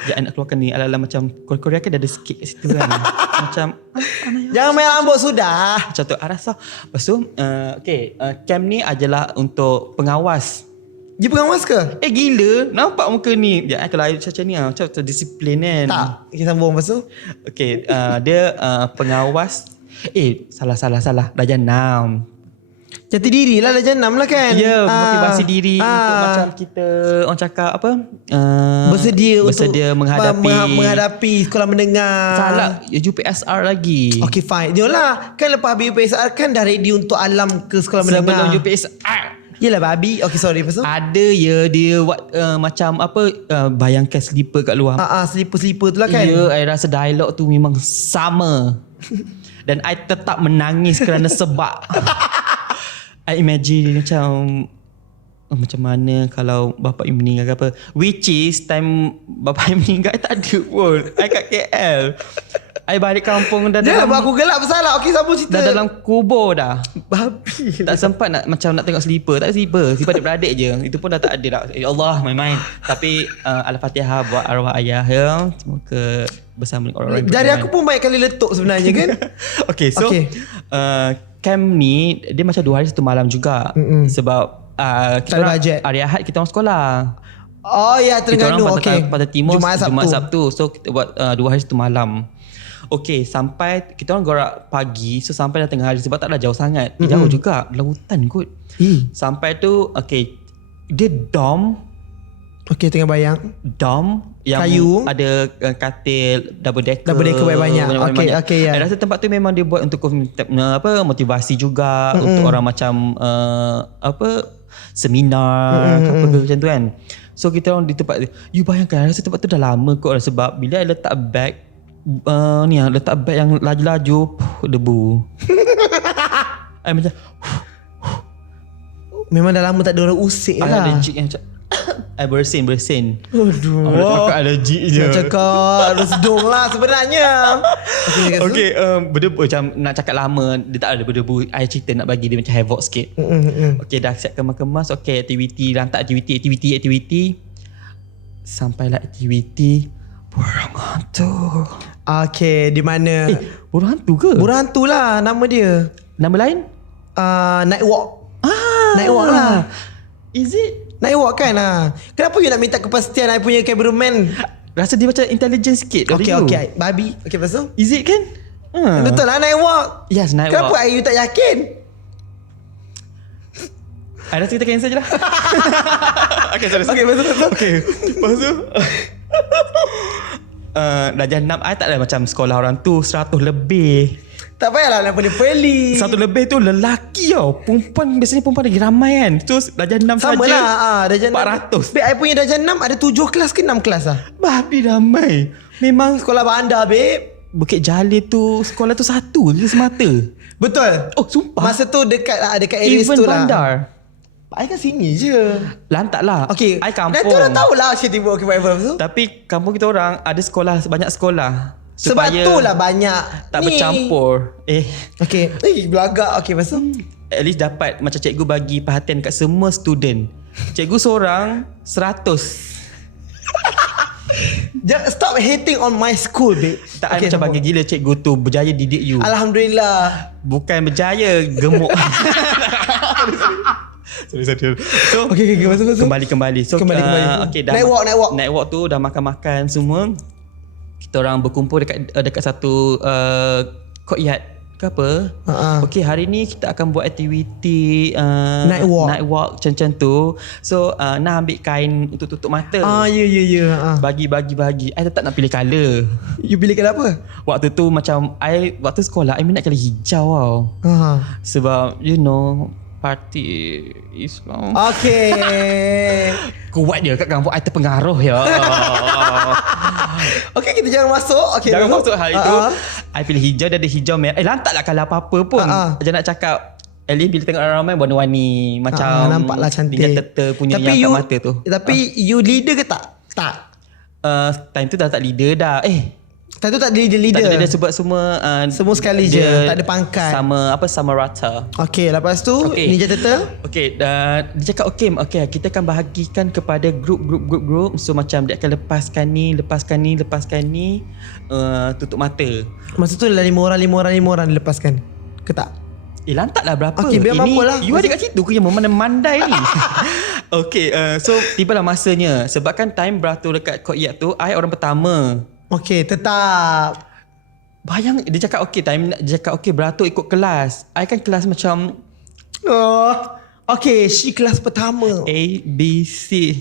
Ya, nak keluarkan ni ala-ala macam Korea kan ada sikit kat situ kan. Macam jangan main rambut sudah. Macam tu rasa. Lepas tu camp ni adalah untuk pengawas. Dia pengawas ke? Gila, nampak muka ni. Ya, kalau I macam ni macam terdisiplin kan. Tak. Okay, sambung lepas tu. Dia pengawas. Salah. Darjah 6. Jati diri lah darjah 6 lah kan. Ya, motivasi diri untuk macam kita orang cakap apa? Bersedia untuk menghadapi sekolah menengah. Salah, UPSR lagi. Okay, fine. Yolah, kan lepas habis UPSR kan dah ready untuk alam ke sekolah menengah. Sebelum UPSR. Yelah babi. Okay, sorry. Lepas tu? Ada dia buat macam apa, bayangkan slipper kat luar. Slipper tu lah kan. Ya, I rasa dialog tu memang sama. Dan I tetap menangis kerana sebab I imagine macam mana kalau bapak you meninggal ke apa. Which is time bapak you meninggal I tak ada pun. I kat KL. I balik kampung dah dalam. Jangan aku gelap bersalah. Okey, sambung cerita. Dah dalam kubur dah. Babi. Tak sempat nak tengok slipper. Tak ada slipper. Slipper adik-beradik je. Itu pun dah tak ada dah. Ya Allah, main-main. Tapi Al-Fatihah buat arwah ayah ya. Semoga bersama dengan orang-orang. Dari aku pun banyak kali letup sebenarnya kan. Okay, so camp ni dia macam 2 hari 1 malam juga. Sebab kita orang hari Ahad kita orang sekolah. Oh ya, Terengganu. Okey. Pada Timur Jumaat Sabtu. So kita buat 2 hari 1 malam. Okay, sampai kita orang gerak pagi. So sampai dah tengah hari sebab taklah jauh sangat. Jauh juga, dalam hutan kot. Sampai tu dia dom. Okay, tengah bayang. Dom yang kayu, ada katil double decker banyak. Okay, ya. I rasa tempat tu memang dia buat untuk motivasi juga, untuk orang macam seminar macam tu kan. So kita orang di tempat tu. You bayangkan, I rasa tempat tu dah lama kot sebab bila I letak bag letak bag yang laju-laju debu. I macam memang dah lama tak ada orang usik lah. Allergic yang macam I bersin. Aduh. Cakap allergic je. Cakap harus sedung lah sebenarnya. Okay, berdebu macam nak cakap lama. Dia tak ada berdebu. I cerita nak bagi dia macam havoc sikit. Okay, dah siap kemas-kemas. Okay, lantak aktiviti. Sampailah aktiviti Burung hantu. Okay, di mana? Burung hantu ke? Burung hantu lah nama dia. Nama lain? Night walk. Night walk lah. Is it? Night walk kan lah. Kenapa you nak minta kepastian I punya cameraman? Rasa dia macam intelligent sikit dari you. Okay. Babi. Okay, lepas tu? Is it kan? Betul lah night walk. Yes, night walk. Kenapa you tak yakin? I rasa kita cancel je lah. Okay, sorry. Okay, betul. Okay, lepas tu darjah 6 I tak ada macam sekolah orang tu 100 lebih. Tak payahlah nak pelik-pelik. 100 lebih tu lelaki tau. Biasanya perempuan lagi ramai kan. So darjah 6 saja sama lah darjah 400. Babe, I punya darjah 6 ada 7 kelas ke 6 kelas lah. Babi ramai. Memang sekolah bandar babe. Bukit Jalil tu sekolah tu satu je semata. Betul. Oh sumpah. Masa tu dekat area Even tu lah. bandar. I kan sini je. Lantak lah. Okay. I kampung. Dah tu dah tahulah Syed Timbuk. Okay, whatever. Tapi kampung kita orang ada sekolah, banyak sekolah. Sebab tu lah banyak tak bercampur. Okay. Belagak. Okay, lepas tu at least dapat macam cikgu bagi perhatian kat semua student. Cikgu seorang 100. Stop hating on my school, babe. Tak, okay, macam bagi gila cikgu tu berjaya didik you. Alhamdulillah. Bukan berjaya, gemuk. Sorry. So okay, masuk. Kembali. So kembali. Okay, night walk. Night walk tu dah makan semua. Kita orang berkumpul dekat satu courtyard ke apa. Okay, hari ni kita akan buat aktiviti night walk macam tu. So nak ambil kain untuk tutup mata. Ya. Bagi. I tetap nak pilih colour. You pilih colour apa? Waktu tu macam waktu sekolah I minat colour hijau tau. Sebab you know Parti Islam. Okay. Kuat je kat kampung. I terpengaruh ya. Okay, kita jangan masuk. Okay, Jangan masuk hari tu. Ah. I pilih hijau. Dia ada hijau merah. Lantaklah kalau apa-apa pun. Jangan nak cakap. At least bila tengok orang ramai warna-warni. Macam nampaklah cantik. Ninja Turtle punya tapi yang kat mata tu. Tapi you leader ke tak? Tak. Time tu dah tak leader dah. Time tu tak leader. Tak ada sebab semua Semua sekali je. Tak ada pangkat. Sama rata. Okay, lepas tu Ninja Turtle. Okay, dia cakap okay, kita akan bahagikan kepada grup. So macam dia akan lepaskan ni, tutup mata. Masa tu lah 5 orang dilepaskan. Ke tak? Lantaklah berapa. Okay, biar berapa lah. You ada kat situ ke yang memandai ni? Okay, so tibalah masanya. Sebab kan time beratur dekat courtyard tu, I orang pertama. Okay, tetap. Bayang, dia cakap okay, dia cakap okay, beratur ikut kelas. I kan kelas macam okay, she kelas pertama. A, B, C.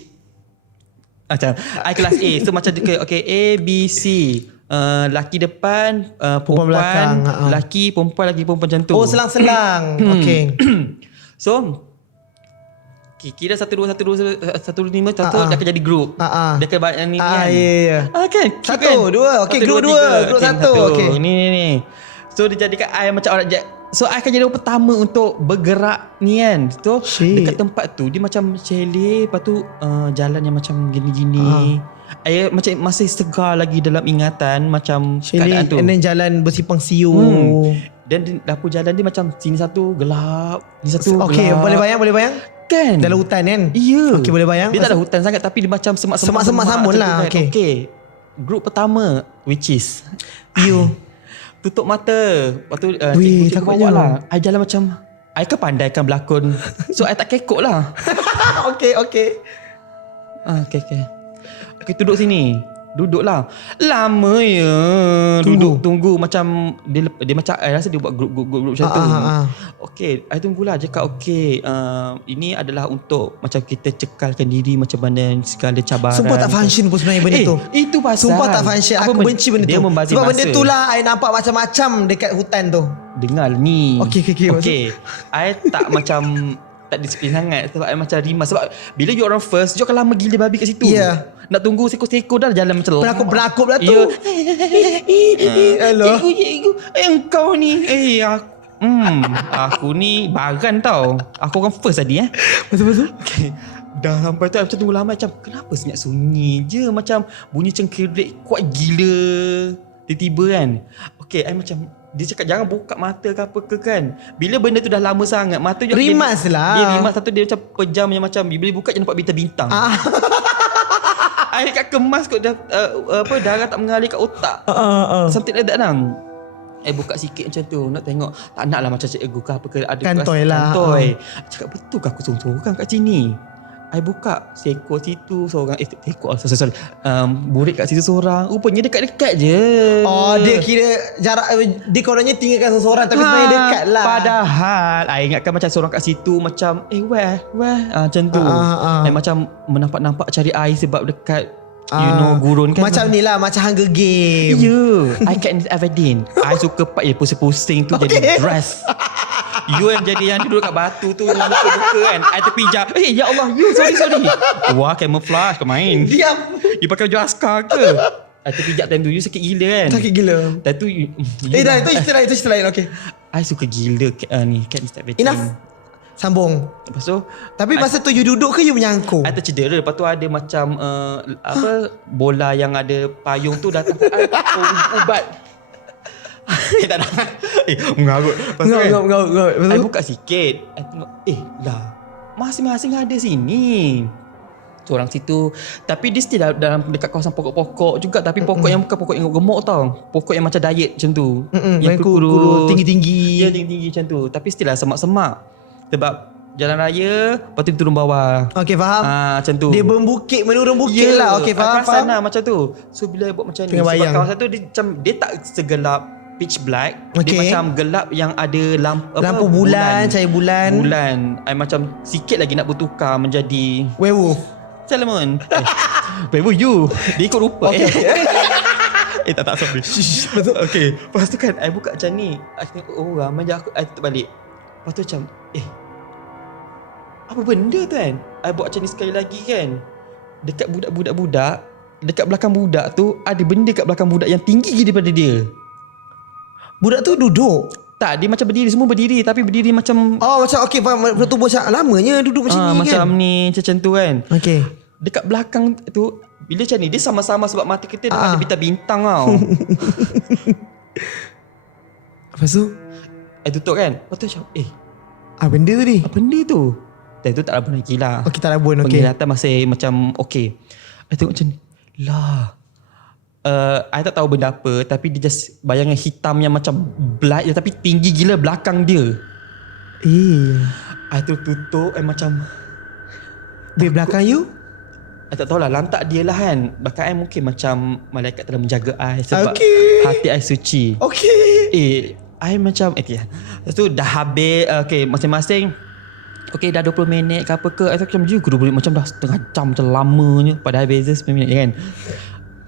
Macam I kelas A. So macam okay, A, B, C. Laki depan, perempuan belakang, laki, perempuan macam tu. Oh, selang-selang. Okay. So kira 1, 2, 1, 2, 1, 5 dia akan jadi grup. Dia akan banyak ni kan. Ya. Kan? 1, 2. Okay, grup 2. Grup 1. Okay. Ni. So dia jadikan I macam orang. So I akan jadi orang pertama untuk bergerak ni kan. So dekat tempat tu dia macam chalet. Lepas tu jalan yang macam gini-gini. I macam masih segar lagi dalam ingatan macam keadaan tu. And then jalan bersipang siu. Dan dapur jalan dia macam sini satu gelap, ni satu gelap. Okay, boleh bayang? Kan? Dalam hutan kan? Ya. Okay, boleh bayang. Dia tak ada hutan sangat tapi dia macam semak-semak samun lah. Kan? Okay. Grup pertama which is you. Tutup mata. Lepas tu takutnya lah. I jalan macam I kan pandaikan berlakon. So I tak kekok lah. Okay. Okay. Okay, duduk sini. Duduklah. Lama ya. Tunggu macam dia macam I rasa dia buat grup macam tu. Okay, I tunggulah. Cakap okay, ini adalah untuk macam kita cekalkan diri macam mana segala cabaran. Sumpah tak function pun sebenarnya benda tu. Itu pasal. Sumpah tak function. Aku benci benda tu. Sebab benda tu lah I nampak macam-macam dekat hutan tu. Dengar ni. Okay. I tak macam tak disiplin sangat sebab I macam rimas. Sebab bila you orang first, you akan lama gila babi kat situ. Yeah. Nak tunggu seko-seko dah jalan macam Berakub lah tu. Hello. Engkau ni. Aku ni bagan tau. Aku orang first tadi Betul-betul. Okay. Dah sampai tu macam tunggu lama macam kenapa senyap sunyi je, macam bunyi cengkerik kuat gila. Tiba-tiba kan. Okay, I macam dia cakap jangan buka mata ke apa ke kan. Bila benda tu dah lama sangat, mata je rimas lah. Dia rimas, satu dia macam pejam macam bila buka je nampak bintang-bintang. I dekat kemas kot dah, darah tak mengalir kat otak. Something like that lah. I buka sikit macam tu, nak tengok. Tak nak lah macam cikgu ke apa ke ada kantoi lah. Kantoi. Cakap betul ke aku sorang-sorang kat sini. I buka seko situ seorang. Sorry. Burik kat situ seorang. Rupanya dekat-dekat je. Oh, dia kira jarak dia kononnya tinggalkan seseorang tapi sebenarnya dekat lah. Padahal I ingatkan macam seorang kat situ macam where macam tu. I macam menampak-nampak cari air sebab dekat gurun kan. Macam ni lah, macam Hunger Game. I Katniss Everdeen. I suka part dia pusing-pusing tu jadi dress. You yang jadi yang duduk kat batu tu buka-buka kan. I terpijak. Ya Allah, you sorry. Wah, camouflage kau main. Diam. You pakai baju askar ke? I terpijak time tu. You sakit gila kan? Sakit gila. Time tu dah itu cerita lain. Okay. I suka gila ni Katniss Everdeen. Enough. Sambung. Lepas tu tapi masa tu you duduk ke you menyangkut? I tercedera. Lepas tu ada macam bola yang ada payung tu datang ubat. Tak nak. Mengarut. Mengarut. I buka sikit. I tengok lah masing-masing ada sini. Seorang situ. Tapi dia still dalam dekat kawasan pokok-pokok juga. Tapi pokok yang bukan pokok yang gemuk tau. Pokok yang macam diet macam tu. Yang kuru tinggi-tinggi. Ya, tinggi-tinggi macam tu. Tapi still lah semak-semak. Sebab jalan raya, lepas tu dia turun bawah. Okay, faham. Macam tu. Dia menurun bukit lah. Okay, faham. Sana macam tu. So bila I buat macam ni, sebab kawasan tu dia tak segelap pitch black. Dia macam gelap yang ada lampu bulan, cahaya bulan. I macam sikit lagi nak bertukar menjadi werewolf. Salmon. Werewolf you. Dia ikut rupa. Tak sorry. Betul. Okay. Lepas tu kan I buka macam ni. I tengok ramai je I tutup balik. Lepas tu macam apa benda tu kan. I buat macam ni sekali lagi kan. Dekat budak-budak, dekat belakang budak tu ada benda kat belakang budak yang tinggi daripada dia. Budak tu duduk? Tak, dia macam berdiri, semua berdiri tapi berdiri macam macam okey, bertubuh macam lamanya duduk macam ni macam kan. ni, macam tu kan. Okey. Dekat belakang tu bila macam ni dia sama-sama sebab mata kita ada bintang-bintang tau. Lepas tu I tutup kan. Lepas tu macam benda tu ni. apa benda tu? Dan tu tak rabun lagi lah. Okey, tak rabun. Okey. Penglihatan masih macam okey. I tengok macam ni. Lah. I tak tahu benda apa tapi dia just bayangan hitam yang macam black je tapi tinggi gila belakang dia. I tu tutup macam di belakang you? I tak tahulah lantak dia lah kan. Belakang I mungkin macam malaikat telah menjaga I sebab hati I suci. Okey. I macam lepas tu dah habis masing-masing. Dah 20 minit ke apa ke. I macam juga boleh macam dah setengah jam macam lamanya padahal beza 10 minit kan.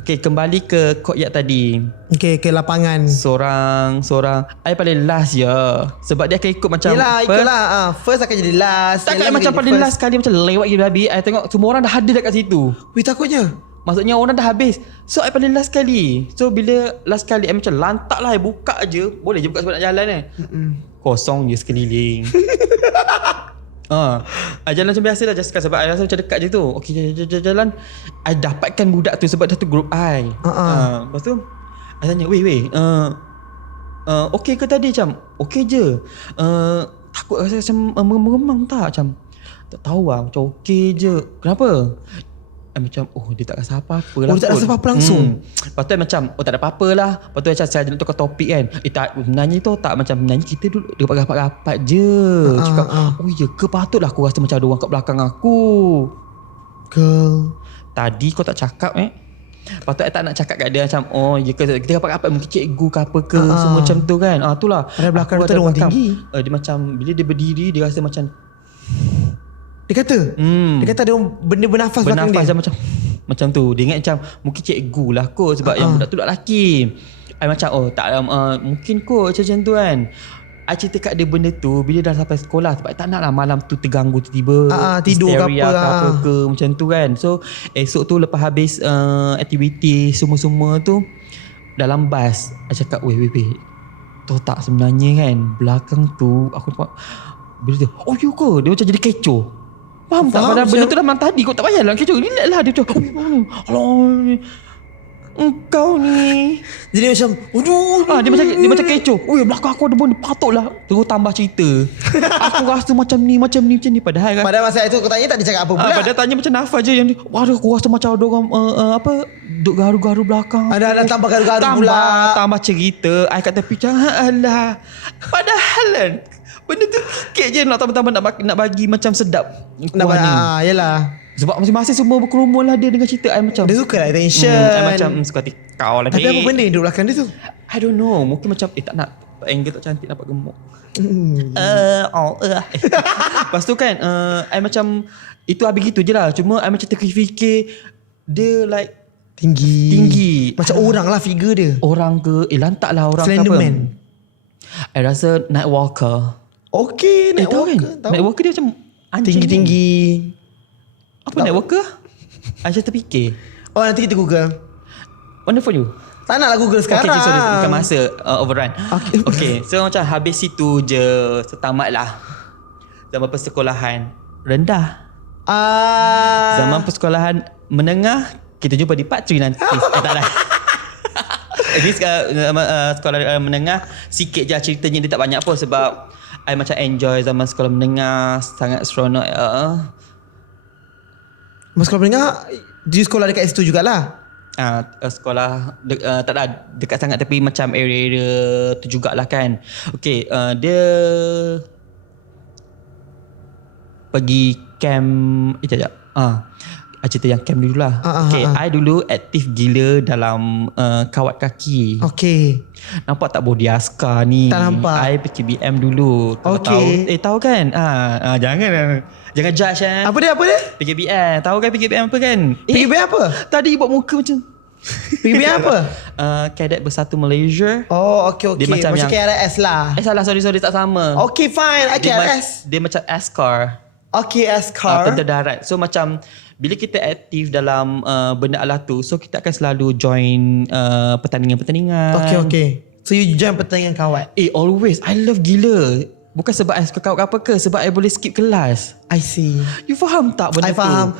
Kembali ke courtyard tadi. Ke lapangan. Seorang I paling last ya. Sebab dia akan ikut macam ikutlah. First akan jadi last. Takkan macam paling last sekali macam lewat gila habis. I tengok semua orang dah ada dekat situ. Wih, takutnya. Maksudnya orang dah habis. So I paling last sekali. So bila last sekali I macam lantak lah I buka je. Boleh je buka sebab nak jalan kosong je sekeliling. Jalan macam biasa lah Jessica sebab I rasa macam dekat je tu. Jalan I dapatkan budak tu sebab dah tu group I. Lepas tu I tanya weh okey ke tadi macam okey je. Takut rasa macam meremang tak macam tak tahu lah macam okey je. Kenapa? Macam dia tak rasa apa-apa lah. Tak rasa apa-apa langsung. Lepas tu macam tak ada apa-apa lah. Lepas tu macam saya nak tukar topik kan. Tak, sebenarnya tu tak macam sebenarnya kita duduk rapat-rapat je. Cakap ya ke patutlah aku rasa macam ada orang kat belakang aku. Tadi kau tak cakap Lepas tu I tak nak cakap kat dia macam ya ke kita rapat-rapat mungkin cikgu ke apa ke semua macam tu kan. Itulah. Ada belakang tu ada orang tinggi. Dia macam bila dia berdiri dia rasa macam dia kata ada benda bernafas belakang dia. Macam tu. Dia ingat macam mungkin cikgu lah kot sebab yang budak tu budak lelaki. I macam tak mungkin kot macam tu kan. I cerita kat dia benda tu bila dah sampai sekolah sebab I tak nak lah malam tu terganggu tiba-tiba tidur ke apa ke macam tu kan. So esok tu lepas habis aktiviti semua-semua tu dalam bas I cakap weh tahu tak sebenarnya kan belakang tu aku nampak bila dia you ke dia macam jadi kecoh. Faham tak? Padahal benda tu dah memang tadi kau tak payah lah kecoh. Relax lah dia macam engkau ni. Jadi macam dia macam kecoh. Belakang aku ada benda patutlah. Terus tambah cerita. Aku rasa macam ni padahal masa itu kau tanya tak dia cakap apa pula. Padahal tanya macam nafas je yang aku rasa macam ada orang duk garu-garu belakang. Ada tambah garu-garu pula. Tambah cerita. I kat tepi alah. Padahal kan benda tu sikit je nak tambah-tambah nak bagi macam sedap. Yalah. Sebab masing-masing semua berkerumun lah dia dengan cerita. I macam dia suka lah attention. I macam suka hati kau lah. Tapi apa benda yang duduk belakang dia tu? I don't know. Mungkin macam tak nak angle tak cantik nampak gemuk. Lepas tu kan I macam itu habis gitu je lah. Cuma I macam terfikir dia like tinggi. Macam orang lah figure dia. Orang ke lantak lah orang Slenderman. I rasa Nightwalker. Okay, Nightwalker. Kan? Nightwalker dia macam tinggi-tinggi. Apa Nightwalker? I just terfikir. Nanti kita Google. Mana phone you? Tak naklah Google sekarang. Okay, sorry. Bukan masa overrun. Okay. So macam habis situ je. Setamat lah. Zaman persekolahan rendah. Zaman persekolahan menengah. Kita jumpa di part 3 nanti. Tak lah. Ini sekolah menengah sikit je ceritanya, dia tak banyak pun sebab I macam enjoy zaman sekolah menengah, sangat seronok. Sekolah menengah di sekolah dekat situ jugalah. Sekolah tak ada dekat sangat tapi macam area-area tu jugalah kan. Okay, dia pergi camp cerita yang camp dulu lah. I dulu aktif gila dalam kawat kaki. Okay. Nampak tak body askar ni? Tak nampak. I PKBM dulu. Okay. Tahu kan? Jangan judge kan. Apa dia? PKBM. Tahu kan PKBM apa kan? PKBM apa? Tadi buat muka macam PKBM apa? Kadet Bersatu Malaysia. Okay. Dia macam KRS lah. Salah, sorry tak sama. Okay, fine. KRS. Dia macam askar. Okay, askar. Tentera darat. So macam bila kita aktif dalam benda Allah tu, so kita akan selalu join pertandingan-pertandingan. Okay. So you join pertandingan kawat? Always. I love gila. Bukan sebab I suka kawat apa ke, sebab I boleh skip kelas. I see. You faham tak benda I faham.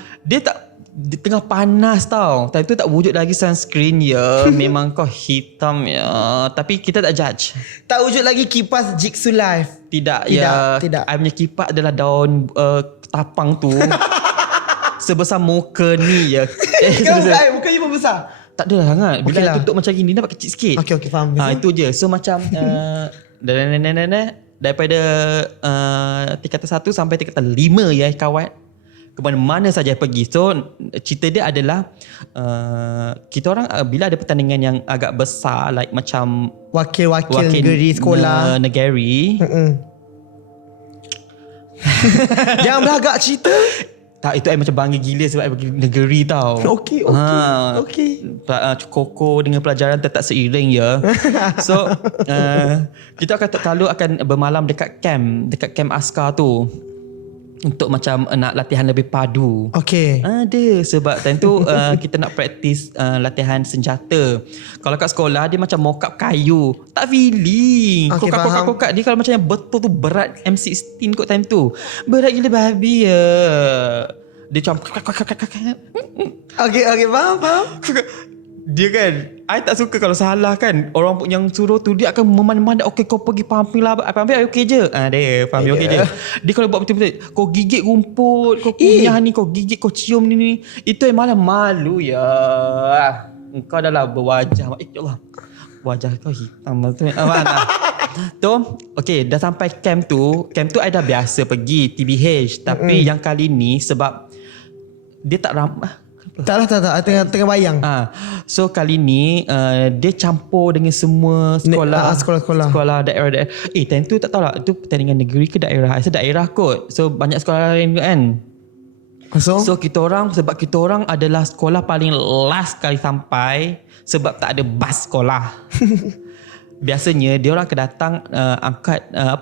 Dia tengah panas tau. Time tu tak wujud lagi sunscreen ya. Memang kau hitam ya. Tapi kita tak judge. Tak wujud lagi kipas Jigsaw Life? Tidak. I punya kipas adalah daun tapang tu. Sebesar muka ni ya. Mukanya pun besar? Tak adalah sangat. Bila Okay lah. tutup macam gini nampak kecil sikit. Okay, faham. Itu je. So macam daripada tingkatan 1 sampai tingkatan 5 ya kawat. Ke mana-mana saja pergi. So cerita dia adalah kita orang bila ada pertandingan yang agak besar like macam wakil negeri sekolah negeri. Jangan belagak cerita. Tak, itu I macam bangga gila sebab I pergi negeri tau. Okay. Koko dengan pelajaran tetap seiring ya. So kita akan bermalam dekat camp askar tu. Untuk macam nak latihan lebih padu. Okay. Ada sebab time tu kita nak praktis latihan senjata. Kalau kat sekolah dia macam mockup kayu. Tak feeling. Okay, kokak dia kalau macam yang betul tu berat M16 kot time tu. Berat gila babi ya. Dia macam Okay, faham. dia kan, I tak suka kalau salah kan. Orang yang suruh tu dia akan memandang, okay kau pergi pumping lah, pumping okay je. Dia faham okay je. Dia kalau buat betul-betul, kau gigit rumput, kau kunyah ni, kau gigit, kau cium ni. Itu yang malah malu ya. Kau dah lah berwajah. Ya Allah, wajah kau hitam tu. Tu, okay dah sampai camp tu I dah biasa pergi TBH. Tapi yang kali ni sebab dia tak ramah. Tak. Tengah bayang. So kali ni dia campur dengan semua sekolah. Sekolah daerah. Time tu tak tahu lah itu pertandingan negeri ke daerah. Saya daerah kot. So banyak sekolah lain kan. So kita orang, sebab kita orang adalah sekolah paling last kali sampai sebab tak ada bas sekolah. Biasanya dia orang akan datang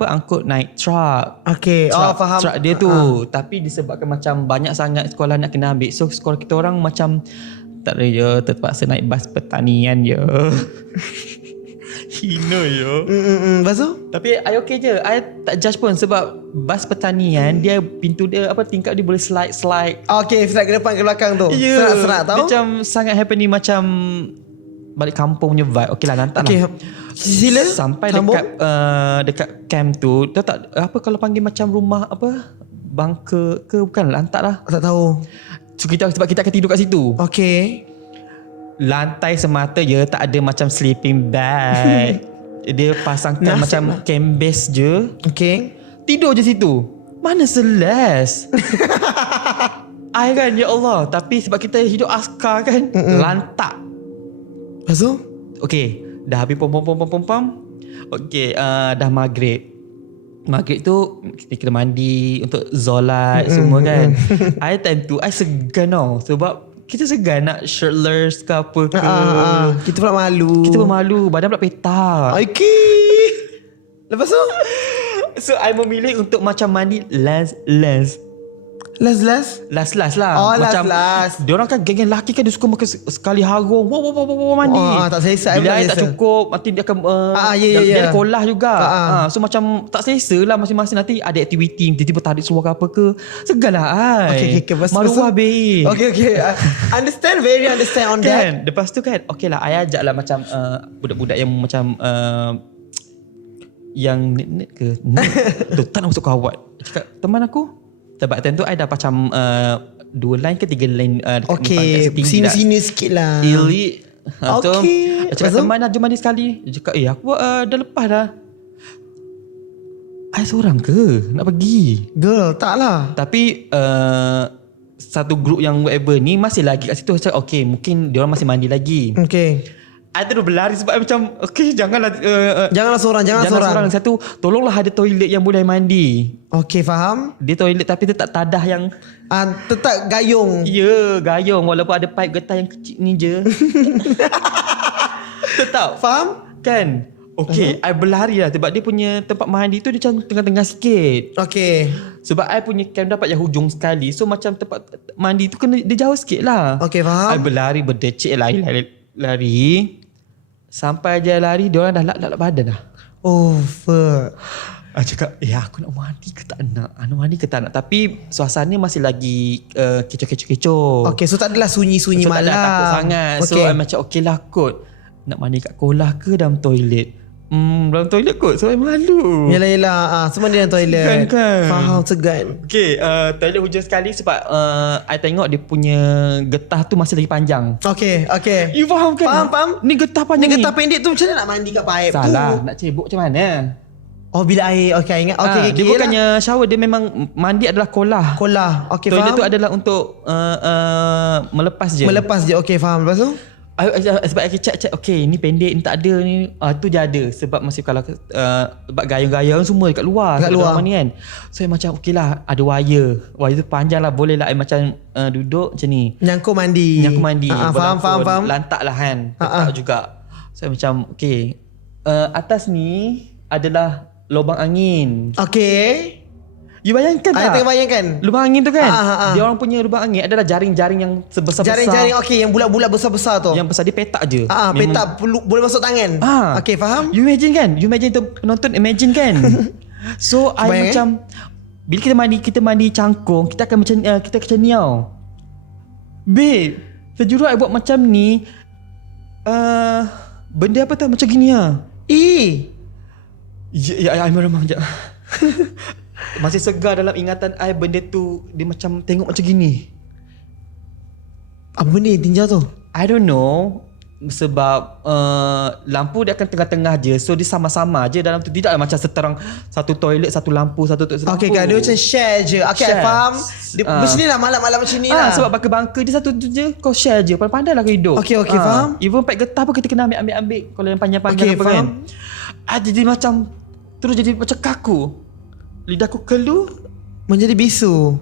angkut naik truck. Okay. Faham. Truck dia tu. Tapi disebabkan macam banyak sangat sekolah nak kena ambil. So sekolah kita orang macam tak ada je, terpaksa naik bas pertanian je. Hina je. Lepas tu? Tapi I okay je. I tak judge pun sebab bas pertanian dia pintu dia tingkap dia boleh slide. Okay, slide ke depan ke belakang tu. Serak-serak tau. Dia macam sangat happening, macam balik kampung punya vibe. Okay lah, nanti lah. Sila sampai dekat camp tu. Tahu tak apa kalau panggil macam rumah apa? Bunker ke bukan? Lantak lah. Tak tahu. So sebab kita akan tidur kat situ. Okay. Lantai semata je, tak ada macam sleeping bag. Dia pasangkan macam canvas je. Okay. Tidur je situ. Mana seles? I kan, ya Allah. Tapi sebab kita hidup askar kan, lantak. Lepas tu? Okay, dah habis pom. Okay, dah maghrib. Maghrib tu kita kena mandi untuk solat semua kan. I time tu I segan tau. Sebab kita segan nak shirtless ke apa ke. Kita pula malu. Badan pula petak. Okay. Lepas tu? So I memilih untuk macam mandi last lah. Macam last. diorang kan geng-geng lelaki kan dia suka makan sekali harung. Wow, mandi. Tak selesa. Bila air tak cukup, nanti dia akan dia ada kolah juga. So macam tak selesa lah masing-masing. Nanti ada aktiviti, tiba-tiba tarik seluar ke apa ke. Segan lah ai. Okay. Maruah be. Okay. Very understand on kan? that. Lepas tu kan, okay lah, I ajak lah macam budak-budak yang macam yang net ke. Tu tak nak masuk kawat. Cakap, teman aku. Sebab time tu I dah macam 2 line ke 3 line okay, sini sikit lah. Elite. Okay. So, cakap teman jom mandi sekali. Dia cakap aku dah lepas dah. I seorang ke nak pergi? Girl, tak lah. Tapi satu grup yang whatever ni masih lagi kat situ. Cakap okay, mungkin diorang masih mandi lagi. Okay. I terus berlari sebab macam okay, janganlah seorang. Satu, tolonglah ada toilet yang boleh mandi. Okay, faham. Dia toilet tapi tetap tadah yang tetap gayung. Ya, gayung walaupun ada pipe getah yang kecil ni je. Tetap faham kan? Okay, I berlari lah sebab dia punya tempat mandi tu dia macam tengah-tengah sikit. Okay. Sebab I punya camp dapat yang hujung sekali. So macam tempat mandi tu kena dia jauh sikit lah. Okay, faham. I berlari berdecik lari. Sampai je lari, diorang dah lap badan dah. Oh, fuck. I cakap, aku nak mandi ke tak nak? Nak mandi ke tak nak? Tapi suasana masih lagi kecoh-kecoh. Okay, so tak adalah sunyi-sunyi so, malam. Tak ada takut sangat. So I macam okay lah kot. Nak mandi kat kolah ke dalam toilet? Dalam toilet kot. So I malu. Yelah. Semua dia dalam toilet. Kan. Faham, segan. Okay, toilet hujung sekali sebab I tengok dia punya getah tu masih lagi panjang. Okay. You faham kan? Faham. Ni getah panjang ni. Getah pendek tu macam mana nak mandi kat paip tu? Salah, nak cebok macam mana? Oh, bila air. Okay, ingat. Okay, dia bukannya shower, dia memang mandi adalah kolah. Okay, toilet faham. tu adalah untuk melepas je. Okay, faham. Lepas tu? Sebab aku check okay ni pendek ni tak ada ni tu je ada sebab masih kalau sebab gayung-gayung semua dekat luar ni kan. So macam okay lah ada wire tu panjang lah, boleh lah macam duduk macam ni nyangkuk mandi. Faham. Lantak lah kan, lantak juga. So macam okay, atas ni adalah lubang angin. Okay. You bayangkan tak? Tengah bayangkan. Lubang angin tu kan? Dia orang punya lubang angin adalah jaring-jaring yang sebesar-besar. Jaring-jaring okay, yang bulat-bulat besar-besar tu. Yang besar dia petak je. Petak boleh masuk tangan. Okay, faham? You imagine kan? You imagine tu penonton imagine kan? So I macam bila kita mandi cangkung, kita akan macam ni tau. Babe, sejurut I buat macam ni benda apa tau macam gini lah. Ya, I meremang sekejap. Masih segar dalam ingatan I benda tu. Dia macam tengok macam gini. Apa benda tinjau tu? I don't know. Sebab lampu dia akan tengah-tengah je. So dia sama-sama je dalam tu. Tidak macam seterang satu toilet, satu lampu, satu toilet, satu okay, lampu. Okay, dia macam share je. Okay, I faham. Macam ni lah, malam-malam macam ni lah. Sebab bangka-bangka dia satu tu je. Kau share je. Pandai lah kau hidup. Okay, faham. Even pack getah pun kita kena ambil. Kalau yang panjang-panjang okay, apa faham. Kan. Jadi macam terus jadi macam kaku. Lidahku kelu menjadi bisu.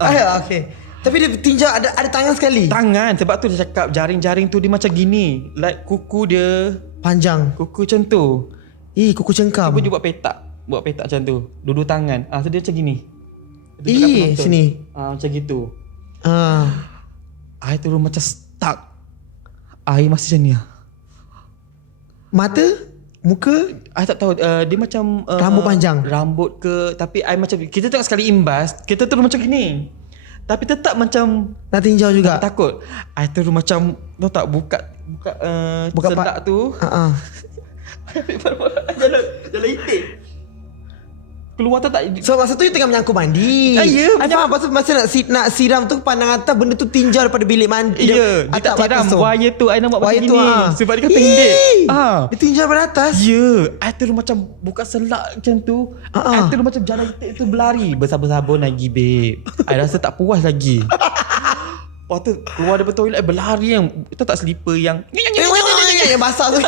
Okay. Tapi dia tinjau ada tangan sekali. Tangan. Sebab tu dia cakap jaring-jaring tu dia macam gini. Like kuku dia panjang. Kuku macam tu. Kuku cengkam. Cuba dia buat petak. Buat petak macam tu. Dua-dua tangan. So dia macam gini. Sini. Macam gitu. I terus macam stuck. Air masih macam ni. Mata? Muka? I tak tahu. Dia macam rambut panjang. Rambut ke. Tapi I macam kita tengok sekali imbas, kita terus macam gini. Tapi tetap macam nak tinjau juga. Takut. I terus macam tahu tak buka selak tu. Jalan itik. Keluar tak. So masa tu you tengah menyangkut mandi. Ya. I faham. Masa nak siram tu pandang atas, benda tu tinjau daripada bilik mandi. Ya. Dia tak siram wire tu. I nak buat macam ni. Sebab dia kan pendek. Dia tinjau daripada atas. Ya. I terus macam buka selak macam tu. I terus macam jalan itik tu berlari. Bersabun-sabun lagi babe. I rasa tak puas lagi. Lepas tu keluar daripada toilet, I berlari yang tahu tak slipper yang basah tu.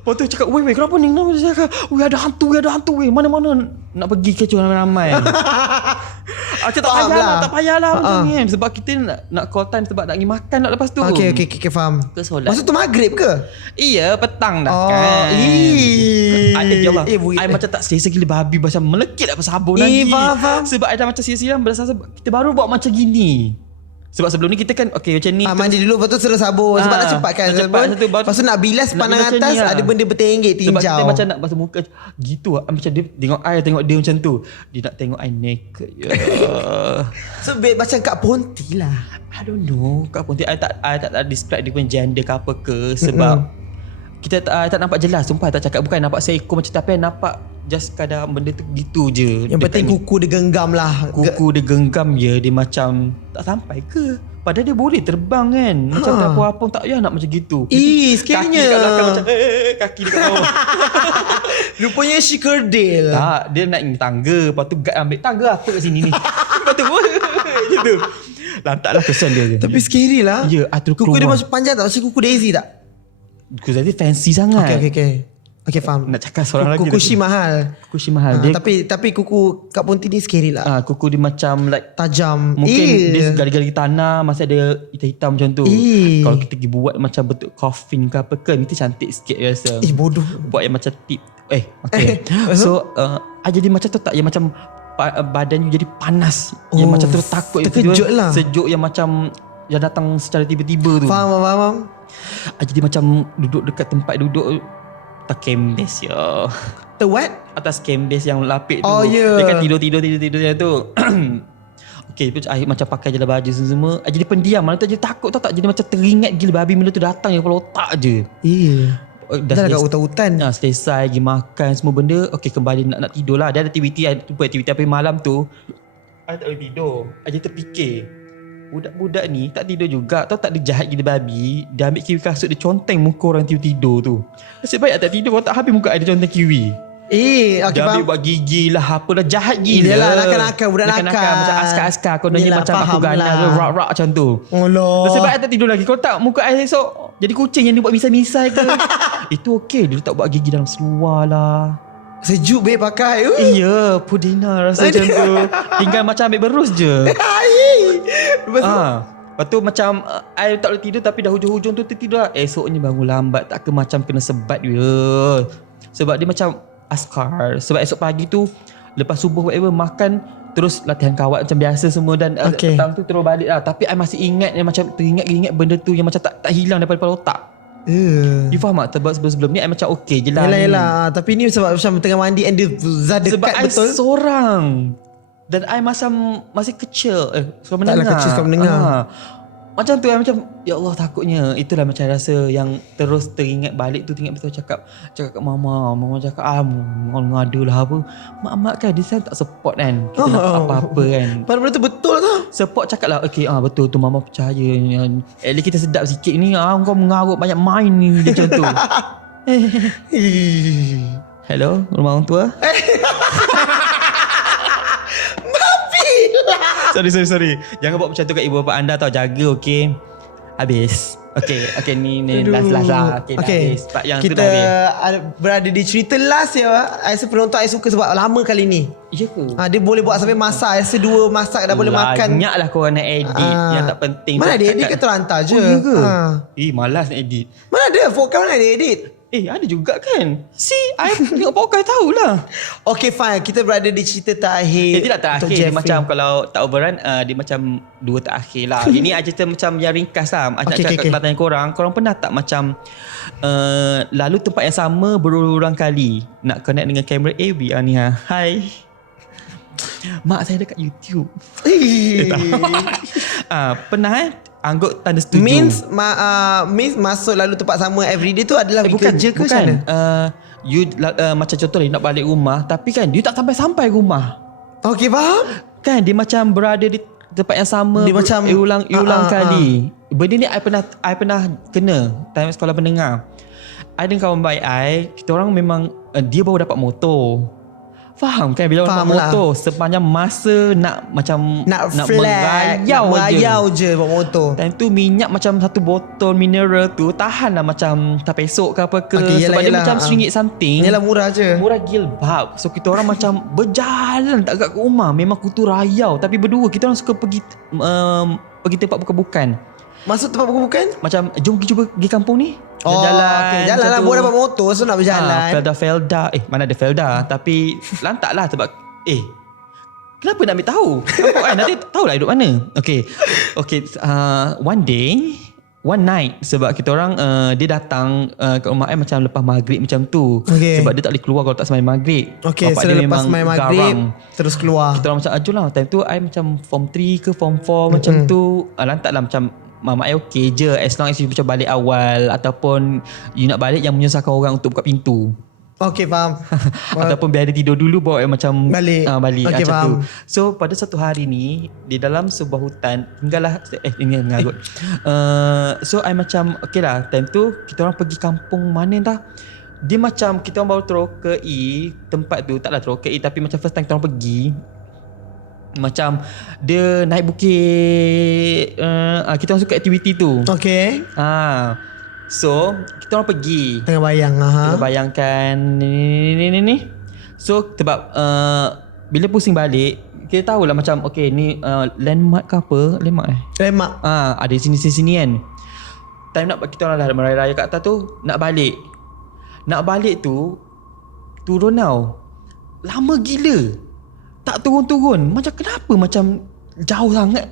Lepas tu cakap, weh kenapa ni? Kenapa dia cakap, weh ada hantu weh. Mana-mana nak pergi kecoh ramai-ramai. Macam tak payahlah macam ni kan. Sebab kita nak call time sebab nak pergi makan nak lepas tu. Okay, faham. Masa tu maghrib ke? Iya, petang dah kan. Ya Allah, I macam tak selesa gila babi. Macam melekit apa sabun lagi. Faham. Sebab I dah macam siram berasa kita baru buat macam gini. Sebab sebelum ni kita kan okay macam ni mandi dulu, lepas tu serah sabun. Sebab nak cepat kan lepas tu nak bilas pandang atas ni, ada benda bertenggek tinjau. Sebab kita macam nak basuh muka gitu. Macam dia tengok dia macam tu. Dia nak tengok I naked. So macam Kak Ponti lah. I don't know Kak Ponti. I tak describe dia punya gender ke apa ke. Sebab kita tak nampak jelas. Sumpah tak cakap. Bukan nampak seekor macam, tapi I nampak just kadang benda tu gitu je. Yang penting kuku dia genggam lah. Kuku dia genggam je. Dia macam tak sampai ke. Padahal dia boleh terbang kan. Macam tak apa-apa tak payah nak macam gitu. Sekiranya kaki dekat belakang macam kaki dekat bawah. Rupanya she kerdil. Tak, dia naik tangga. Lepas tu guide ambil tangga apa kat sini ni. Lepas tu gitu. Lantaklah kesian dia. Tapi scary lah. Ya, kuku dia macam panjang tak? Macam kuku Daisy tak? Kuku Daisy fancy sangat. Okay. Okay, faham. Nak cakap seorang lagi. Kuku Shi mahal. Kuku Shi mahal. Dia, tapi kuku Kak Ponti ni scary lah. kuku dia macam like tajam. mungkin dia gali-gali tanah, masih ada hitam-hitam macam tu. Kalau kita pergi buat macam bentuk coffin ke apa ke, mesti cantik sikit rasa. Bodoh. Buat yang macam tip. Okay. So jadi macam tu tak, yang macam badan you jadi panas. Yang macam terus takut. Terkejut lah. Sejuk yang macam yang datang secara tiba-tiba tu. Faham. Jadi macam duduk dekat tempat duduk atas kembes ya. The what? Atas kembes yang lapik tu. Oh ya. Dia kan tidur yang tu. Okay, macam pakai je lah baju semua. Jadi pendiam. Malah tu jadi takut tau tak. Jadi macam teringat gila babi benda tu datang yang kepala otak je. Dah kat hutan-hutan. Selesai pergi makan semua benda. Okay, kembali nak tidur lah. Dia ada aktiviti apa malam tu. I tak boleh tidur. I jadi terfikir, budak-budak ni tak tidur juga. Tahu tak dia jahat gila babi. Dia ambil kiwi kasut, dia conteng muka orang tidur tu. Nasib baik tak tidur. Kalau tak habis muka dia conteng kiwi. Okay, dia ambil buat gigi lah. Apa dah jahat gila. Yelah, nakal-nakal. Budak nakal. Macam askar-askar. Kononnya macam aku ganas rak-rak macam tu. Allah. Nasib baik tak tidur lagi. Kalau tak muka I esok jadi kucing yang dia buat misai-misai ke. Itu okey. Dia tak buat gigi dalam seluar lah. Sejuk babe pakai. Iya, pudina rasa macam tu. Tinggal macam ambil berus je. Lepas tu macam I tak boleh tidur, tapi dah hujung-hujung tu tertidur. Esoknya bangun lambat, tak ke macam kena sebat dia. Sebab dia macam askar. Sebab esok pagi tu lepas subuh whatever makan, terus latihan kawat macam biasa semua. Dan petang tu terus balik lah. Tapi I masih ingat yang macam teringat benda tu yang macam tak hilang daripada kepala otak. You faham tak? Sebelum ni I macam okey je lah. Yelah. Tapi ni sebab macam tengah mandi and dia dekat sebab betul. I seorang. Dan I macam masih kecil. Sekolah menengah. Taklah kecil sekolah menengah. Macam tu I macam, ya Allah takutnya. Itulah macam rasa yang terus teringat balik tu. Teringat betul cakap kat mama. Mama cakap ngadu lah apa. Mak kan dia tak support kan. Kita nak apa-apa kan. Benda tu betul tau. Support cakap lah, okay betul tu mama percaya. At least kita sedap sikit ni. Kau mengarut banyak main ni. Dia macam tu. Hello, rumah orang tua. Sorry. Jangan buat macam tu kat ibu bapa anda tau. Jaga, okay. Habis. Okay, ni last lah. Okay, habis. Part yang kita tu dah habis. Berada di cerita last ya. I rasa penonton I suka sebab lama kali ni. Ya ke? Dia boleh buat sampai masak. I rasa 2 masak dah boleh makan. Banyak lah korang nak edit. Yang tak penting. Mana ada edit ke terhantar je? Ya ke? Malas nak edit. Mana ada? Fokan mana ada edit? Ada juga kan. I tengok podcast tahulah. Okay fine. Kita berada di cerita terakhir. Tidak terakhir. Dia macam kalau tak overrun, dia macam 2 terakhir lah. Ini I cerita macam yang ringkas lah. Nak cakap tanya korang pernah tak macam lalu tempat yang sama berulang kali nak connect dengan kamera AVR ni ha? Hai, mak saya dekat YouTube. Pernah angguk tanda setuju. Means masuk lalu tempat sama everyday tu adalah kerja ke sana? You macam contoh nak balik rumah, tapi kan dia tak sampai rumah. Okay, faham? Kan dia macam berada di tempat yang sama. Dia macam ulang kali. Benda ni I pernah kena time sekolah menengah. I dengan kawan baik I, kita orang memang dia baru dapat motor. Faham kan bila orang bawa motor sepanjang masa nak merayau je bawa motor. Time tu minyak macam 1 botol mineral tu tahan lah macam tak pesok ke apa ke. Sebab dia macam RM1 something. Yalah, murah je. Murah gilbab. So kita orang macam berjalan tak kat rumah. Memang kutu rayau. Tapi berdua kita orang suka pergi tempat bukan-bukan. Masuk tempat bukan? Macam jom cuba pergi kampung ni. Jalan lah. Buat dapat motor so nak berjalan. Felda. Mana ada Felda. Tapi lantak lah sebab kenapa nak ambil tahu? Kampung kan nanti tahulah duduk mana. Okay. One night sebab kita orang dia datang ke rumah I macam lepas maghrib macam tu. Sebab dia tak boleh keluar kalau tak sembahyang maghrib. Bapak dia lepas sembahyang maghrib terus keluar. Kita orang macam ajul lah. Time tu I macam form 3 ke form 4 macam tu. Lantak lah macam mama I okay je as long as you macam balik awal ataupun you nak balik yang menyusahkan orang untuk buka pintu. Okay, faham. Ataupun biar dia tidur dulu bawa macam balik okay, macam tu. So pada satu hari ni di dalam sebuah hutan tinggallah ini mengarut. So I macam okay lah time tu kita orang pergi kampung mana entah. Dia macam kita orang baru terokei tempat tu, taklah terokei tapi macam first time kita orang pergi. Macam dia naik bukit, kita orang suka aktiviti tu. So kita orang pergi. Tengah bayang. Kita bayangkan ni. So sebab bila pusing balik, kita tahulah macam okay ni landmark ke apa? Landmark ada sini kan. Time nak kita orang dah meraya-raya kat atas tu, nak balik tu turun tau. Lama gila. Tak turun-turun. Macam kenapa macam jauh sangat.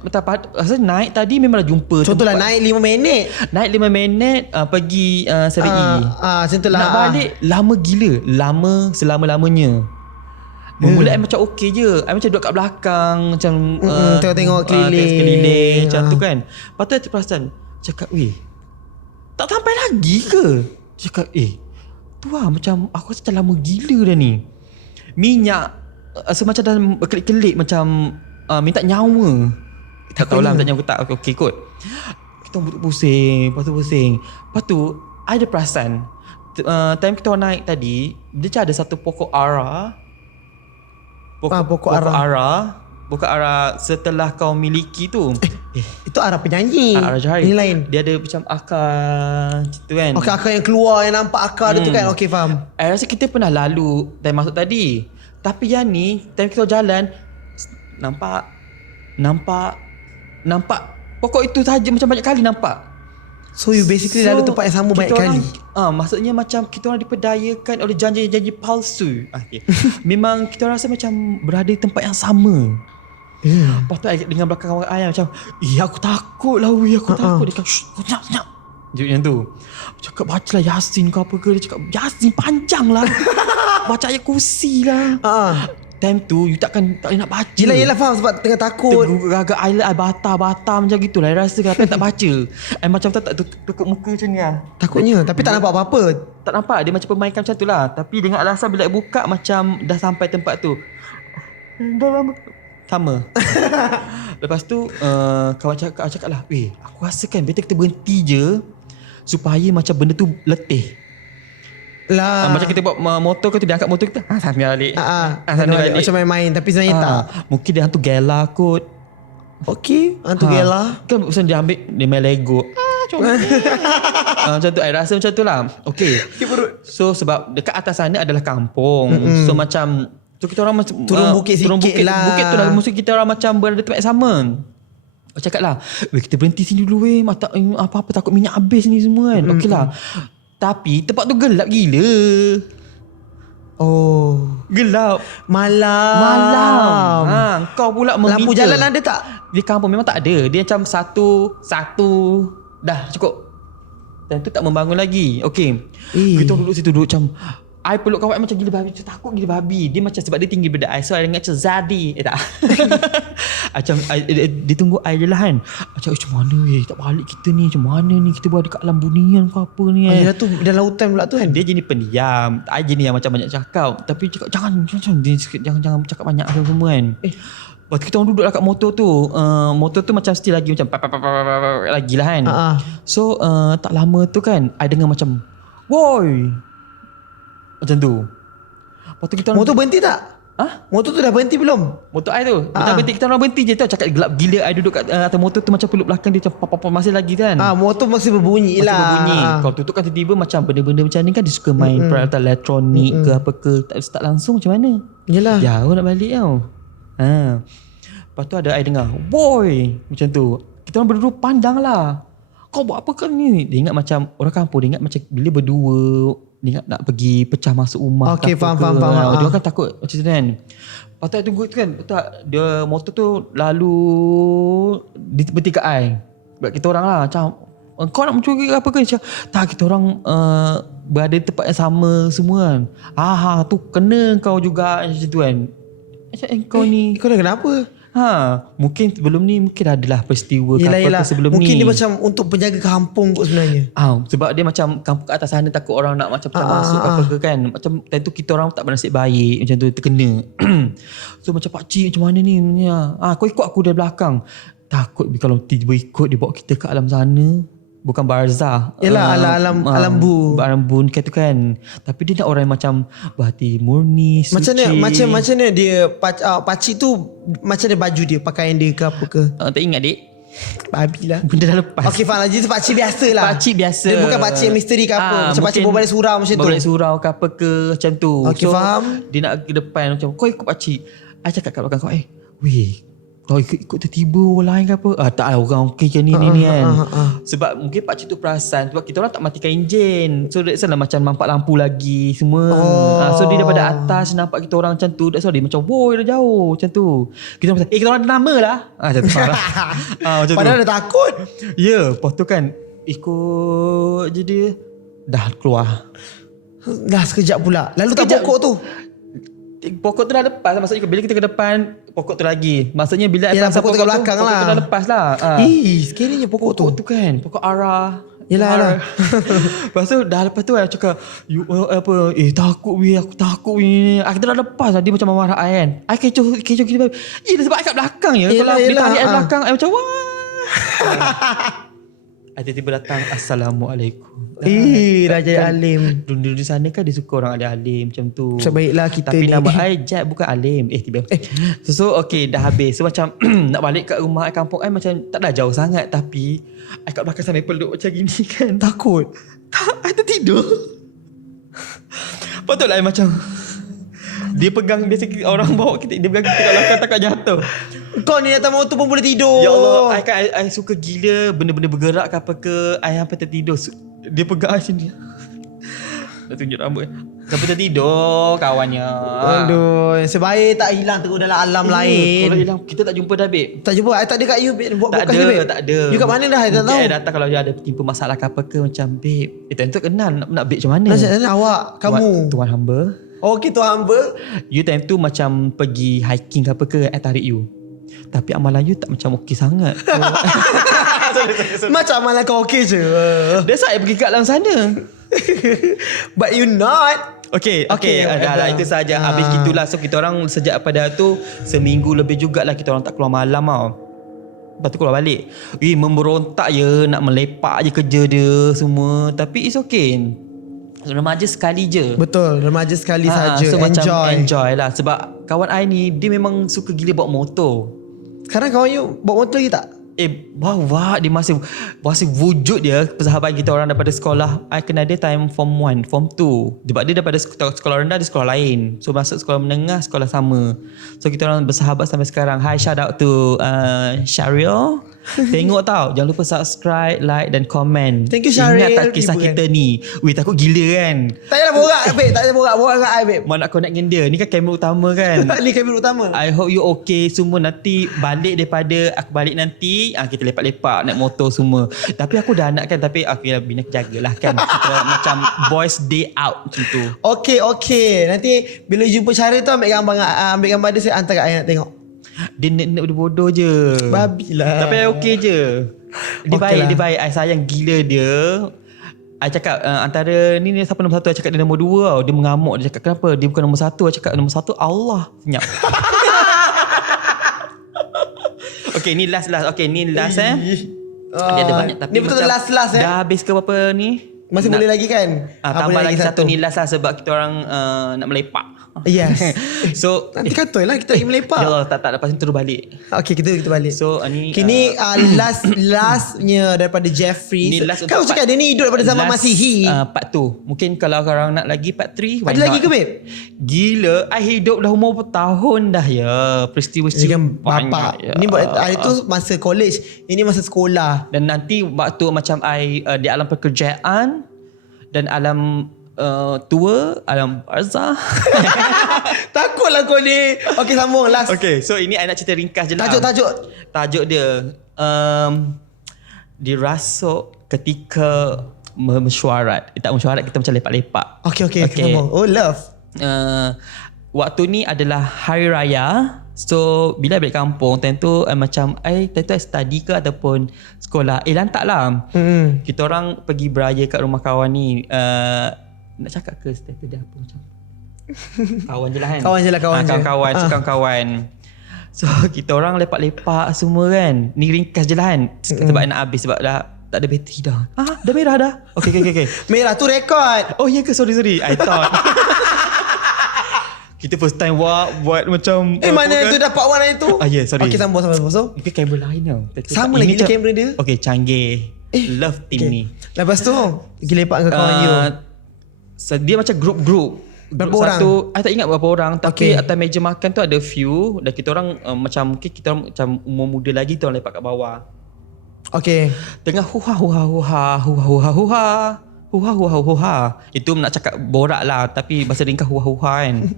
Rasa naik tadi memang dah jumpa. Contohlah naik 5 minit. Naik 5 minit pergi Seri. Macam tu lah. Nak balik lama gila. Lama selama-lamanya. Mula I macam okey je. I macam duduk kat belakang macam tengok keliling. Macam tu kan. Lepas tu I terperasan cakap, weh, tak sampai lagi ke? Cakap, tu lah macam aku rasa lama gila dah ni. Minyak rasa macam dah berkelip-kelip macam minta nyawa. Tak tahulah minta nyawa ke tak. Okey kot. Kita pusing. Lepas tu I ada perasan time kita orang naik tadi, dia macam ada satu pokok ara. Pokok ara setelah kau miliki tu. Itu ara penyanyi. Ara Jahari. Ini lain. Dia ada macam akar tu kan. Okey, akar yang keluar, yang nampak akar dia tu kan. Okey, faham. I rasa kita pernah lalu time masuk tadi. Tapi yang ni time kita jalan nampak pokok itu saja macam banyak kali nampak. So you basically lalu tempat yang sama banyak kali. Maksudnya macam kita orang diperdayakan oleh janji-janji palsu. Memang kita rasa macam berada di tempat yang sama. Lepas tu dengan belakang kawan ayah macam, aku takut lah weh, aku takut. Dia kata, senyap. Dia macam tu. Cakap bacalah Yasin ke apa ke. Dia cakap Yasin panjang lah. Baca ayat kursi lah. Time tu you tak boleh nak baca. Yelah faham, sebab tengah takut. Tergagak I bata macam gitulah. I rasa kan tak baca. I macam tak tukuk muka macam ni lah. Takutnya. Tapi tak nampak apa-apa. Tak nampak. Dia macam permainkan macam tu lah. Tapi dengan alasan bila I buka macam dah sampai tempat tu. Dah lama. Sama. Lepas tu kawan cakap lah, weh, aku rasa kan better kita berhenti je supaya macam benda tu letih lah. Macam kita buat motor ke tu, dia angkat motor kita sambil balik. Sambil balik macam main-main. Tapi sebenarnya tak. Mungkin dia hantu gela kot. Okey, hantu gela. Kan pasal dia ambil, dia main Lego. Macam tu I rasa macam tu lah. Okay. So sebab dekat atas sana adalah kampung. So macam tu kita orang macam turun bukit sikit lah. Bukit tu lah mesti kita orang macam berada tempat yang sama. Aku cakap lah, kita berhenti sini dulu weh. Apa-apa takut minyak habis ni semua kan. Okey lah. Tapi tempat tu gelap gila. Gelap. Malam. Kau pula meminta. Lampu jalan ada tak? Di kampung memang tak ada. Dia macam satu dah cukup. Dan tu tak membangun lagi. Okey. Kita duduk situ macam I peluk kawan macam gila babi. Takut gila babi. Dia macam sebab dia tinggi daripada I. So I dengar macam Zadi. Tak. Macam dia tunggu I je lah kan. Macam macam mana tak balik kita ni. Macam mana ni. Kita berada kat alam bunian ke apa ni kan. Dia tu dalam hutan pula tu kan. Dia jenis pendiam. I jenis yang macam banyak cakap. Tapi cakap jangan cakap banyak semua kan. Waktu kita orang duduk lah kat motor tu. Motor tu macam still lagi macam lagi lah kan. So tak lama tu kan I dengar macam woi. Macam tu. Lepas tu kita motor berhenti tak? Motor tu dah berhenti belum? Motor I tu Kita berhenti. Kita orang berhenti je tau. Cakap gelap gila. I duduk kat atas motor tu macam peluk belakang dia macam papa masih lagi kan. Motor masih berbunyi lah. Masih berbunyi. Kalau tutup kan tiba-tiba macam benda-benda macam ni kan dia suka main peralatan elektronik ke apa ke. Tak start langsung macam mana. Yelah. Jauh nak balik tau. Lepas tu ada I dengar boy macam tu. Kita orang berdua pandang lah. Kau buat apa kan ni? Dia ingat macam orang kampung. Dia ingat macam bila berdua dia ingat nak pergi pecah masuk rumah. Okay, faham. Dia kan takut macam tu kan. Lepas tu I tunggu tu kan. Betul dia motor tu lalu berhenti kat I. Buat kita orang lah macam kau nak mencuri apa ke? Tak, kita orang berada di tempat yang sama semua kan. Tu kena kau juga macam tu kan. Macam kau ni. Kau dah kenapa? Mungkin sebelum ni mungkin adalah peristiwa yelah. Sebelum mungkin ni. Mungkin dia macam untuk penjaga kampung kot sebenarnya. Sebab dia macam kampung kat atas sana takut orang nak macam masuk apa ke kan. Macam tentu kita orang tak bernasib baik macam tu terkena. So macam pakcik macam mana ni? Kau ikut aku dari belakang. Takut kalau tiba ikut dia bawa kita ke alam sana. Bukan barzah. Yelah alam bu. Alam bu kata kan. Tapi dia nak orang yang macam berhati murni, suci. Macam mana dia pakcik tu macam mana baju dia, pakaian dia ke apa ke? Tak ingat dik. Babi lah. Benda dah lepas. Okay faham lah. Jadi tu pakcik biasa lah. Pakcik biasa. Dia bukan pakcik yang misteri ke apa. Macam pakcik berbalik surau macam tu. Berbalik surau ke apa ke macam tu. Okay, faham. Dia nak ke depan macam kau ikut pakcik. I cakap kat belakang kau, weh, kau ikut tertiba orang lain ke apa? Tak lah orang okey ke ni kan. Sebab mungkin pakcik tu perasan sebab kita orang tak matikan enjin. So that's lah macam nampak lampu lagi semua. So dia daripada atas nampak kita orang macam tu. That's why dia macam boy dah jauh macam tu. Kita orang kita orang ada nama lah. Macam tu. Macam Padahal tu. dia takut. Ya, lepas tu kan ikut je dia dah keluar. Dah sekejap pula. Lalu tak Sekejap. pokok tu. Pokok tu dah lepas. Maksudnya bila kita ke depan, pokok tu lagi. Maksudnya bila Yelah, pasal pokok tu kat belakang pokok lah. tu dah lepas lah. Sekiranya pokok tu. Pokok tu kan, pokok arah. Yelah. Lepas tu dah lepas tu I cakap, takut weh, aku takut weh. Kita dah lepas lah. Dia macam marah I kan. I kecoh kita. Dah sebab I kat belakang je. Kalau dia tarik I belakang, I macam wah. I tiba-tiba datang, Assalamualaikum. Raja Alim. Dulu di sana kan dia suka orang alim macam tu. Sebaiklah kita tapi ni. nama I Jad bukan alim. Tiba. So okay dah habis. So macam nak balik kat rumah I kampung I macam tak dah jauh sangat. Tapi I kat belakang sambil peluk macam gini kan. Takut. Tak, I tertidur. Patutlah I macam dia pegang biasa orang bawa kita, dia pegang kita kat belakang takut jatuh. Kau ni datang motor pun boleh tidur. Ya Allah, I suka gila benda-benda bergerak ke apa ke, I sampai tertidur. Dia pegang I sini. Dah tunjuk rambut. Sampai tertidur kawannya. Aduh, sebaik tak hilang terus dalam alam lain. Kalau hilang kita tak jumpa dah babe. Tak jumpa. I tak ada kat you babe. Buat Tak podcast ada, ni, babe. tak ada. You kat mana dah? I tak tahu. Datang kalau dia ada timpa masalah ke apa ke macam babe. Tentu kenal nak babe macam mana. Macam mana awak? Kamu? Tuan hamba. Okay, tuan hamba. You time tu macam pergi hiking ke apa ke, I tarik you. Tapi amalan you tak macam okey sangat. Macam amalan kau okay je. That's why I pergi kat dalam sana. But you not. Okay, dah lah itu saja. Habis gitulah. So kita orang sejak pada tu seminggu lebih jugalah kita orang tak keluar malam tau. Lepas tu keluar balik. Memberontak je, nak melepak je kerja dia semua. Tapi it's okay. Remaja sekali je. Betul, remaja sekali saja. So Enjoy. macam enjoy lah. Sebab kawan I ni dia memang suka gila bawa motor. Sekarang kawan you bawa motor lagi tak? Bawa dia masih wujud dia. Persahabatan kita orang daripada sekolah. I kenal dia time form 1, form 2. Sebab dia daripada sekolah rendah, dia sekolah lain. So masuk sekolah menengah, sekolah sama. So kita orang bersahabat sampai sekarang. Hi, shout out to Syariel. Tengok tau. Jangan lupa subscribe, like dan komen. Thank you, Syariel. Ingat tak kisah kita ni? Takut gila kan? Tak payah borak babe. Tak payah borak dengan I babe. Mana nak connect dengan dia? Ni kan kamera utama kan? Ni kamera utama. I hope you okay semua. Nanti balik daripada aku balik nanti kita lepak-lepak naik motor semua. Tapi aku dah anak kan. Tapi aku bina jagalah kan. Kita macam boys day out macam tu. Okay. Nanti bila jumpa Syariel tu ambil gambar dia, saya hantar kat I nak tengok. Dia nak bodoh je. Babi lah. Tapi I okay je. Dia Okay baik, lah. dia baik. I sayang gila dia. I cakap antara ni siapa nombor 1, I cakap dia nombor 2 tau. Dia mengamuk. Dia cakap kenapa? Dia bukan nombor 1. I cakap nombor 1 Allah. Senyap. Okay, ni last. Okay, ni last Dia ada banyak tapi ni betul last dah habis ke apa ni? Masih boleh lagi kan? Tambah lagi satu ni last lah sebab kita orang nak melepak. Yes. So Nanti kata lah kita pergi melepak. ya Allah, tak lepas ni terus balik. Okay, kita balik. So ni kini lastnya daripada Jeffrey. Ni last Kau untuk cakap dia ni hidup daripada zaman Masihi. Part 2. Mungkin kalau korang nak lagi part 3, why Ada lagi not? ke babe? Gila, I hidup dah umur berapa tahun dah ya. Peristiwa-peristiwa Dia kan banyak bapak. ya. Ni hari tu masa college. Ini masa sekolah. Dan nanti waktu macam I di alam pekerjaan dan alam tua, alam barzah. Takutlah kau ni. Okay, sambung last. Okay, so ini I nak cerita ringkas je lah. Tajuk dia dirasuk ketika mesyuarat. Tak mesyuarat, kita macam lepak-lepak. Okay. Sambung. Oh, love. Waktu ni adalah hari raya. So bila balik kampung, tentu macam tentu study ke ataupun sekolah. Lantak lah. Kita orang pergi beraya kat rumah kawan ni. Nak cakap ke status dia apa macam? Kawan je lah kan? Kawan je lah. Kawan-kawan. So kita orang lepak-lepak semua kan. Ni ringkas je lah kan. Sebab nak habis sebab dah tak ada bateri dah. Dah merah dah. Okay. Merah tu rekod. Oh ya ke? Sorry. I thought. Kita first time buat macam mana tu dapat warna itu? sorry. Okay, sambung. So Ini kamera lain tau. sama lagi dia kamera dia. Okay, canggih. Love team ni. Lepas tu pergi lepak dengan kawan you. Dia macam group. Berapa Group orang? Satu, I tak ingat berapa orang. Tapi Okay. atas meja makan tu ada few. Dan kita orang macam mungkin kita orang macam umur muda lagi, kita orang lepak kat bawah. Okay. Tengah huha. Itu nak cakap borak lah, tapi bahasa ringkas huha kan.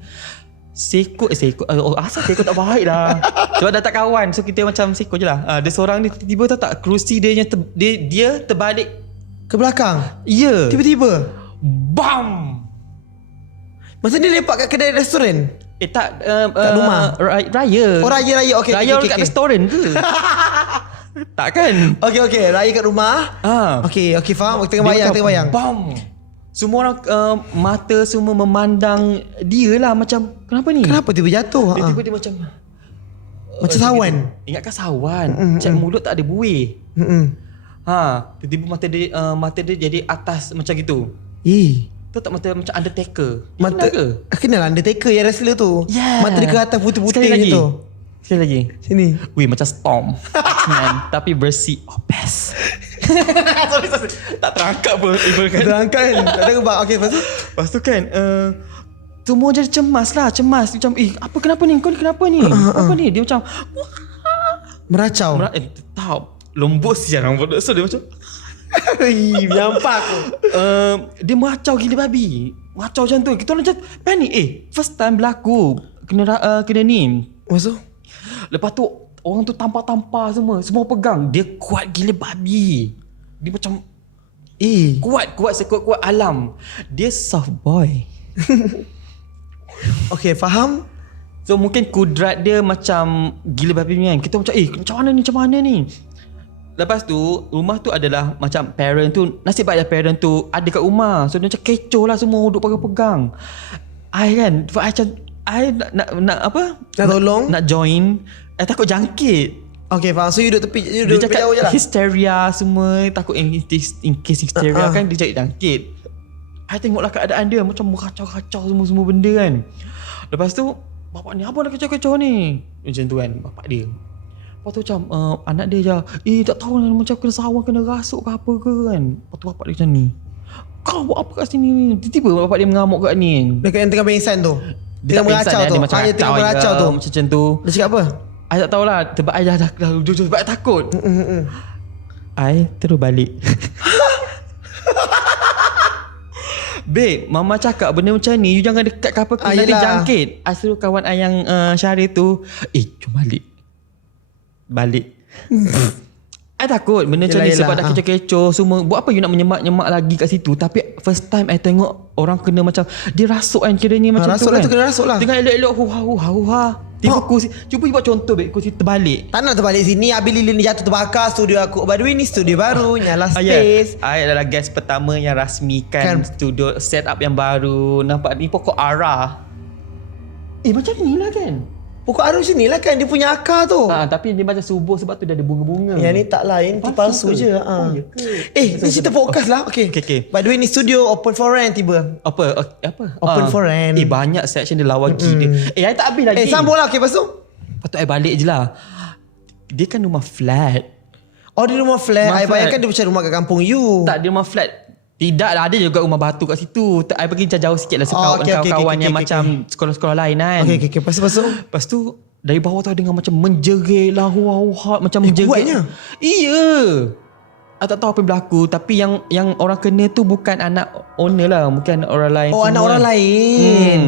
Sekut. Asal sekut tak baik lah. Sebab dah tak kawan, so kita macam sekut je lah. Ada seorang ni tiba-tiba tahu tak, kerusi dia terbalik Ke belakang. Ya. Tiba-tiba. Bam. Masa dia lepak kat kedai restoran. Tak kat rumah. Raya. Oh raya. Okay. Raya orang kat restoran ke? Tak kan? Okay. Raya kat rumah. Okay, faham. Tengah bayang. Bam. Semua orang mata semua memandang dia lah, macam kenapa ni? Kenapa tiba jatuh? Tiba-tiba dia macam sawan. Ingatkan sawan. Macam mulut tak ada buih. Tiba-tiba mata dia jadi atas macam gitu. Tu tak mata macam Undertaker. Mata kenal Undertaker yang wrestler tu. Yeah. Mata dia ke atas putih-putih gitu. Sekali lagi. Sini. Weh, macam Storm X-Men tapi bersih best. sorry. Tak terangkat pun. Terangkat kan. Tak terbang. Okay, Lepas tu kan semua jadi cemas. Macam apa kenapa ni? Kau ni kenapa ni? Apa ni? Dia macam meracau. Tak. Lembut siang rambut. So dia macam Nampak aku. dia meracau gila babi. Meracau macam tu. Kita orang macam panik. First time berlaku kena ni. Maksud? Lepas tu orang tu tampar-tampar semua pegang. Dia kuat gila babi. Dia macam kuat sekuat-kuat alam. Dia soft boy. Okay, faham? So mungkin kudrat dia macam gila babi kan. Kita macam macam mana ni? Lepas tu rumah tu adalah macam parent tu, nasib baiklah parent tu ada kat rumah. So dia macam kecoh lah, semua duduk pegang-pegang. I nak apa? Nak tolong? Nak join. Takut jangkit. Okay, faham. So you duduk tepi jauh je lah. Hysteria semua. Takut in case hysteria kan dia jadi jangkit. I tengoklah keadaan dia macam meracau-racau semua benda kan. Lepas tu bapak ni, apa nak kacau-kacau ni? Macam tu kan bapak dia. Lepas tu macam anak dia je, tak tahu lah, macam kena sawan, kena rasuk ke apa ke kan. Lepas tu bapak dia macam ni, kau buat apa kat sini ni? Tiba-tiba bapak dia mengamuk kat ni. Dekat yang tengah pengsan tu. Dia meracau tu. Dia tengah meracau tu. Macam tu. Dia cakap apa? I tak tahulah. Sebab I dah jujur sebab I takut. I terus balik. Babe, mama cakap benda macam ni, you jangan dekat ke apa, nanti jangkit. I suruh kawan I yang Syarif tu, jom balik. I takut benda macam ni sebab dah kecoh-kecoh semua. Buat apa you nak menyemak-nyemak lagi kat situ? Tapi first time I tengok orang kena macam dia rasuk kan, kiranya macam rasuk tu lah kan. tu kena rasuk lah. Tengah elok-elok huha. Tiba kursi, cuba buat contoh babe, kursi terbalik. Tak nak terbalik sini. Habis lilin ni jatuh terbakar studio aku. By the way, ni studio baru, nyala space. I adalah guest pertama yang rasmikan studio setup yang baru. Nampak ni pokok arah. Macam ni lah kan. Pokok arus sini lah kan dia punya akar tu. Tapi dia macam subuh sebab tu dia ada bunga-bunga. Yang ni tak lain, ni palsu je. Ni cerita podcast lah. Okay. By the way, ni studio open for rent tiba. Apa? Open for rent. Banyak section dia lawa gila. I tak habis lagi. Sambung lah. Okay, lepas tu? Lepas tu I balik je lah. Dia kan rumah flat. Oh, dia rumah flat. I bayangkan dia macam rumah kat kampung you. Tak, dia rumah flat. Tidak lah, ada juga rumah batu kat situ. I pergi macam jauh sikit lah kawan-kawan yang macam sekolah-sekolah lain kan. Okay. Lepas tu dari bawah tu dengar macam menjerit lah, huat macam menjerit. Kuatnya? Iya. I tak tahu apa yang berlaku, tapi yang orang kena tu bukan anak owner lah, mungkin anak orang lain. Anak orang lain.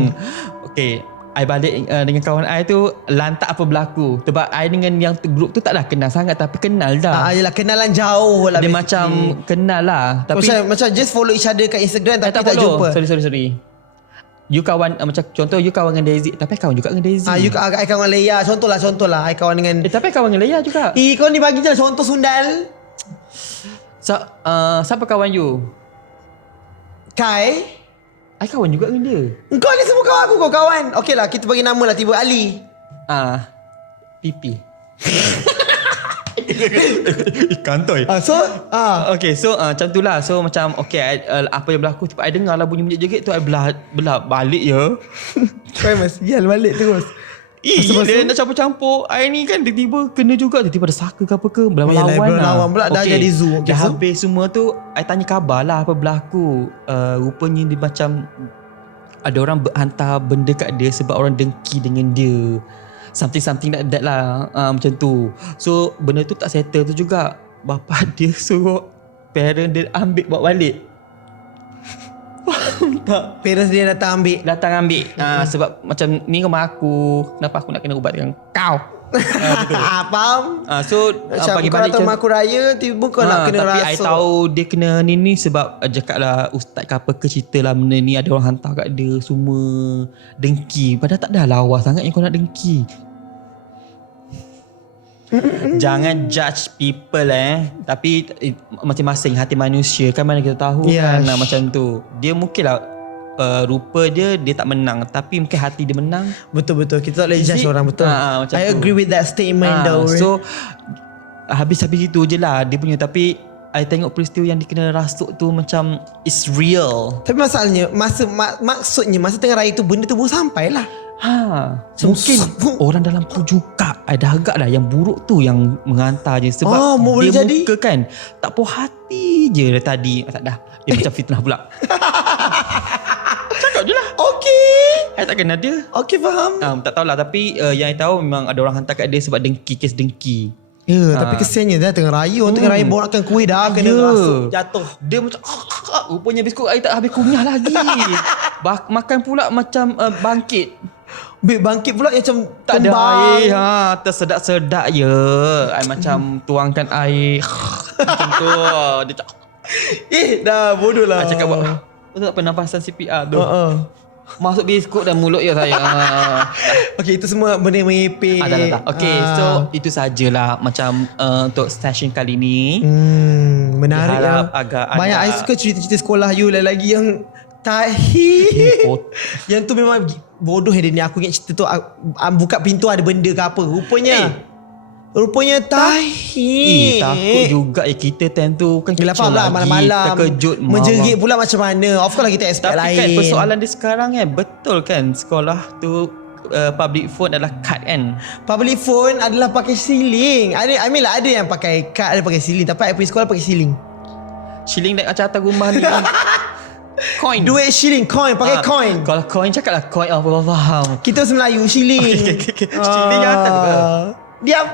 Okay, I balik dengan kawan I tu, lantak apa berlaku. Sebab I dengan yang grup tu taklah kenal sangat, tapi kenal dah. Yelah, kenalan jauh lah. Dia macam kenal lah, tapi macam just follow each other kat Instagram tapi tak jumpa. Sorry. You kawan macam contoh you kawan dengan Daisy, tapi I kawan juga dengan Daisy. I kawan dengan Leia. Contohlah I kawan dengan tapi I kawan dengan Leia juga. Kau ni bagi je contoh sundal. Siapa kawan you? Kai. I kawan juga dengan dia. Kau ni semua kawan aku, kau kawan. Okey lah, kita bagi nama lah tiba Ali. Pipi. Kantoi. Okay, so macam tu lah. So macam okay, apa yang berlaku, cepat I dengar lah bunyi menjerit tu, I belah balik ya. Kau sial balik terus. Dia nak campur-campur. I ni kan tiba-tiba kena juga. Tiba-tiba ada saka ke apa ke, berlawan lah. Pula dah jadi zoo. Dah habis semua tu, I tanya khabar lah apa berlaku. Rupanya dia macam ada orang hantar benda kat dia sebab orang dengki dengan dia. Something like that lah. Macam tu. So benda tu tak settle tu juga. Bapa dia suruh parent dia ambil bawa balik. Tak. Parents dia datang ambil. Sebab macam ni rumah aku, kenapa aku nak kena ubat dengan kau? Betul. Faham? So pagi balik kau aku raya, tiba kau nak kena rasuk. Tapi I tahu dia kena ni sebab cakap lah ustaz ke apa ke cerita lah benda ni, ada orang hantar kat dia semua dengki. Padahal tak dah lawa sangat yang kau nak dengki. Jangan judge people tapi masing-masing hati manusia kan, mana kita tahu kan macam tu. Dia mungkin lah rupa dia tak menang, tapi mungkin hati dia menang. Betul kita tak boleh judge orang, betul. I agree with that statement though. So habis itu je lah dia punya. Tapi I tengok peristiwa yang dia kena rasuk tu macam it's real. Tapi masalahnya maksudnya masa tengah raya tu benda tu baru sampai lah. Mungkin orang dalam tu juga ada agak dah yang buruk tu yang menghantar je. Sebab dia muka kan tak puas hati je tadi. Tak dah. Dia macam fitnah pula. Cakap je lah. Okay. I tak kenal dia. Okay, faham. Tak tahulah. Tapi yang I tahu memang ada orang hantar kat dia sebab dengki, kes dengki. Tapi kesiannya dah tengah raya. Orang tengah raya bawa makan kuih dah kena rasuk jatuh. Dia macam rupanya biskut air tak habis kunyah lagi. Makan pula macam bangkit. Bangkit pula macam tak kembang. ada air. Tersedak-sedak je. I macam tuangkan air. Macam tu. Dia cakap dah bodoh lah. I cakap buat betul tak pernafasan CPR tu. Masuk biskut dan mulut je saya. Okay, itu semua benda mengepek. Dah. Okay, so itu sajalah macam untuk session kali ni. Menarik lah. Banyak I suka cerita-cerita sekolah you lagi yang tahi. Yang tu memang bodoh dia ni. Aku ingat cerita tu buka pintu ada benda ke apa. Rupanya tahi. Takut juga kita time tu kan kecil lagi, malam-malam terkejut, menjerit pula macam mana. Of course lah kita expect lain. Tapi kan persoalan dia sekarang betul kan sekolah tu public phone adalah kad kan. Public phone adalah pakai shilling. I mean lah, ada yang pakai kad, ada pakai shilling. Tapi I pergi sekolah pakai shilling. Shilling naik macam atas rumah ni. Coin. Duit shilling, coin, pakai coin. Kalau coin cakap lah coin, apa faham. Kita Melayu shilling. Okay. Shilling yang atas ke? Diam.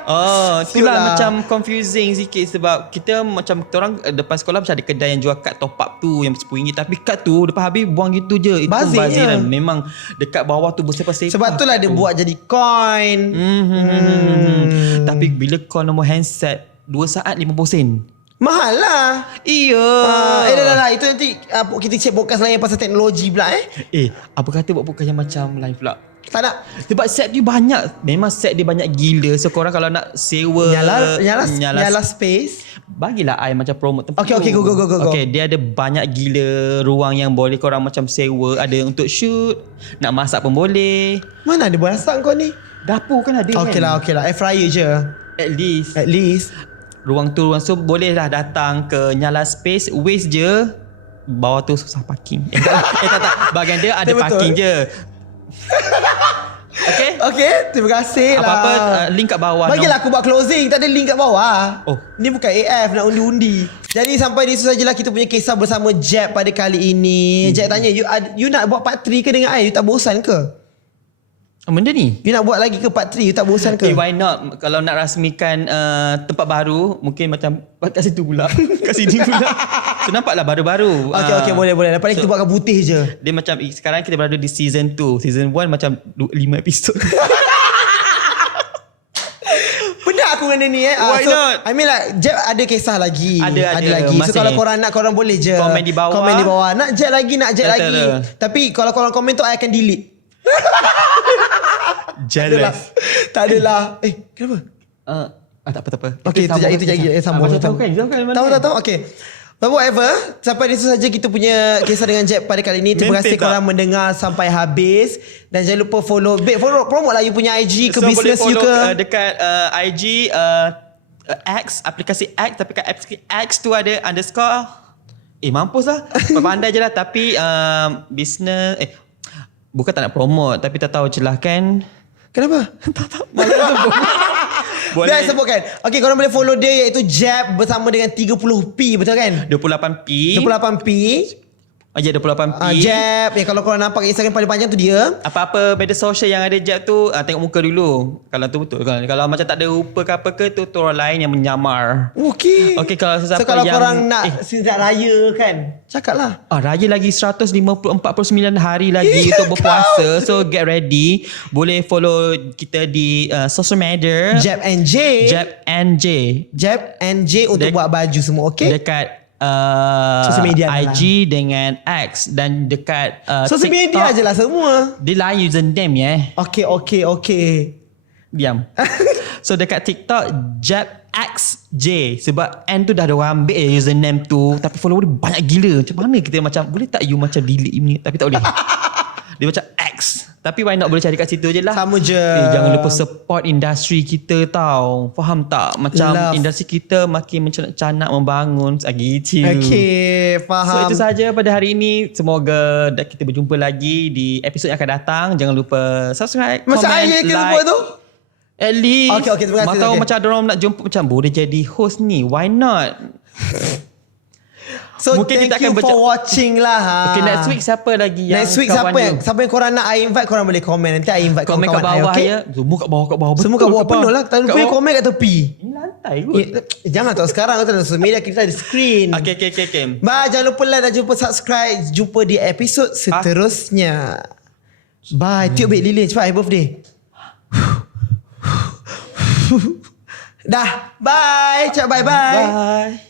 Itulah macam confusing sikit sebab kita macam kita orang depan sekolah macam ada kedai yang jual kad top up tu yang RM10, tapi kad tu lepas habis buang gitu je. Itu baziran. Memang dekat bawah tu bersepah-sepah. Sebab tu lah dia buat jadi coin. Tapi bila call nombor handset 2 saat 50 sen. Mahal lah. Iya. Dah. Itu nanti kita cek podcast lain pasal teknologi pula apa kata buat podcast yang macam lain pula? Tak nak. Sebab set dia banyak. Memang set dia banyak gila. So korang kalau nak sewa Nyala space, bagilah I macam promote tempat. Okay, go. Okay, dia ada banyak gila ruang yang boleh korang macam sewa. Ada untuk shoot, nak masak pun boleh. Mana ada masak kau ni? Dapur kan ada. Okay lah. Air fryer je. At least ruang tu so boleh lah datang ke Nyala Space. Waste je bawah tu susah parking. Tak. Bahagian dia ada parking je. Okay, terima kasih lah. Apa-apa link kat bawah. Bagilah aku buat closing. Tak ada link kat bawah. Ni bukan AF nak undi-undi. Jadi sampai di situ sajalah kita punya kisah bersama Jeb pada kali ini. Jeb tanya, you nak buat part 3 ke dengan I? You tak bosan ke? Benda ni you nak buat lagi ke part 3? You tak bosan ke? Why not? Kalau nak rasmikan tempat baru, mungkin macam kat situ pula. Kat sini pula. So nampaklah baru-baru. Okay, boleh. Lepas ni kita buatkan putih je. Dia macam sekarang kita berada di season 2. Season 1 macam 5 episod. Penat aku dengan ni Why not? I mean like Jeb ada kisah lagi. Ada lagi. So masih. kalau korang nak, korang boleh je Komen di bawah. Nak Jeb lagi. Tapi kalau korang komen tu I akan delete. Jealous. Tak adalah. Kenapa? Tak apa. Okay, itu jadi sambung. Tahu. Okay. But whatever, sampai di situ saja kita punya kisah dengan Jeb pada kali ini. Terima kasih korang mendengar sampai habis. Dan jangan lupa follow promote lah you punya IG ke business you ke. Dekat IG X, aplikasi X, tapi kat aplikasi X tu ada underscore. Mampus lah. Pandai je lah. Tapi business, bukan tak nak promote, tapi tak tahu je lah kan. Kenapa? Tak. Malu sebut. Boleh. Dah sebutkan. Okay, korang boleh follow dia iaitu Jeb bersama dengan 30p, betul kan? 28p. 28p. Ya, 28p. Jeb, kalau korang nampak Instagram paling panjang tu dia. Apa-apa media sosial yang ada Jeb tu, tengok muka dulu. Kalau tu betul kan. Kalau macam tak ada rupa ke apa ke, tu orang lain yang menyamar. Okay. Okay, kalau sesiapa so, kalau yang... korang nak sinjak raya kan, cakap lah. Raya lagi 149 hari lagi untuk berpuasa. So get ready. Boleh follow kita di social media. Jeb and J. Jeb and J. Jeb and J untuk buat baju semua, okay? Dekat social media IG dengan X dan dekat social media je lah semua. Dia lain username ya. Okay. Diam. So dekat TikTok JebXJ, sebab N tu dah ada orang ambil username tu, tapi follower dia banyak gila. Macam mana kita macam boleh tak you macam delete ni? Tapi tak boleh. Dia macam X. Tapi why not boleh cari kat situ je lah. Sama je. Jangan lupa support industri kita tau. Faham tak? Macam industri kita makin canak membangun. Gitu. Okay, faham. So itu sahaja pada hari ini. Semoga kita berjumpa lagi di episod yang akan datang. Jangan lupa subscribe, macam comment, ayah kita like. buat tu. At least. Okay, terima kasih. Tahu macam ada orang nak jumpa macam boleh jadi host ni. Why not? So mungkin thank you for watching lah. Okay, next week siapa lagi yang next week siapa yang korang nak I invite, korang boleh komen. Nanti I invite komen kat bawah ya. Semua kat bawah. Semua kat bawah penuh lah. Tak lupa komen kat tepi. Ini lantai kot. Jangan tahu sekarang kita ada social media, kita ada screen. Okay. Bye, jangan lupa like dan jumpa subscribe. Jumpa di episod seterusnya. Bye. Tiup beg lilin cepat, happy birthday. Dah. Bye. Cak bye. Bye.